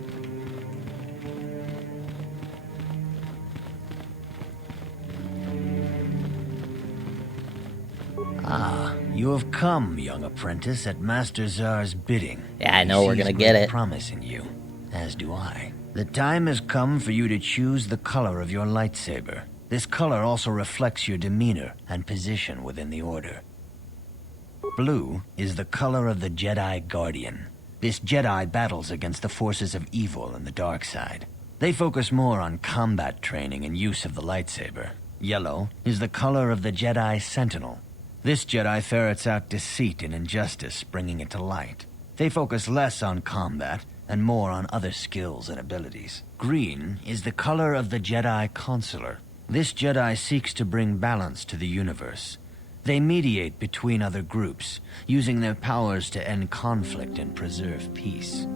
Ah, you have come, young apprentice, at Master Zar's bidding. Yeah, I know we're gonna get it. Promise in you, as do I. The time has come for you to choose the color of your lightsaber. This color also reflects your demeanor and position within the Order. Blue is the color of the Jedi Guardian. This Jedi battles against the forces of evil and the dark side. They focus more on combat training and use of the lightsaber. Yellow is the color of the Jedi Sentinel. This Jedi ferrets out deceit and injustice, bringing it to light. They focus less on combat and more on other skills and abilities. Green is the color of the Jedi Consular. This Jedi seeks to bring balance to the universe. They mediate between other groups, using their powers to end conflict and preserve peace.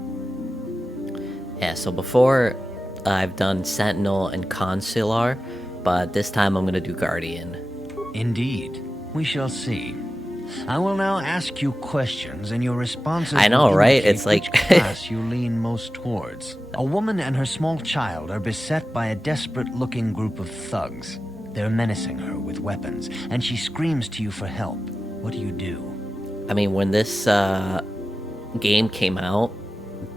Yeah, so before I've done Sentinel and Consular, but this time I'm gonna do Guardian. Indeed. We shall see. I will now ask you questions, and your responses I know, will right? indicate It's like which class you lean most towards. A woman and her small child are beset by a desperate-looking group of thugs. They're menacing her with weapons, and she screams to you for help. What do you do? I mean, when this game came out,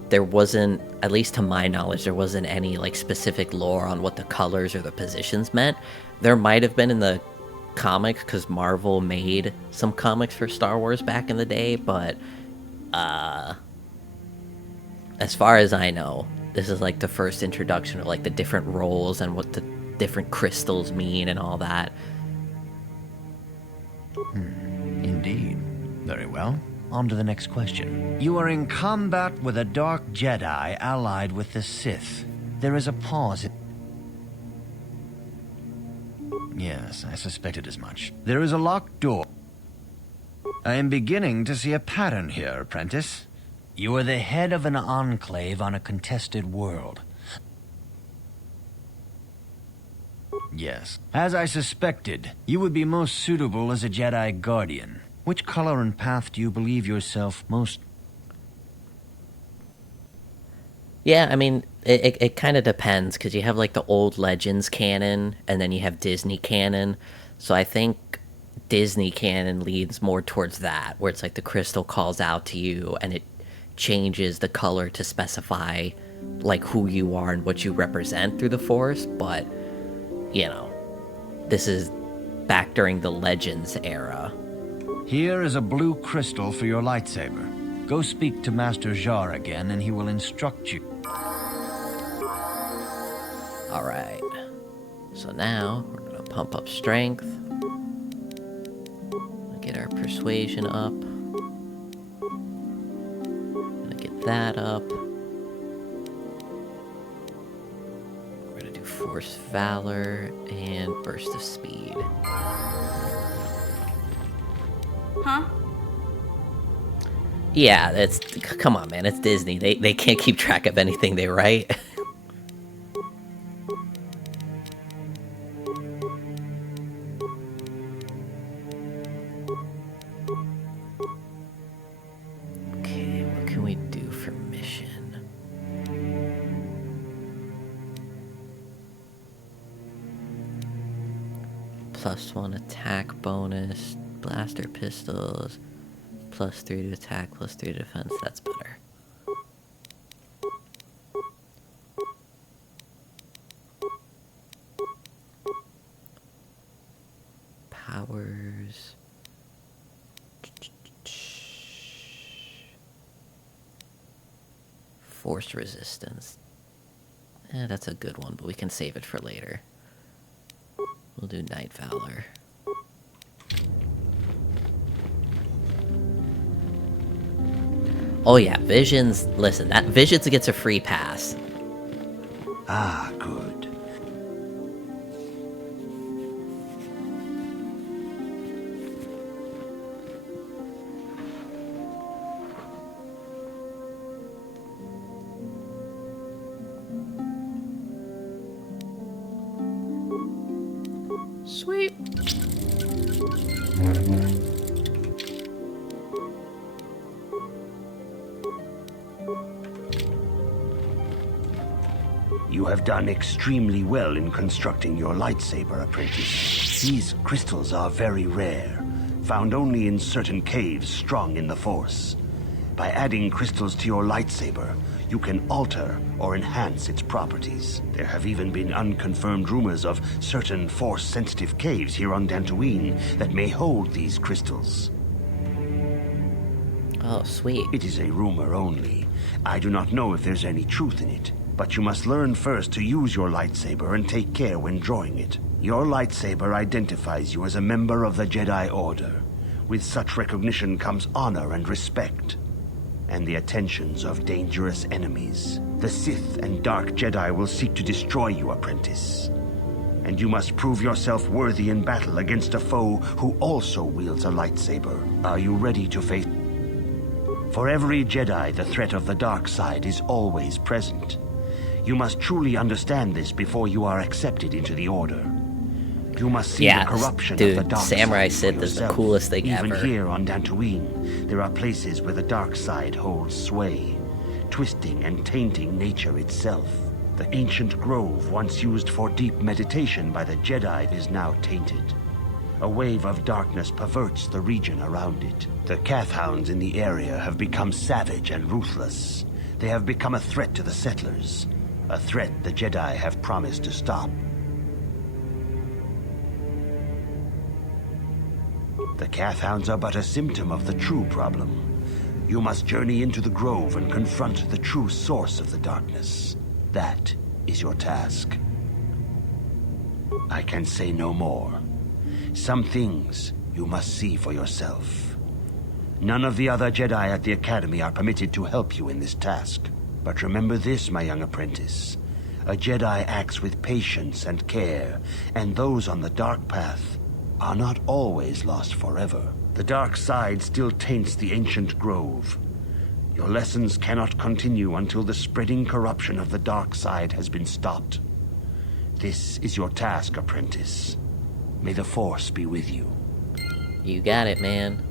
there wasn't, at least to my knowledge, there wasn't any like specific lore on what the colors or the positions meant. There might have been in the comics, because Marvel made some comics for Star Wars back in the day, but as far as I know, this is like the first introduction of like the different roles and what the different crystals mean and all that. Indeed. Very well. On to the next question. You are in combat with a dark Jedi allied with the Sith. There is a pause. Yes, I suspected as much. There is a locked door. I am beginning to see a pattern here, apprentice. You are the head of an enclave on a contested world. Yes. As I suspected, you would be most suitable as a Jedi Guardian. Which color and path do you believe yourself most... Yeah, I mean, it kind of depends, because you have like the old Legends canon, and then you have Disney canon. So I think Disney canon leads more towards that, where it's like the crystal calls out to you, and it changes the color to specify like who you are and what you represent through the Force. But, you know, this is back during the Legends era. Here is a blue crystal for your lightsaber. Go speak to Master Jar again, and he will instruct you. Alright. So now, we're gonna pump up strength. Get our persuasion up. Gonna get that up. We're gonna do Force Valor and Burst of Speed. Huh? Yeah, it's... Come on, man, it's Disney. They can't keep track of anything they write. Okay, what can we do for mission? +1 attack bonus, blaster pistols, +3 to attack, +3 to defense. That's better. Powers. Force resistance. That's a good one, but we can save it for later. We'll do Night Valor. Oh yeah, Visions. Listen, that Visions gets a free pass. Ah, good. Sweet. You have done extremely well in constructing your lightsaber, apprentice. These crystals are very rare, found only in certain caves strong in the Force. By adding crystals to your lightsaber, you can alter or enhance its properties. There have even been unconfirmed rumors of certain Force-sensitive caves here on Dantooine that may hold these crystals. Oh, sweet. It is a rumor only. I do not know if there's any truth in it, but you must learn first to use your lightsaber and take care when drawing it. Your lightsaber identifies you as a member of the Jedi Order. With such recognition comes honor and respect, and the attentions of dangerous enemies. The Sith and Dark Jedi will seek to destroy you, apprentice. And you must prove yourself worthy in battle against a foe who also wields a lightsaber. Are you ready to face... For every Jedi, the threat of the dark side is always present. You must truly understand this before you are accepted into the Order. You must see the corruption dude, of the dark Samurai side Sith for is the yourself. coolest thing Even ever. here on Dantooine, there are places where the dark side holds sway, twisting and tainting nature itself. The ancient grove, once used for deep meditation by the Jedi, is now tainted. A wave of darkness perverts the region around it. The Kath hounds in the area have become savage and ruthless. They have become a threat to the settlers, a threat the Jedi have promised to stop. The Kath hounds are but a symptom of the true problem. You must journey into the grove and confront the true source of the darkness. That is your task. I can say no more. Some things you must see for yourself. None of the other Jedi at the Academy are permitted to help you in this task. But remember this, my young apprentice. A Jedi acts with patience and care, and those on the dark path are not always lost forever. The dark side still taints the ancient grove. Your lessons cannot continue until the spreading corruption of the dark side has been stopped. This is your task, apprentice. May the Force be with you. You got it, man.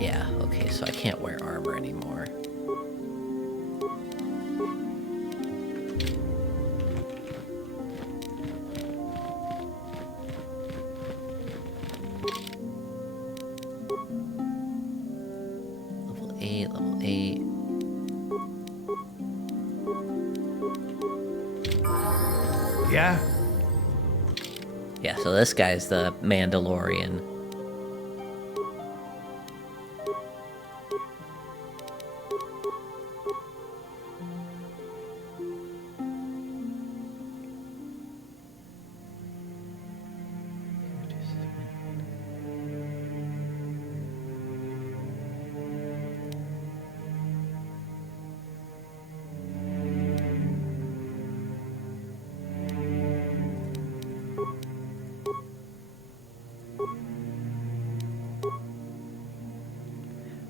Yeah, okay, so I can't wear armor anymore. Level 8, level 8. Yeah? Yeah, so this guy's the Mandalorian.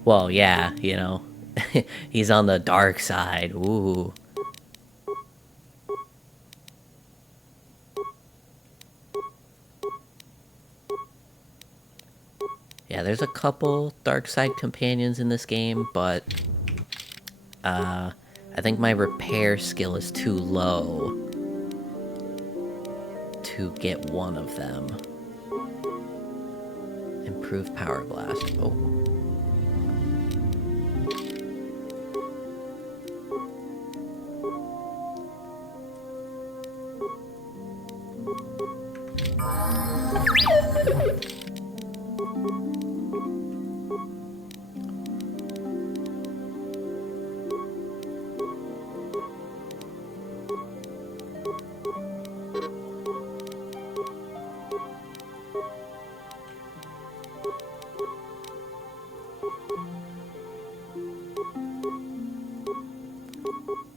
Well, yeah, you know, he's on the dark side. Ooh. Yeah, there's a couple dark side companions in this game, but I think my repair skill is too low to get one of them. Improved power blast. Oh.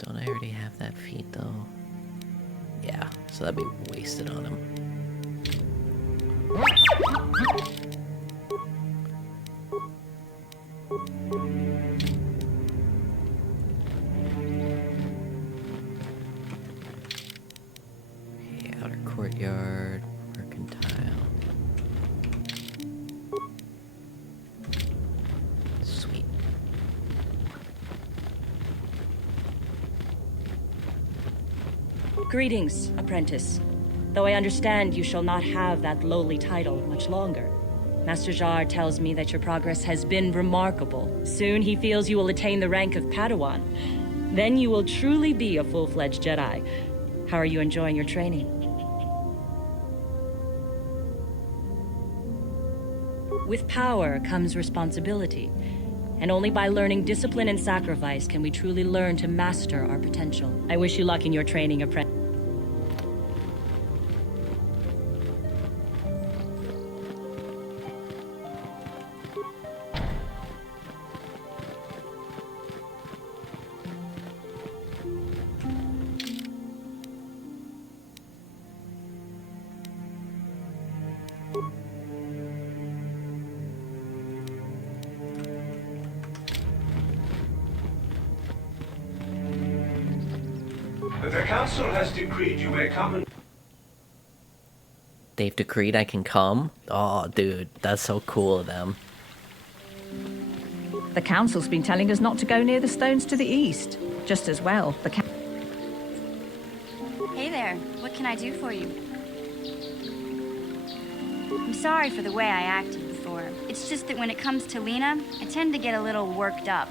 Don't I already have that feat though? Yeah, so that'd be wasted on him. Okay, outer courtyard, mercantile. Sweet. Greetings, apprentice. Though I understand you shall not have that lowly title much longer. Master Jar tells me that your progress has been remarkable. Soon he feels you will attain the rank of Padawan. Then you will truly be a full-fledged Jedi. How are you enjoying your training? With power comes responsibility. And only by learning discipline and sacrifice can we truly learn to master our potential. I wish you luck in your training, apprentice. The council has decreed you may come and... They've decreed I can come? Oh, dude, that's so cool of them. The council's been telling us not to go near the stones to the east. Just as well, Hey there, what can I do for you? I'm sorry for the way I acted before. It's just that when it comes to Lena, I tend to get a little worked up.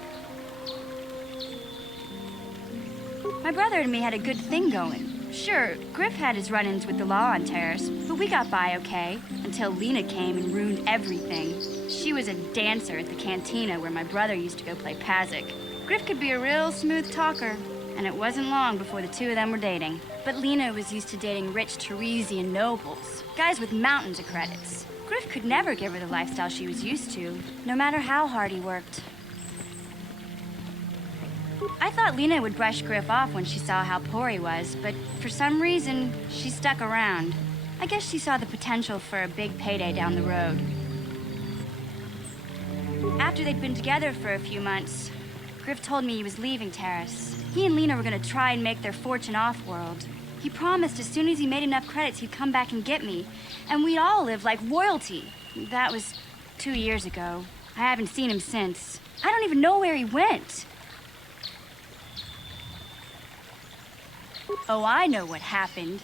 My brother and me had a good thing going. Sure, Griff had his run-ins with the law on Terrace, but we got by okay, until Lena came and ruined everything. She was a dancer at the cantina where my brother used to go play Pazik. Griff could be a real smooth talker, and it wasn't long before the two of them were dating. But Lena was used to dating rich Teresian nobles, guys with mountains of credits. Griff could never give her the lifestyle she was used to, no matter how hard he worked. I thought Lena would brush Griff off when she saw how poor he was, but for some reason, she stuck around. I guess she saw the potential for a big payday down the road. After they'd been together for a few months, Griff told me he was leaving Terrace. He and Lena were gonna try and make their fortune off-world. He promised as soon as he made enough credits, he'd come back and get me, and we'd all live like royalty. That was 2 years ago. I haven't seen him since. I don't even know where he went. Oh, I know what happened.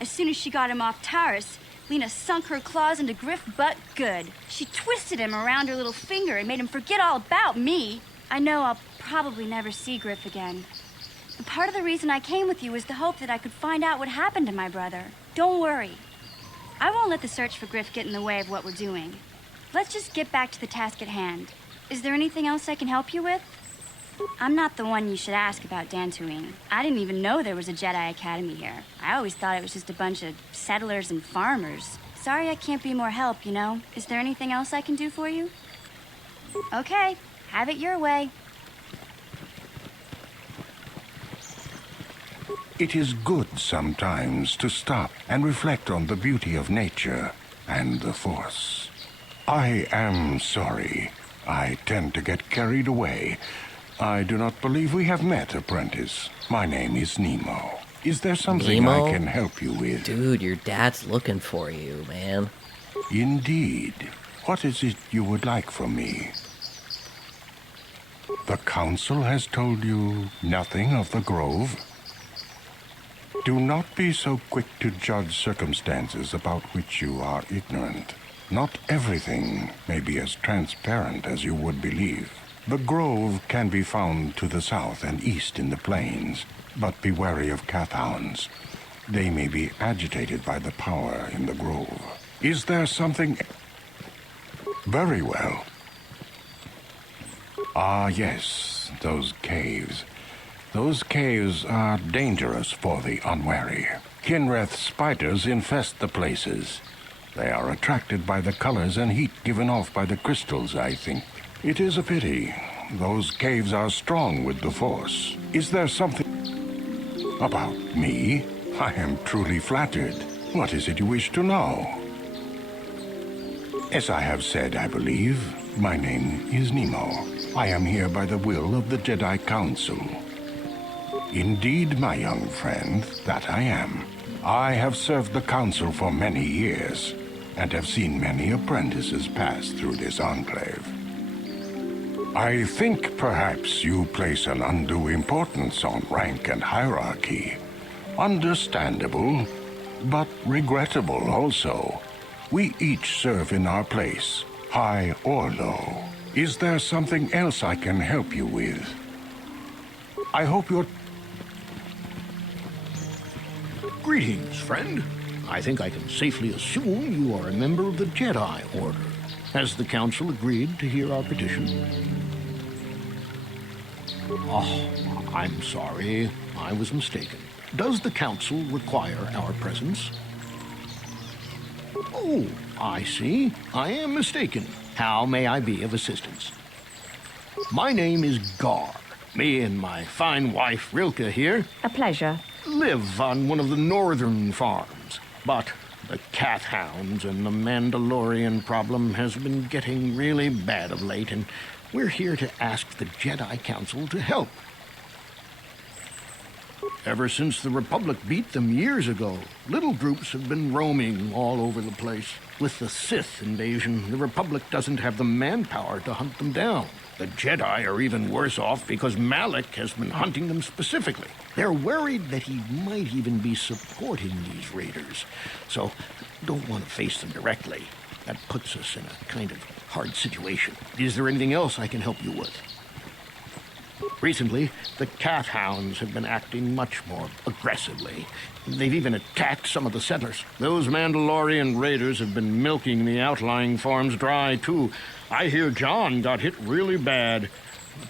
As soon as she got him off Taurus, Lena sunk her claws into Griff butt good. She twisted him around her little finger and made him forget all about me. I know I'll probably never see Griff again. But part of the reason I came with you was the hope that I could find out what happened to my brother. Don't worry. I won't let the search for Griff get in the way of what we're doing. Let's just get back to the task at hand. Is there anything else I can help you with? I'm not the one you should ask about Dantooine. I didn't even know there was a Jedi Academy here. I always thought it was just a bunch of settlers and farmers. Sorry I can't be more help, you know? Is there anything else I can do for you? Okay, have it your way. It is good sometimes to stop and reflect on the beauty of nature and the Force. I am sorry. I tend to get carried away. I do not believe we have met, apprentice. My name is Nemo. Is there something Nemo? I can help you with? Dude, your dad's looking for you, man. Indeed. What is it you would like from me? The Council has told you nothing of the Grove? Do not be so quick to judge circumstances about which you are ignorant. Not everything may be as transparent as you would believe. The Grove can be found to the south and east in the plains, but be wary of Cathounds. They may be agitated by the power in the Grove. Is there something... Very well. Ah, yes, those caves. Those caves are dangerous for the unwary. Kinreth spiders infest the places. They are attracted by the colors and heat given off by the crystals, I think. It is a pity. Those caves are strong with the Force. Is there something... About me? I am truly flattered. What is it you wish to know? As I have said, I believe, my name is Nemo. I am here by the will of the Jedi Council. Indeed, my young friend, that I am. I have served the Council for many years, and have seen many apprentices pass through this enclave. I think perhaps you place an undue importance on rank and hierarchy. Understandable, but regrettable also. We each serve in our place, high or low. Is there something else I can help you with? I hope you're... Greetings, friend. I think I can safely assume you are a member of the Jedi Order. Has the Council agreed to hear our petition? Oh, I'm sorry. I was mistaken. Does the Council require our presence? Oh, I see. I am mistaken. How may I be of assistance? My name is Gar. Me and my fine wife, Rilke, here... A pleasure. ...live on one of the northern farms. But the Cathounds and the Mandalorian problem has been getting really bad of late, and we're here to ask the Jedi Council to help. Ever since the Republic beat them years ago, little groups have been roaming all over the place. With the Sith invasion, the Republic doesn't have the manpower to hunt them down. The Jedi are even worse off because Malik has been hunting them specifically. They're worried that he might even be supporting these raiders, so don't want to face them directly. That puts us in a kind of hard situation. Is there anything else I can help you with? Recently, the calf hounds have been acting much more aggressively. They've even attacked some of the settlers. Those Mandalorian raiders have been milking the outlying farms dry, too. I hear John got hit really bad.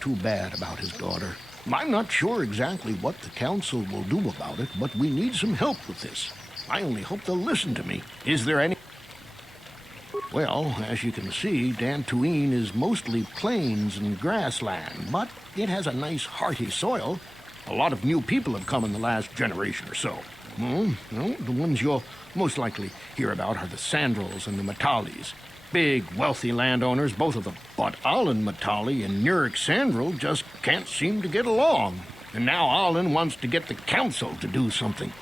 Too bad about his daughter. I'm not sure exactly what the Council will do about it, but we need some help with this. I only hope they'll listen to me. Is there any... Well, as you can see, Dantooine is mostly plains and grassland, but it has a nice, hearty soil. A lot of new people have come in the last generation or so. Well, the ones you'll most likely hear about are the Sandrels and the Matalis. Big, wealthy landowners, both of them. But Alan Matali and Nurik Sandrel just can't seem to get along. And now Alan wants to get the Council to do something.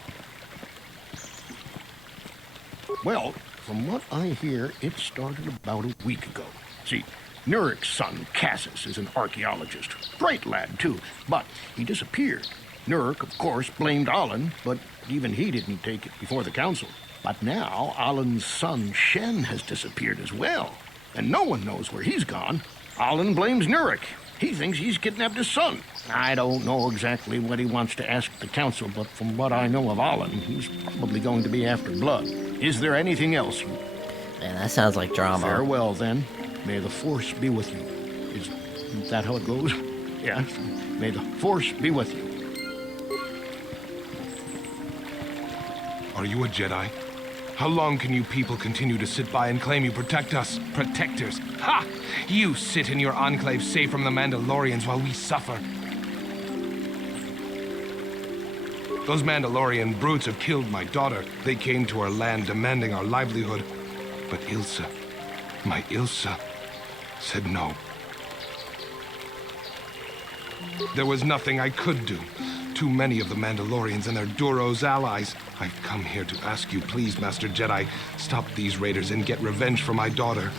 Well, from what I hear, it started about a week ago. See, Nurik's son, Cassis, is an archaeologist. Great lad, too, but he disappeared. Nurik, of course, blamed Alan, but even he didn't take it before the Council. But now, Alan's son, Shen, has disappeared as well, and no one knows where he's gone. Alan blames Nurik. He thinks he's kidnapped his son. I don't know exactly what he wants to ask the Council, but from what I know of Alan, he's probably going to be after blood. Is there anything else? Man, that sounds like drama. Farewell, then. May the Force be with you. Isn't that how it goes? Yeah. May the Force be with you. Are you a Jedi? How long can you people continue to sit by and claim you protect us? Protectors? Ha! You sit in your enclave safe from the Mandalorians while we suffer. Those Mandalorian brutes have killed my daughter. They came to our land demanding our livelihood. But Ilsa, my Ilsa, said no. There was nothing I could do. Too many of the Mandalorians and their Duros allies. I've come here to ask you, please, Master Jedi, stop these raiders and get revenge for my daughter.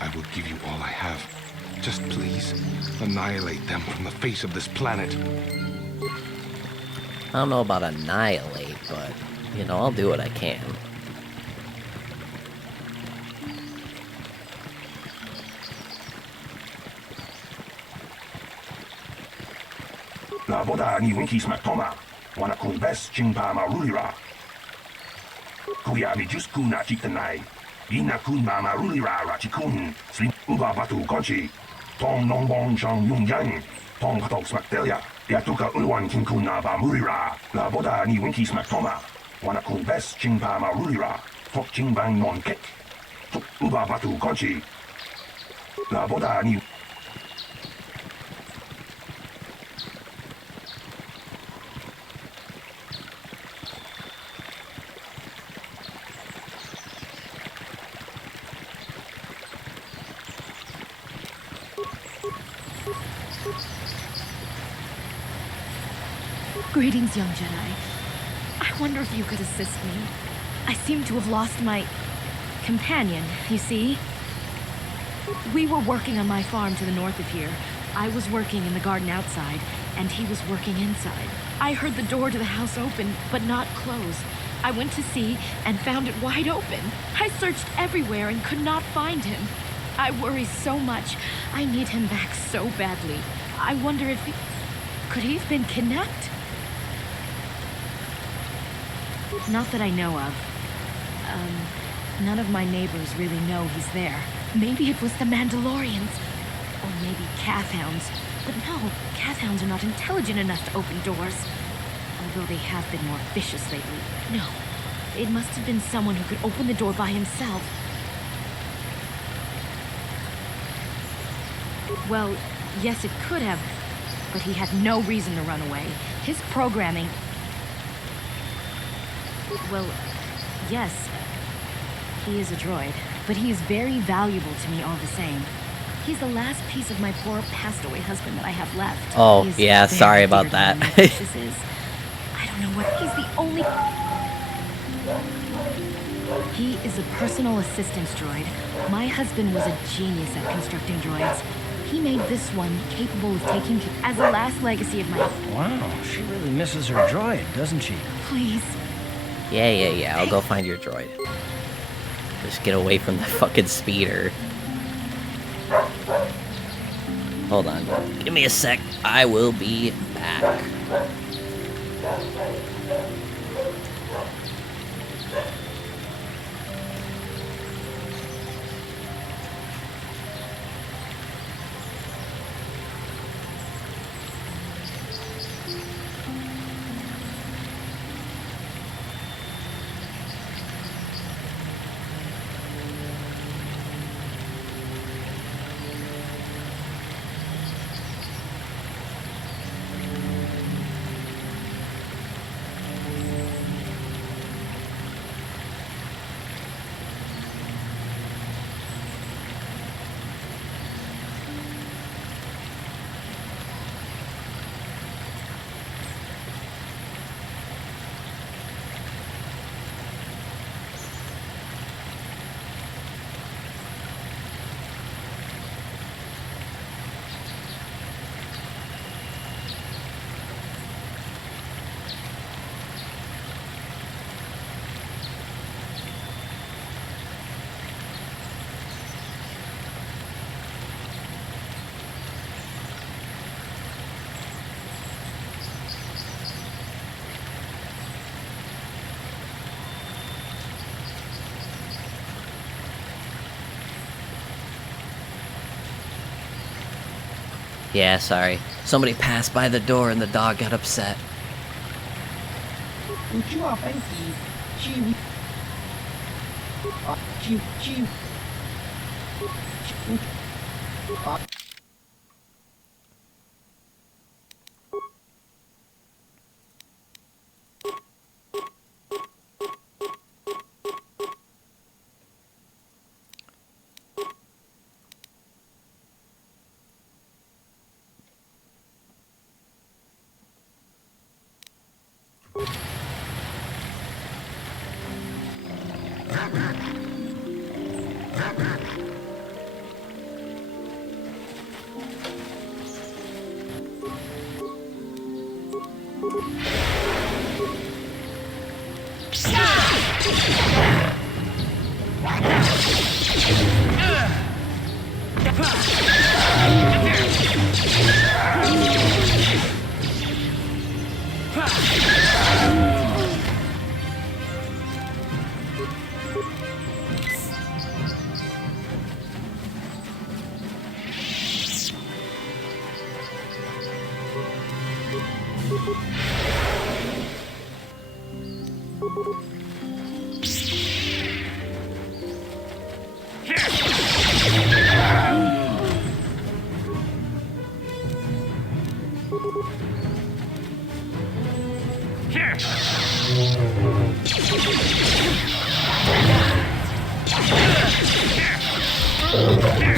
I will give you all I have. Just please, annihilate them from the face of this planet. I don't know about annihilate, but, you know, I'll do what I can. La boda ni winkis matoma, wana kun bes chingpa marulira. Kuya mi just kuna chitanai, ina kun ma marulira rachikun, slim uba batu konchi, tong nongbong shang yung yang, tong patok smaktelia, yatuka ulwan kinkuna ba murira. La boda ni winkis matoma, wana kun bes chingpa marulira, tok chingbang non kek, tok uba batu konchi. La boda ni... Greetings, young Jedi. I wonder if you could assist me. I seem to have lost my companion, you see? We were working on my farm to the north of here. I was working in the garden outside, and he was working inside. I heard the door to the house open, but not close. I went to see and found it wide open. I searched everywhere and could not find him. I worry so much. I need him back so badly. I wonder if he... Could he have been kidnapped? Not that I know of. None of my neighbors really know he's there. Maybe it was the Mandalorians. Or maybe Cathhounds. But no, Cathhounds are not intelligent enough to open doors. Although they have been more vicious lately. No, it must have been someone who could open the door by himself. Well, yes, it could have. But he had no reason to run away. His programming... Well, yes, he is a droid, but he is very valuable to me all the same. He's the last piece of my poor passed-away husband that I have left. Oh, He's yeah, sorry very about dear to that. me, my precious is. I don't know what... He's the only... He is a personal assistance droid. My husband was a genius at constructing droids. He made this one capable of taking care as the last legacy of my... Wow, she really misses her droid, doesn't she? Please. Yeah. I'll go find your droid. Just get away from the fucking speeder. Hold on. Give me a sec. I will be back. Yeah, sorry. Somebody passed by the door and the dog got upset.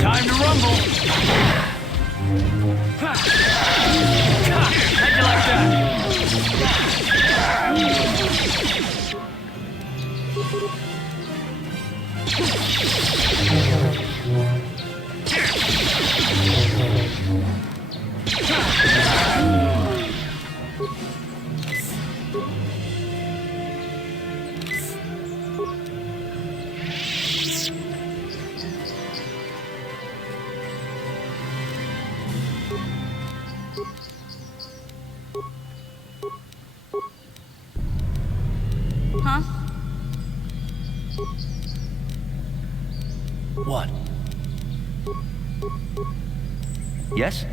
Time to rumble. How'd you like Huh? What? Yes?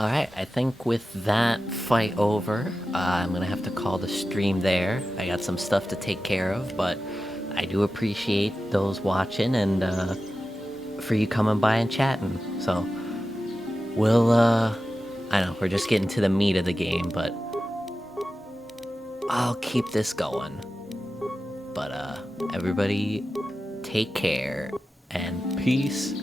Alright, I think with that fight over, I'm gonna have to call the stream there. I got some stuff to take care of, but I do appreciate those watching and for you coming by and chatting. So, we'll, I know, we're just getting to the meat of the game, but I'll keep this going. But, everybody, take care, and peace